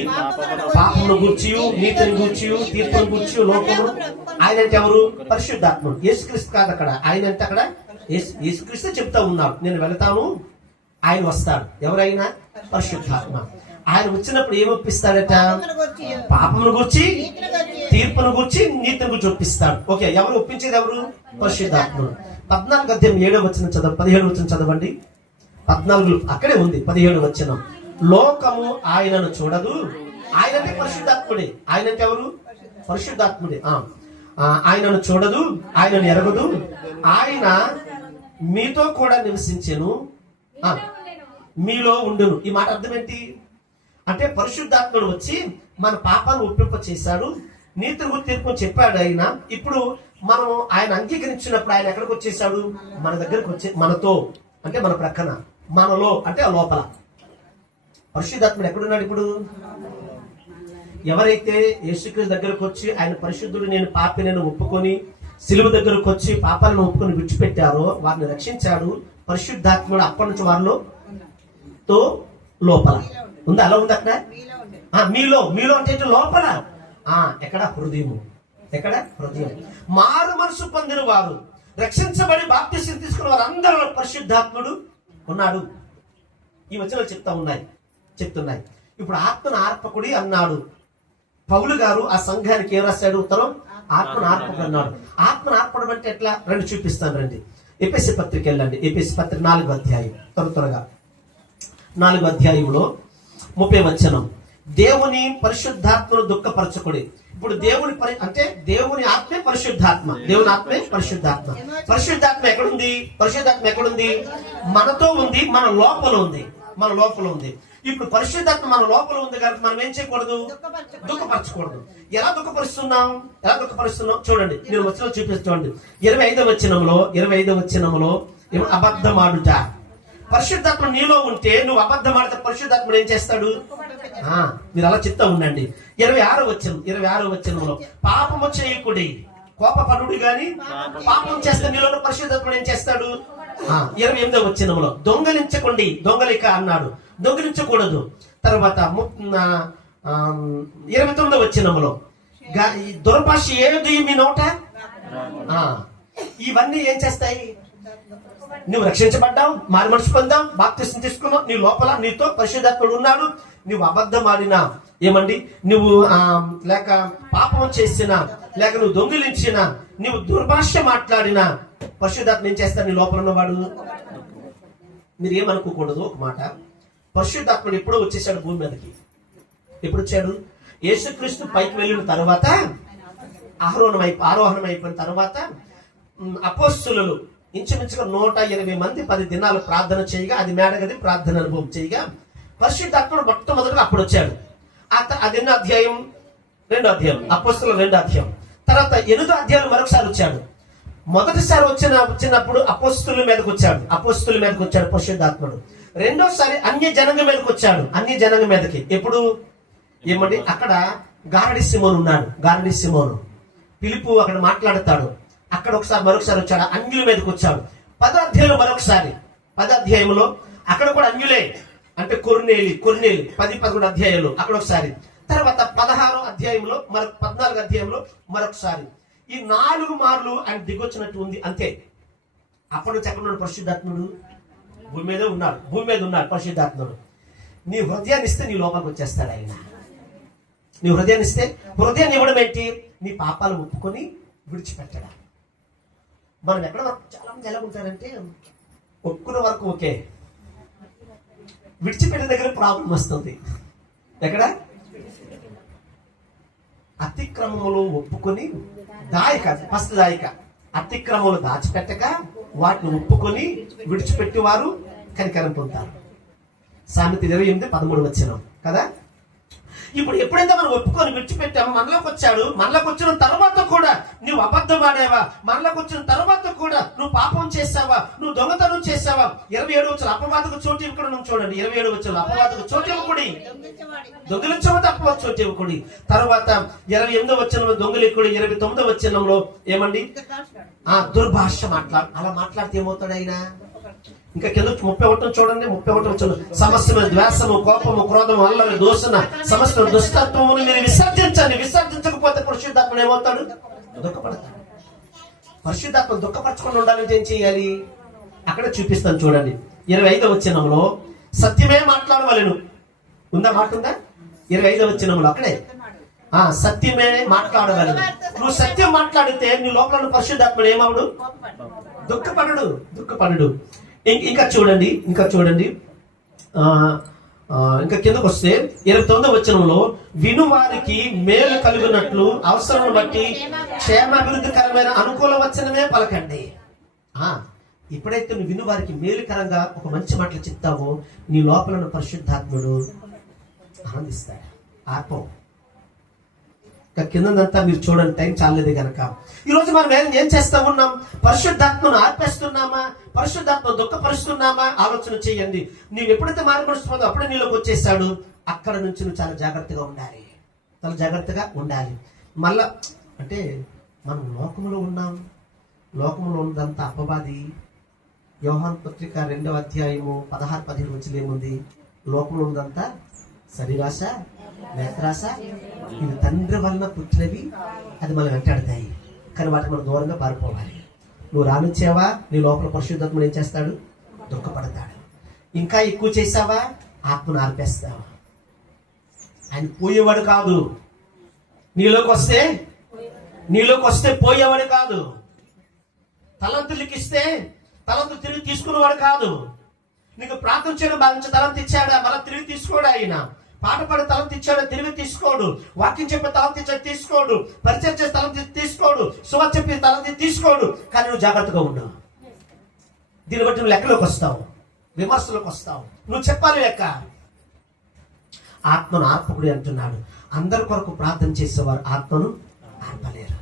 పాపమును గూర్చి, నీతిని గూర్చి, తీర్పును గూర్చి లోకము. ఆయన అంటే ఎవరు? పరిశుద్ధాత్ముడు. యేసుక్రీస్తు కాదు అక్కడ. ఆయన అంటే అక్కడ యేసుక్రీస్తు చెప్తా ఉన్నాడు, నేను వెళతాను, ఆయన వస్తాడు. ఎవరైనా? పరిశుద్ధాత్మ. ఆయన వచ్చినప్పుడు ఏమి ఒప్పిస్తాడట? పాపమును గూర్చి, తీర్పును గూర్చి, నీతిని గూర్చి ఒప్పిస్తాడు. ఓకే, ఎవరు ఒప్పించేది? ఎవరు? పరిశుద్ధాత్ముడు. 14వ అధ్యాయం 7వ వచనం చదవ, 17వ వచనం చదవండి. 14 అక్కడే ఉంది. 17వ వచనం, లోకము ఆయనను చూడదు. ఆయన అంటే పరిశుద్ధాత్ముడే. ఆయన అంటే ఎవరు? పరిశుద్ధాత్ముడే. ఆయనను చూడదు, ఆయనను ఎరగదు, ఆయన మీతో కూడా నివసించెను, మీలో ఉండును. ఈ మాట అర్థం ఏంటి అంటే, పరిశుద్ధాత్ముడు వచ్చి మన పాపాలను ఒప్పింప చేశాడు, నీతిని తీర్పు చెప్పాడు. ఆయన ఇప్పుడు మనం ఆయన అంగీకరించినప్పుడు ఆయన ఎక్కడికి వచ్చేసాడు? మన దగ్గరకు వచ్చే, మనతో అంటే మన ప్రక్కన, మనలో అంటే ఆ లోపల. పరిశుద్ధాత్ముడు ఎక్కడున్నాడు ఇప్పుడు? ఎవరైతే యేసుక్రీస్తు దగ్గరకు వచ్చి ఆయన పరిశుద్ధుడు, నేను పాపి, నేను ఒప్పుకొని సిలువ దగ్గరకు వచ్చి పాపాలను ఒప్పుకొని విడిచిపెట్టారో వారిని రక్షించాడు పరిశుద్ధాత్ముడు. అప్పటి నుంచి వారిలో తో లోపల ఉంది. అలా ఉంది అక్కడ. మీలో అంటే లోపల. ఎక్కడ? హృదయము. ఎక్కడ? హృదయం. మారు మనసు పొందిన వారు, రక్షించబడి బాప్తిసం తీసుకున్న వారు అందరిలో పరిశుద్ధాత్ముడు ఉన్నాడు. ఈ వచనాలు చెప్తున్నాయి. ఇప్పుడు ఆత్మను ఆర్పకుడి అన్నాడు పౌలు గారు. ఆ సంఘానికి ఏం రాశాడు ఉత్తరం? ఆత్మను ఆర్పకుడు అన్నాడు. ఆత్మను ఆర్పడం అంటే ఎట్లా? రెండు చూపిస్తాను రండి. ఎఫెసీ పత్రిక వెళ్ళండి. ఎఫెసీ పత్రిక 4వ అధ్యాయం. త్వరగా 4వ అధ్యాయంలో 30వ వచనం, దేవుని పరిశుద్ధాత్మను దుఃఖపరచకుడి. ఇప్పుడు దేవుని ఆత్మే పరిశుద్ధాత్మ. దేవుని ఆత్మే పరిశుద్ధాత్మ. పరిశుద్ధాత్మ ఎక్కడుంది? మనతో ఉంది, మన లోపల ఉంది. ఇప్పుడు పరిశుద్ధాత్మ మన లోపల ఉంది కనుక మనం ఏం చేయకూడదు? దుఃఖపరచకూడదు. ఎలా దుఃఖపరుస్తున్నాం? చూడండి, నేను వచనం చూపిస్తాండి. 25వ వచనంలో అబద్ధమాడుట. పరిశుద్ధాత్మ నీలో ఉంటే నువ్వు అబద్ధం ఆడితే పరిశుద్ధాత్ముడు ఏం చేస్తాడు? మీరు అలా చెప్తా ఉండండి. 26వ వచనంలో పాపము చేయకుడి, కోపపడుడు గాని పాపం చేస్తే నీలో పరిశుద్ధాత్ముడు ఏం చేస్తాడు? 28వ వచనంలో దొంగలించకండి, దొంగలిక అన్నాడు, దొంగలించకూడదు. తర్వాత 29వ వచనంలో దుర్భాష ఏది మీ నోట. ఇవన్నీ ఏం చేస్తాయి? నువ్వు రక్షించబడ్డావు, మారు మనసు పొందాం, బాప్తిసం తీసుకున్నావు, నీ లోపల నీతో పరిశుద్ధాత్ముడు ఉన్నాడు. నువ్వు అబద్ధం ఆడినా ఏమండి, నువ్వు లేక పాపం చేసినా, లేక నువ్వు దొంగిలించినా, నువ్వు దుర్భాష మాట్లాడినా పరిశుద్ధాత్మ ఏం చేస్తాడు? నీ లోపల ఉన్నవాడు. మీరు ఏమనుకోకూడదు. ఒక మాట, పరిశుద్ధాత్ముడు ఎప్పుడో వచ్చేసాడు భూమి మీదకి. ఎప్పుడు వచ్చాడు? యేసుక్రీస్తు పైకి వెళ్ళిన తర్వాత, ఆరోహణం అయిపోయిన తర్వాత అపోస్తులు ఇంచుమించుగా 180 మంది 10 దినాలు ప్రార్థన చేయగా, అది మేడగది ప్రార్థన అనుభవం చేయగా పరిశుద్ధాత్ముడు మొట్టమొదటిగా అప్పుడు వచ్చాడు. అది 2వ అధ్యాయం. అపోస్తుల 2వ అధ్యాయం. తర్వాత 8వ అధ్యాయం మరొకసారి వచ్చాడు. మొదటిసారి వచ్చినప్పుడు అపోస్తుల మీదకి వచ్చాడు పరిశుద్ధాత్ముడు. రెండోసారి అన్య జనంగ మీదకి వచ్చాడు. అన్య జనంగ మీదకి ఎప్పుడు? ఏమండి, అక్కడ గారడి సిమోను ఉన్నాడు. గారడి సిమోను పిలుపు అక్కడ మాట్లాడతాడు. అక్కడ మరొకసారి వచ్చాడు, అన్యుల మీదకి వచ్చాడు. 10వ అధ్యాయంలో మరొకసారి, 10వ అధ్యాయంలో అక్కడ కూడా అన్యులే, అంటే కొర్నేలి 10-11 అధ్యాయాలు అక్కడ ఒకసారి. తర్వాత 16వ అధ్యాయంలో 14వ అధ్యాయంలో మరొకసారి ఈ 4 మార్లు ఆయన దిగొచ్చినట్టు ఉంది అంతే. అప్పటి నుంచి ఎక్కడ ఉన్నాడు పరిశుద్ధాత్ముడు? భూమి మీద ఉన్నాడు పరిశుద్ధాత్ముడు. నీ హృదయాన్ని ఇస్తే నీ లోపలికి వచ్చేస్తాడు ఆయన. నీ హృదయాన్ని ఇస్తే, హృదయాన్ని ఇవ్వడం ఏంటి? నీ పాపాలు ఒప్పుకొని విడిచిపెట్టడం. మనం ఎక్కడ వరకు చాలా మంది ఎలా ఉంటారంటే ఒప్పుకున్న వరకు ఓకే, విడిచిపెట్టే దగ్గర ప్రాబ్లం వస్తుంది. ఎక్కడ? అతిక్రమములు ఒప్పుకొని దాయిక అతిక్రమములు దాచిపెట్టక వాటిని ఒప్పుకొని విడిచిపెట్టి వారు కనికరం పొందుతారు. సామెత 28:13 వచ్చిన కదా. ఇప్పుడు ఎప్పుడైతే మనం ఒప్పుకొని విడిచిపెట్టామో మనలోకి వచ్చాడు. మనలోకి వచ్చిన తర్వాత కూడా నువ్వు అబద్ధం ఆడావా, మనలోకి వచ్చిన తర్వాత కూడా నువ్వు పాపం చేసావా, నువ్వు దొంగతనం చేసావా. 27 వచ్చిన అపవాదకు చోటు ఇవ్వకుండా చూడండి. 27 వచ్చిన అపవాదకు చోటు ఇవ్వకుడి, దొంగిలించవద్దు, అపవాద చోటు ఇవ్వకుడి. తర్వాత 28 వచనంలో దొంగిలికుడి, 29 వచనంలో ఏమండి? దుర్భాష అలా మాట్లాడితే ఏమవుతాడు ఆయన? ఇంకా కింద 31 చూడండి. 31 వచ్చిన సమస్తమైన ద్వేషము, కోపము, క్రోధము, అల్లరి, దూషణ, సమస్త దుష్టత్వమును మీరు విసర్జించండి. విసర్జించకపోతే పరిశుద్ధాత్మ ఏమవుతాడు? దుఃఖపడతాడు. పరిశుద్ధాత్మ దుఃఖపరచకుండా ఉండాలంటే ఏం చేయాలి? అక్కడ చూపిస్తాను చూడండి. 25వ వచనంలో సత్యమే మాట్లాడవలెను. ఉందా? మాట ఉందా? 25వ వచనంలో అక్కడే సత్యమే మాట్లాడవలెను. నువ్వు సత్యం మాట్లాడితే నీ లోపల పరిశుద్ధాత్మ ఏమవుడు? దుఃఖపడడు. ఇంకా చూడండి ఇంకా కిందకు వస్తే 29వ వచనంలో విను వారికి మేలు కలుగునట్లు అవసరం బట్టి క్షేమాభివృద్ధికరమైన అనుకూల వచనమే పలకండి. ఎప్పుడైతే నువ్వు విను వారికి మేలుకరంగా ఒక మంచి మాటలు చెప్తావో నీ లోపల ఉన్న పరిశుద్ధాత్ముడు ఆనందిస్తాడు. ఆత్మ కిందంతా మీరు చూడండి, టైం చాలేదు కనుక ఈరోజు మనం ఏం చేస్తా ఉన్నాం? పరిశుద్ధాత్మను ఆర్పేస్తున్నామా? పరిశుద్ధాత్మ దుఃఖపరుస్తున్నామా? ఆలోచన చేయండి. నీవు ఎప్పుడైతే మారిపరుస్తుందో అప్పుడే నీలోకి వచ్చేసాడు. అక్కడ నుంచి నువ్వు చాలా జాగ్రత్తగా ఉండాలి. మళ్ళా అంటే మనం లోకంలో ఉన్నాం. లోకంలో ఉన్నదంతా అపవాది. యోహాను పత్రిక 2వ అధ్యాయము 16-15 వచ్చిన ఏముంది? లోకంలో ఉన్నదంతా శరీరాశ, నేత్రాశ, ఇది తండ్రి వలన పుట్టినవి, అది మనం వెంటాడతాయి. కానీ వాటికి మనం దూరంగా పారిపోవాలి. నువ్వు రానిచ్చావా, నీ లోపల పరిశుద్ధాత్ముడు ఏం చేస్తాడు? దుఃఖపడతాడు. ఇంకా ఎక్కువ చేసావా, ఆత్మను ఆర్పేస్తావా. ఆయన పోయేవాడు కాదు. నీలోకి వస్తే పోయేవాడు కాదు. తలంతులకి ఇస్తే తలంతులు తిరిగి తీసుకునేవాడు కాదు. నీకు ప్రార్థన చేయడం భావించి తలంతు ఇచ్చాడా, మళ్ళీ తిరిగి తీసుకోడు. ఆయన పాట పాడే తలంతు ఇచ్చాడు, తిరిగి తీసుకోడు. వాక్యం చెప్పే తలంతు ఇచ్చాడు, తీసుకోడు. పరిచయం చేసే తలంతు తీసుకోడు. సువార్త చెప్పే తలంతు తీసుకోడు. కానీ నువ్వు జాగ్రత్తగా ఉండు. దీన్ని బట్టి నువ్వు లెక్కలోకి వస్తావు, విమర్శలోకి వస్తావు. నువ్వు చెప్పాలి లెక్క. ఆత్మను ఆర్పకుడి అంటున్నాడు. అందరి కొరకు ప్రార్థన చేసేవారు ఆత్మను ఆర్పలేరు.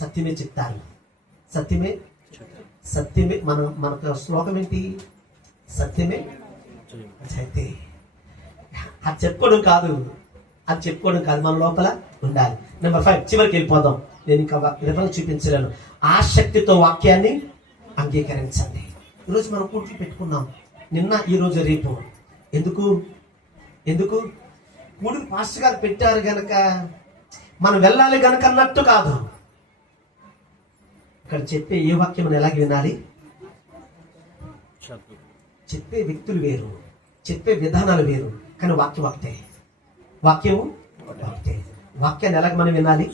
సత్యమే చెప్తారు. సత్యమే మనకు శ్లోకం ఏంటి? సత్యమే అయితే అది చెప్పుకోవడం కాదు, మన లోపల ఉండాలి. నెంబర్ 5 చివరికి వెళ్ళిపోదాం. నేను ఇంకా వివరణ చూపించలేను. ఆసక్తితో వాక్యాన్ని అంగీకరించండి. ఈరోజు మనం కూట్లు పెట్టుకున్నాం, నిన్న, ఈరోజు, రేపు. ఎందుకు కూడికి పాస్టర్ గారు పెట్టారు గనక మనం వెళ్ళాలి గనక అన్నట్టు కాదు. ఇక్కడ చెప్పే ఏ వాక్యం మనం ఎలాగ వినాలి? చెప్పే వ్యక్తులు వేరు, చెప్పే విధానాలు వేరు, కానీ వాక్యం ఒకటే. వాక్యాన్ని ఎలాగ మనం వినాలి?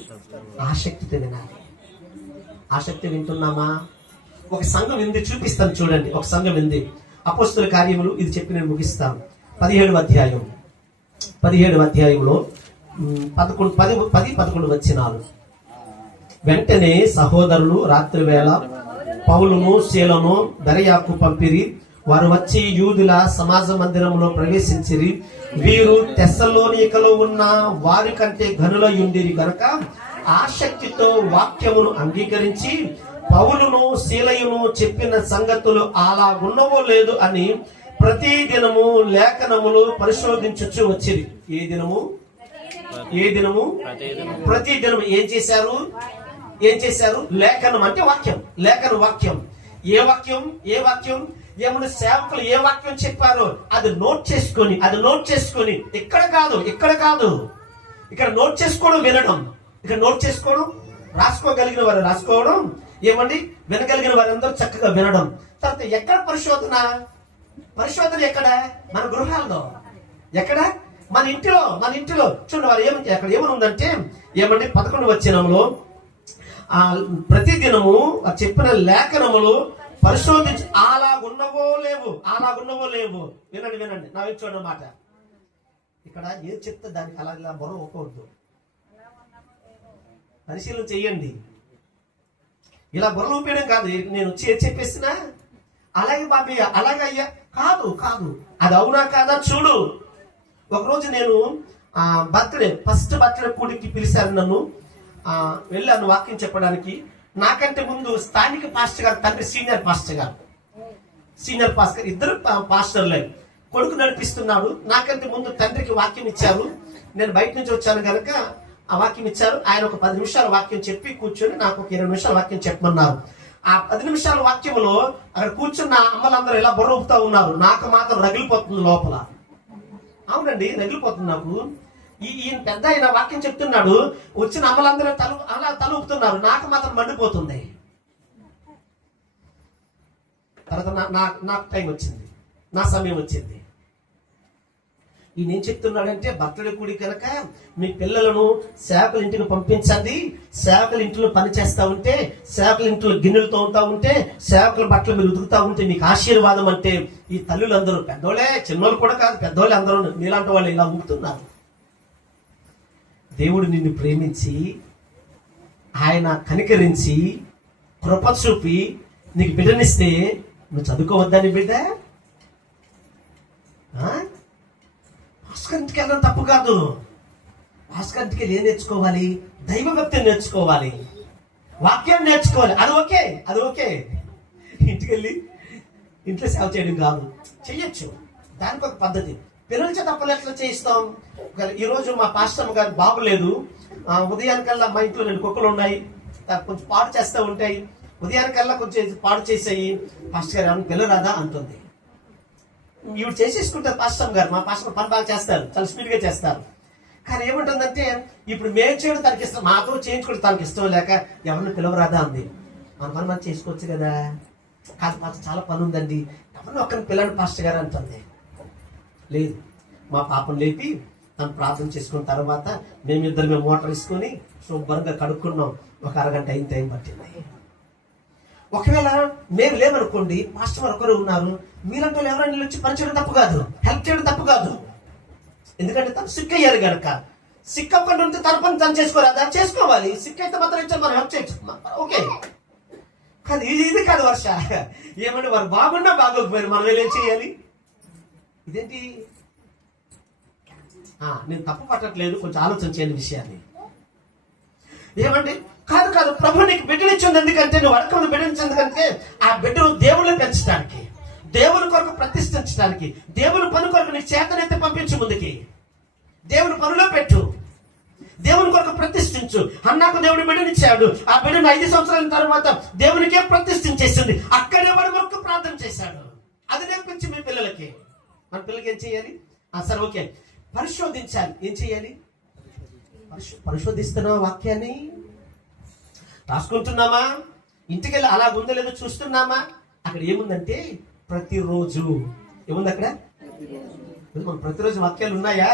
ఆసక్తితో వినాలి. ఆసక్తి వింటున్నామా? ఒక సంఘం వింది, చూపిస్తాను చూడండి. ఒక సంఘం వింది. అపోస్తుల కార్యములు, ఇది చెప్పి నేను ముగిస్తాను. 17వ అధ్యాయంలో 10-11 వచనాలు. వెంటనే సహోదరులు రాత్రి వేళ పౌలును శీలను బెరయాకు పంపిరి. వారు వచ్చి యూదుల సమాజ మందిరంలో ప్రవేశించిరి. వీరు తెస్సలోనికలో ఉన్న వారి కంటే ఘనులయుండిరి గనక ఆసక్తితో వాక్యమును అంగీకరించి పౌలును శీలయును చెప్పిన సంగతులు అలాగున్నవో లేదు అని ప్రతి దినము లేఖనములు పరిశోధించుచు వచ్చిరి. ఏ దినము ప్రతి దినము ఏం చేశారు? లేఖనం అంటే వాక్యం. వాక్యం. ఏ వాక్యం? ఏమన్నా సేవకులు ఏ వాక్యం చెప్పారో అది నోట్ చేసుకొని ఇక్కడ కాదు ఇక్కడ నోట్ చేసుకోవడం వినడం, ఇక్కడ నోట్ చేసుకోవడం, రాసుకోగలిగిన వారు రాసుకోవడం, ఏమండి వినగలిగిన వారందరూ చక్కగా వినడం. తర్వాత ఎక్కడ పరిశోధన? పరిశోధన ఎక్కడ? మన గృహాల్లో. ఎక్కడ? మన ఇంటిలో చూడండి వారు అక్కడ ఏమనుందంటే ఏమండి 11వ వచనంలో ప్రతిదినము చెప్పిన లేఖనములు పరిశోధించి అలాగున్నవో లేవు. వినండి నా చూడండి మాట. ఇక్కడ ఏది చెప్తే దానికి అలా బొర్ర ఒక్కవద్దు, పరిశీలన చెయ్యండి. ఇలా బొర్రలు ఊపేయడం కాదు. నేను చెప్పేసినా అలాగే బాబీ అలాగయ్యా కాదు, అది అవునా కాదా చూడు. ఒకరోజు నేను ఫస్ట్ బర్త్డే కూడికి పిలిచారు నన్ను. వెళ్ళాను వాక్యం చెప్పడానికి. నాకంటే ముందు స్థానిక పాస్టర్ గారు తండ్రి సీనియర్ పాస్టర్ గారు ఇద్దరు పాస్టర్లే. కొడుకు నడిపిస్తున్నాడు. నాకంటే ముందు తండ్రికి వాక్యం ఇచ్చారు. నేను బయట నుంచి వచ్చాను కనుక ఆ వాక్యం ఇచ్చారు. ఆయన ఒక 10 నిమిషాల వాక్యం చెప్పి కూర్చొని నాకు ఒక 20 నిమిషాల వాక్యం చెప్పమన్నారు. ఆ 10 నిమిషాల వాక్యంలో అక్కడ కూర్చున్న అమ్మలందరూ ఇలా బొర్ర ఊపుతా ఉన్నారు. నాకు మాత్రం రగిలిపోతుంది లోపల. అవునండి, రగిలిపోతుంది నాకు. ఈయన పెద్ద ఆయన వాక్యం చెప్తున్నాడు, వచ్చిన అమ్మలందరూ అలా తలుపుతున్నారు, నాకు మాత్రం మండిపోతుంది. తర్వాత నాకు టైం వచ్చింది, నా సమయం వచ్చింది. ఈయన ఏం చెప్తున్నాడంటే బర్త్డే కూడి కనుక మీ పిల్లలను సేవకుల ఇంటికి పంపించండి. సేవకుల ఇంట్లో పని చేస్తా ఉంటే, సేవకుల ఇంట్లో గిన్నెలు తోముతా ఉంటే, సేవకుల బట్టలు మీరు ఉతుకుతా ఉంటే మీకు ఆశీర్వాదం అంటే ఈ తల్లులందరూ పెద్దోళ్ళే, చిన్నోళ్ళు కూడా కాదు, పెద్దోళ్ళే అందరూ మీలాంటి వాళ్ళు ఇలా ఊపుతున్నారు. దేవుడు నిన్ను ప్రేమించి ఆయన కనికరించి కృప చూపి నీకు బిడ్డనిస్తే నువ్వు చదువుకోవద్దని బిడ్డ? భాస్కర్ ఇంటికి వెళ్ళడం తప్పు కాదు. భాస్కర్ ఇంటికి వెళ్ళి ఏం నేర్చుకోవాలి? దైవభక్తిని నేర్చుకోవాలి, వాక్యాన్ని నేర్చుకోవాలి. అది ఓకే. ఇంటికి వెళ్ళి ఇంట్లో సేవ చేయడం కాదు, చెయ్యొచ్చు. దానికి ఒక పద్ధతి. పిల్లల చేత అప్పులు ఎట్లా చేయిస్తాం? ఈరోజు మా పాస్టర్ గారు బాగులేదు. ఉదయానికల్లా మా ఇంట్లో 2 కుక్కలు ఉన్నాయి, కొంచెం పాడు చేస్తూ ఉంటాయి. ఉదయానికల్లా కొంచెం పాడు చేసాయి. పాస్టర్ గారు ఏమన్నా పిల్లరాదా అంటుంది. ఇవి చేసేసుకుంటారు పాస్టర్ గారు. మా పాస్టర్ పని బాగా చేస్తారు, చాలా స్పీడ్ గా చేస్తారు. కానీ ఏముంటుందంటే ఇప్పుడు మేము చేయడం తనకి ఇష్టం, మాతో చేయించుకోవడం తనకి ఇష్టం లేక ఎవరిని పిలవరాదా అంది. మన పని మనం చేసుకోవచ్చు కదా. కాదు పాస్టర్ చాలా పని ఉందండి, ఎవరిని ఒక్కరిని పిల్లని పాస్టర్ గారు అంటుంది. లేదు, మా పాపను లేపి తను ప్రార్థన చేసుకున్న తర్వాత మేము మోటార్ వేసుకొని శుభ్రంగా కడుక్కున్నాం. ఒక అరగంట అయిన టైం పట్టింది. ఒకవేళ మేము లేమనుకోండి, పాస్టర్ ఒకరు ఉన్నారు, మీరంటే ఎవరైనా వచ్చి పని చేయడం తప్పు కాదు, హెల్ప్ చేయడం తప్పు కాదు. ఎందుకంటే తను సిక్ అయ్యారు కనుక. సిక్ అవ్వకుండా ఉంటే తన పని తను చేసుకోరాదా? చేసుకోవాలి. సిక్ అయితే మాత్రం ఇచ్చారు, మనం హెల్ప్ చేయొచ్చు, ఓకే. కానీ ఇది కాదు వర్ష. ఏమంటే వారు బాగున్నా బాగోకపోయారు, మనం ఏం చేయాలి? ఇదేంటి? నేను తప్పు పట్టట్లేదు, కొంచెం ఆలోచన చేయని విషయాన్ని. ఏమండి? కాదు, ప్రభు నీకు బిడ్డనిచ్చింది ఎందుకంటే, నువ్వు అడగకుండా బిడ్డనిచ్చింది ఎందుకంటే ఆ బిడ్డను దేవుళ్ళు పెంచడానికి, దేవుని కొరకు ప్రతిష్ఠించడానికి, దేవుని పని కొరకు నీకు చేతనైతే పంపించు, ముందుకి దేవుని పనిలో పెట్టు, దేవుని కొరకు ప్రతిష్ఠించు. అన్నాకు దేవుడు బిడ్డనిచ్చాడు. ఆ బిడ్డను 5 సంవత్సరాల తర్వాత దేవునికే ప్రతిష్ఠించేసింది. అక్కడే వాడి వరకు ప్రార్థన చేశాడు. అది నేర్పించి మీ పిల్లలకి. మన పిల్లలకి ఏం చేయాలి? సరే ఓకే, పరిశోధించాలి. ఏం చేయాలి? పరిశోధిస్తున్నావా? వాక్యాన్ని రాసుకుంటున్నామా? ఇంటికి వెళ్ళి అలా ఉందో లేదో చూస్తున్నామా? అక్కడ ఏముందంటే ప్రతిరోజు ఏముంది అక్కడ? మనం ప్రతిరోజు వాక్యాలు ఉన్నాయా?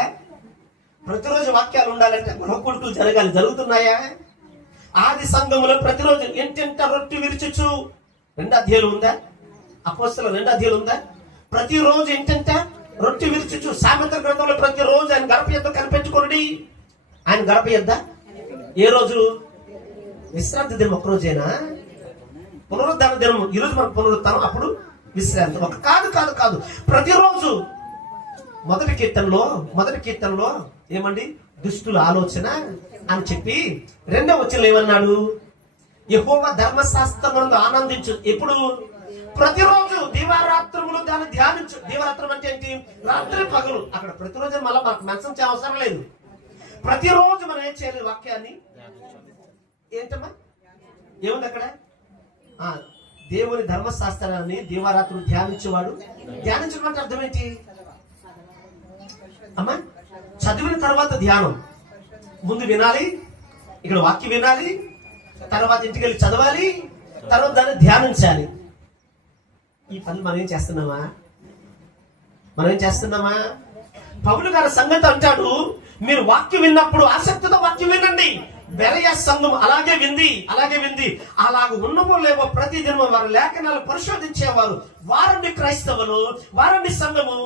ప్రతిరోజు వాక్యాలు ఉండాలంటే గృహ కొడుకులు జరుగుతున్నాయా? ఆది సంఘములో ప్రతిరోజు ఎంటెంట రొట్టె విరుచుచు 2 అధ్యాయాలు ఉందా? అపోస్తలుల 2 అధ్యాయాలు ఉందా? ప్రతిరోజు ఎంటెంట రొట్టె విరుచుచు. సామెతల గ్రంథంలో ప్రతిరోజు ఆయన గడప యొద్ద కనిపెట్టుకోండి. ఆయన గడప యొద్ద ఏ రోజు? విశ్రాంతి దినం ఒక్కరోజేనా? పునరుద్ధాన దినం. ఈరోజు మనకు పునరుద్ధానం, అప్పుడు విశ్రాంతి. కాదు, ప్రతిరోజు. మొదటి కీర్తనలో ఏమండి? దుష్టుల ఆలోచన అని చెప్పి 2వ వచనంలో ఏమన్నాడు? యెహోవా ధర్మశాస్త్రమునందు ఆనందించు. ఎప్పుడు? ప్రతిరోజు దీవారాత్రములు దాన్ని ధ్యానించు. దీవారాత్రం అంటే ఏంటి? రాత్రి పగలు. అక్కడ ప్రతిరోజు మళ్ళీ మనకు మెన్షన్ చేయ అవసరం లేదు. ప్రతిరోజు మనం ఏం చేయాలి? వాక్యాన్ని ఏంటమ్మా ఏముంది అక్కడ? దేవుని ధర్మశాస్త్రాన్ని దీవారాత్రులు ధ్యానించేవాడు. ధ్యానించడం అంటే అర్థం ఏంటి అమ్మా? చదివిన తర్వాత ధ్యానం. ముందు వినాలి, ఇక్కడ వాక్యం వినాలి, తర్వాత ఇంటికి వెళ్ళి చదవాలి, తర్వాత దాన్ని ధ్యానించాలి. ఈ పనులు మనం ఏం చేస్తున్నామా? పౌలు గారి సంగతి అంటాడు, మీరు వాక్యం విన్నప్పుడు ఆసక్తితో వాక్యం వినండి. బెరయ సంఘం అలాగే వింది. అలాగ ఉన్నమో లేవో ప్రతి దినము వారు లేఖనాలు పరిశోధించేవారు. వారండి క్రైస్తవులు, వారండి సంఘము.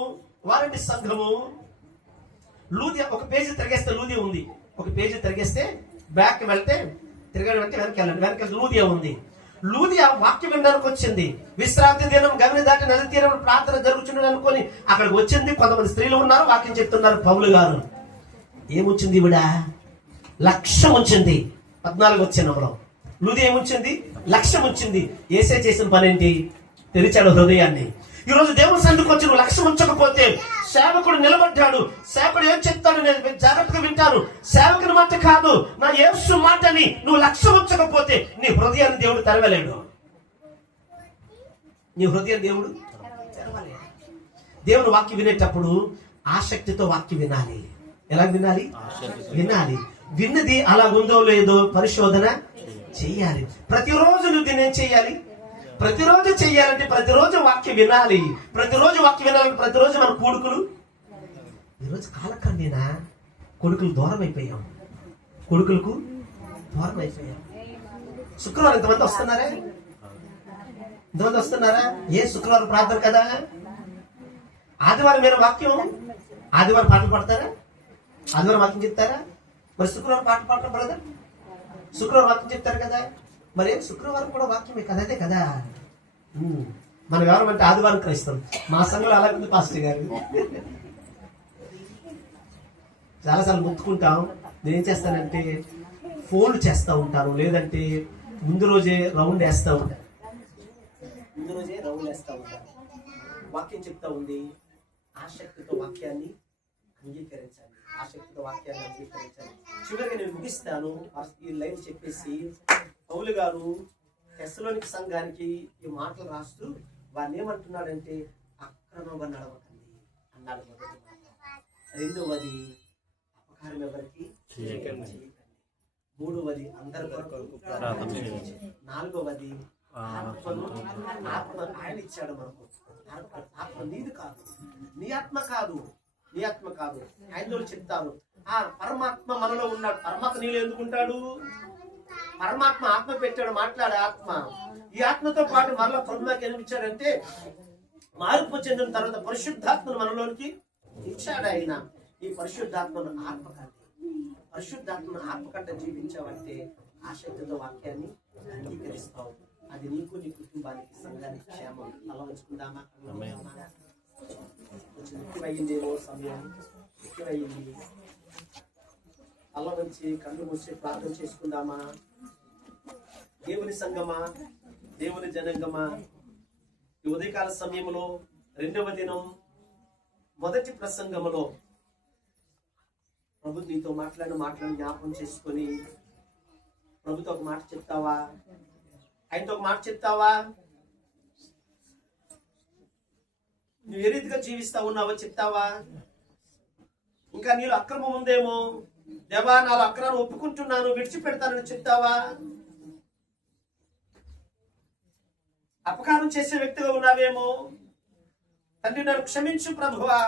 లూదియా, ఒక పేజీ తిరిగేస్తే లూదియా ఉంది. ఒక పేజీ తిరిగేస్తే బ్యాక్ వెళ్తే వెనక లూదియా ఉంది. లూదియా వాక్యం వినడానికి వచ్చింది. విశ్రాంతి దినం గగని దాటి నది తీరం ప్రార్థన జరుగుతున్నది అనుకొని అక్కడికి వచ్చింది. కొంతమంది స్త్రీలు ఉన్నారు, వాక్యం చెప్తున్నారు. పౌలు గారు ఏముంచింది? ఈవిడ లక్ష్యం ఉంచింది. 14 వచనంలో లూదియా ఏముంచింది? లక్ష్యం ఉంచింది. యేసే చేసిన పని ఏంటి? తెరిచాడు హృదయాన్ని. ఈ రోజు దేవుని సన్నిధికి వచ్చి నువ్వు లక్ష్యం ఉంచకపోతే, సేవకుడు నిలబడ్డాడు, సేవకుడు ఏం చెప్తాడు నేను జాగ్రత్తగా వింటాను, సేవకుని మాట కాదు నా యేసు మాటని నువ్వు లక్ష్యం ఉంచకపోతే నీ హృదయాన్ని దేవుడు తెరవలేడు. దేవుని వాక్యం వినేటప్పుడు ఆసక్తితో వాక్యం వినాలి. ఎలా వినాలి? విన్నది అలా ఉందో లేదో పరిశోధన చెయ్యాలి. ప్రతిరోజు నువ్వు దీన్ని ఏం చెయ్యాలి? ప్రతిరోజు చెయ్యాలంటే ప్రతిరోజు వాక్యం వినాలి. ప్రతిరోజు మన కొడుకులు, ఈరోజు కాలక్రమేణా కొడుకులకు దూరం అయిపోయాం. శుక్రవారం ఇంతమంది వస్తున్నారా? ఏ శుక్రవారం ప్రార్థన కదా? ఆదివారం మీరు వాక్యం, ఆదివారం పాటలు పాడతారా? ఆదివారం వాక్యం చెప్తారా? మరి శుక్రవారం పాటలు పాడటం బ్రదర్, శుక్రవారం వాక్యం చెప్తారు కదా? మరి శుక్రవారం కూడా వాక్యమే కదా? అదే కదా. మనం ఎవరమంటే ఆదివారం క్రైస్తవం. మా సంఘంలో అలా ఉంది పాస్టర్ గారు. చాలాసార్లు మొత్తుకుంటాం. నేను ఏం చేస్తానంటే ఫోన్లు చేస్తూ ఉంటాను, లేదంటే ముందు రోజే రౌండ్ వేస్తూ ఉంటాను. వాక్యం చెప్తా ఉంది. ఆసక్తితో వాక్యాన్ని అంగీకరించాలి. చివరిగా నేను ముగిస్తాను. ఈ లైన్ చెప్పేసి పౌలు గారు తెస్సలోనిక సంఘానికి ఈ మాటలు రాస్తూ వారిని ఏమంటున్నాడంటే, అక్రమంగా నడవకండి అన్నాడు. మొదటి మాట. రెండవది, అపకారం ఎవరికి చేయకండి. మూడవది, అందరి కొరకు ప్రార్థన చేయండి. నాలుగవది, ఆత్మ ఆయన ఇచ్చాడు మనకు. ఆత్మ నీది కాదు, నీ ఆత్మ కాదు. ఆయనలో చెప్తారు, ఆ పరమాత్మ మనలో ఉన్నాడు. పరమాత్మ నీలో ఎందుకుంటాడు? పరమాత్మ ఆత్మ పెట్టాడు, మాట్లాడే ఆత్మ. ఈ ఆత్మతో పాటు మరలా ప్రభుకి ఏమిచ్చాడంటే, మార్పు చెందిన తర్వాత పరిశుద్ధాత్మను మనలోనికి ఇచ్చాడు ఆయన. ఈ పరిశుద్ధాత్మను ఆత్మకంటే జీవించావంటే ఆసక్తితో వాక్యాన్ని అంగీకరిస్తావు. అది నీకు, నీ కుటుంబానికి, సంఘానికి క్షేమం. అలా ఉంచుకుందామా? ముఖ్యమైందేమో సమయం, ముఖ్యమైంది. అలా నుంచి కళ్ళు మూసి ప్రార్థన చేసుకుందామా? దేవుని సంగమా, దేవుని జనంగమా, ఈ ఉదయకాల సమయంలో 2వ దినం మొదటి ప్రసంగములో ప్రభు నీతో మాట్లాడిన జ్ఞాపకం చేసుకొని ప్రభుతో ఒక మాట చెప్తావా? ఆయనతో ఒక మాట చెప్తావా? నువ్వు ఏ రీతిగా జీవిస్తా ఉన్నావో చెప్తావా? ఇంకా నీలో అక్రమం ఉందేమో, దేవా నాలో అక్రమం ఒప్పుకుంటున్నాను, విడిచిపెడతానని చెప్తావా? అపకారం చేసే వ్యక్తిగా ఉన్నావేమో, తండ్రి నన్ను క్షమించు ప్రభువా,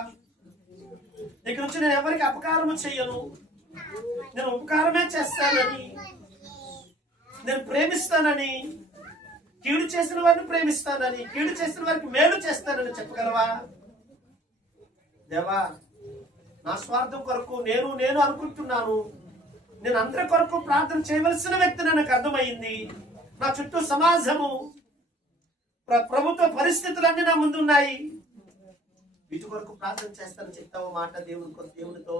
దగ్గర నుంచి నేను ఎవరికి అపకారము చెయ్యను, నేను ఉపకారమే చేస్తానని, నేను ప్రేమిస్తానని, కీడు చేసిన వారిని ప్రేమిస్తానని, కీడు చేసిన వారికి మేలు చేస్తానని చెప్పగలవా? దేవా నా స్వార్థం కొరకు నేను అనుకుంటున్నాను, నేను అందరి కొరకు ప్రార్థన చేయవలసిన వ్యక్తి నాకు అర్థమైంది. నా చుట్టూ సమాజము, ప్రభుత్వ పరిస్థితులన్నీ నా ముందున్నాయి, వీటి కొరకు ప్రార్థన చేస్తానని చెప్తావు మాట దేవునితో.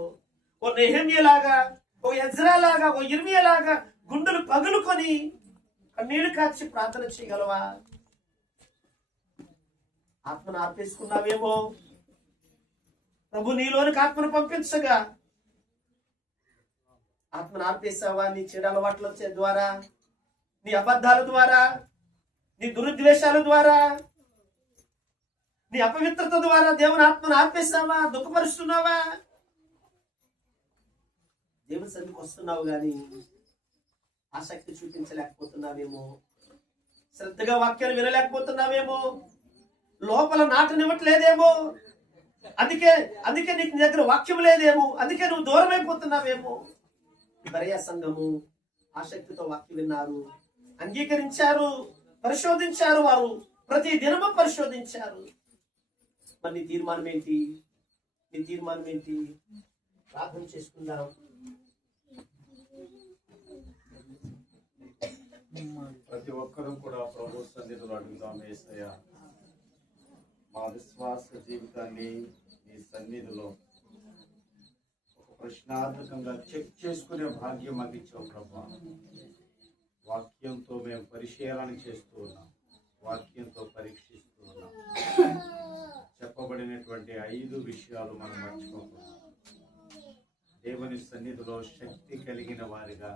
ఓ నెహెమ్యలాగా, ఓ ఎజ్రాలాగా, ఓ ఇర్మియాలాగా గుండెలు పగులుకొని కన్నీళ్లు కాచి ప్రార్థన చేయగలవా? ఆత్మను ఆర్పేసుకున్నావేమో, ప్రభు నీలోనికి ఆత్మను పంపించగా ఆత్మను ఆర్పేసావా? నీ చెడు అలవాట్ల ద్వారా, నీ అబద్ధాల ద్వారా, నీ దురుద్వేషాల ద్వారా, నీ అపవిత్రత ద్వారా దేవుని ఆత్మను ఆర్పేసావా? దుఃఖపరుస్తున్నావా? దేవుని సన్నిధికి వస్తున్నావు కానీ ఆసక్తి చూపించలేకపోతున్నావేమో, శ్రద్ధగా వాక్యాన్ని వినలేకపోతున్నావేమో, లోపల నాటనివ్వట్లేదేమో, అందుకే నీకు నీ దగ్గర వాక్యం లేదేమో, అందుకే నువ్వు దూరం అయిపోతున్నావేమో. బెరయ సంఘము ఆసక్తితో వాక్యం విన్నారు, అంగీకరించారు, పరిశోధించారు, వారు ప్రతి దినము పరిశోధించారు. మరి నీ తీర్మానం ఏంటి? నీ తీర్మానం ఏంటి? ప్రార్థన చేసుకుందాం. ప్రతి ఒక్కరూ కూడా ప్రభు సన్నిధిలో అడుగుదాం. యేసయ్య, మా విశ్వాస జీవితాన్ని నీ సన్నిధిలో ఒక ప్రశ్నార్థకంగా చెక్ చేసుకునే భాగ్యం మాకు ఇచ్చావు ప్రభా. వాక్యంతో మేము పరిశీలన చేస్తూ ఉన్నాం, వాక్యంతో పరీక్షిస్తూ ఉన్నాం. చెప్పబడినటువంటి 5 విషయాలు మనం మర్చిపోకూడదు. దేవుని సన్నిధిలో శక్తి కలిగిన వారిగా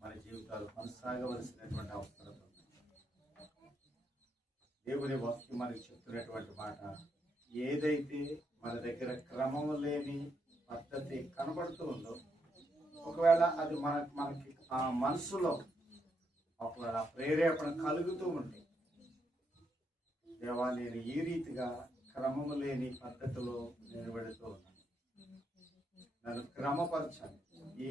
మన జీవితాలు కొనసాగవలసినటువంటి అవసరం. దేవుని వాక్యం మనకి చెప్తున్నటువంటి మాట, ఏదైతే మన దగ్గర క్రమం లేని పద్ధతి కనబడుతూ ఉందో, ఒకవేళ అది మనకి ఆ మనసులో ఒకవేళ ప్రేరేపణ కలుగుతూ ఉంటే, దేవా నేను ఈ రీతిగా క్రమము లేని పద్ధతిలో నేను వెళుతూ ఉన్నాను, నన్ను క్రమపరచాలి. ఈ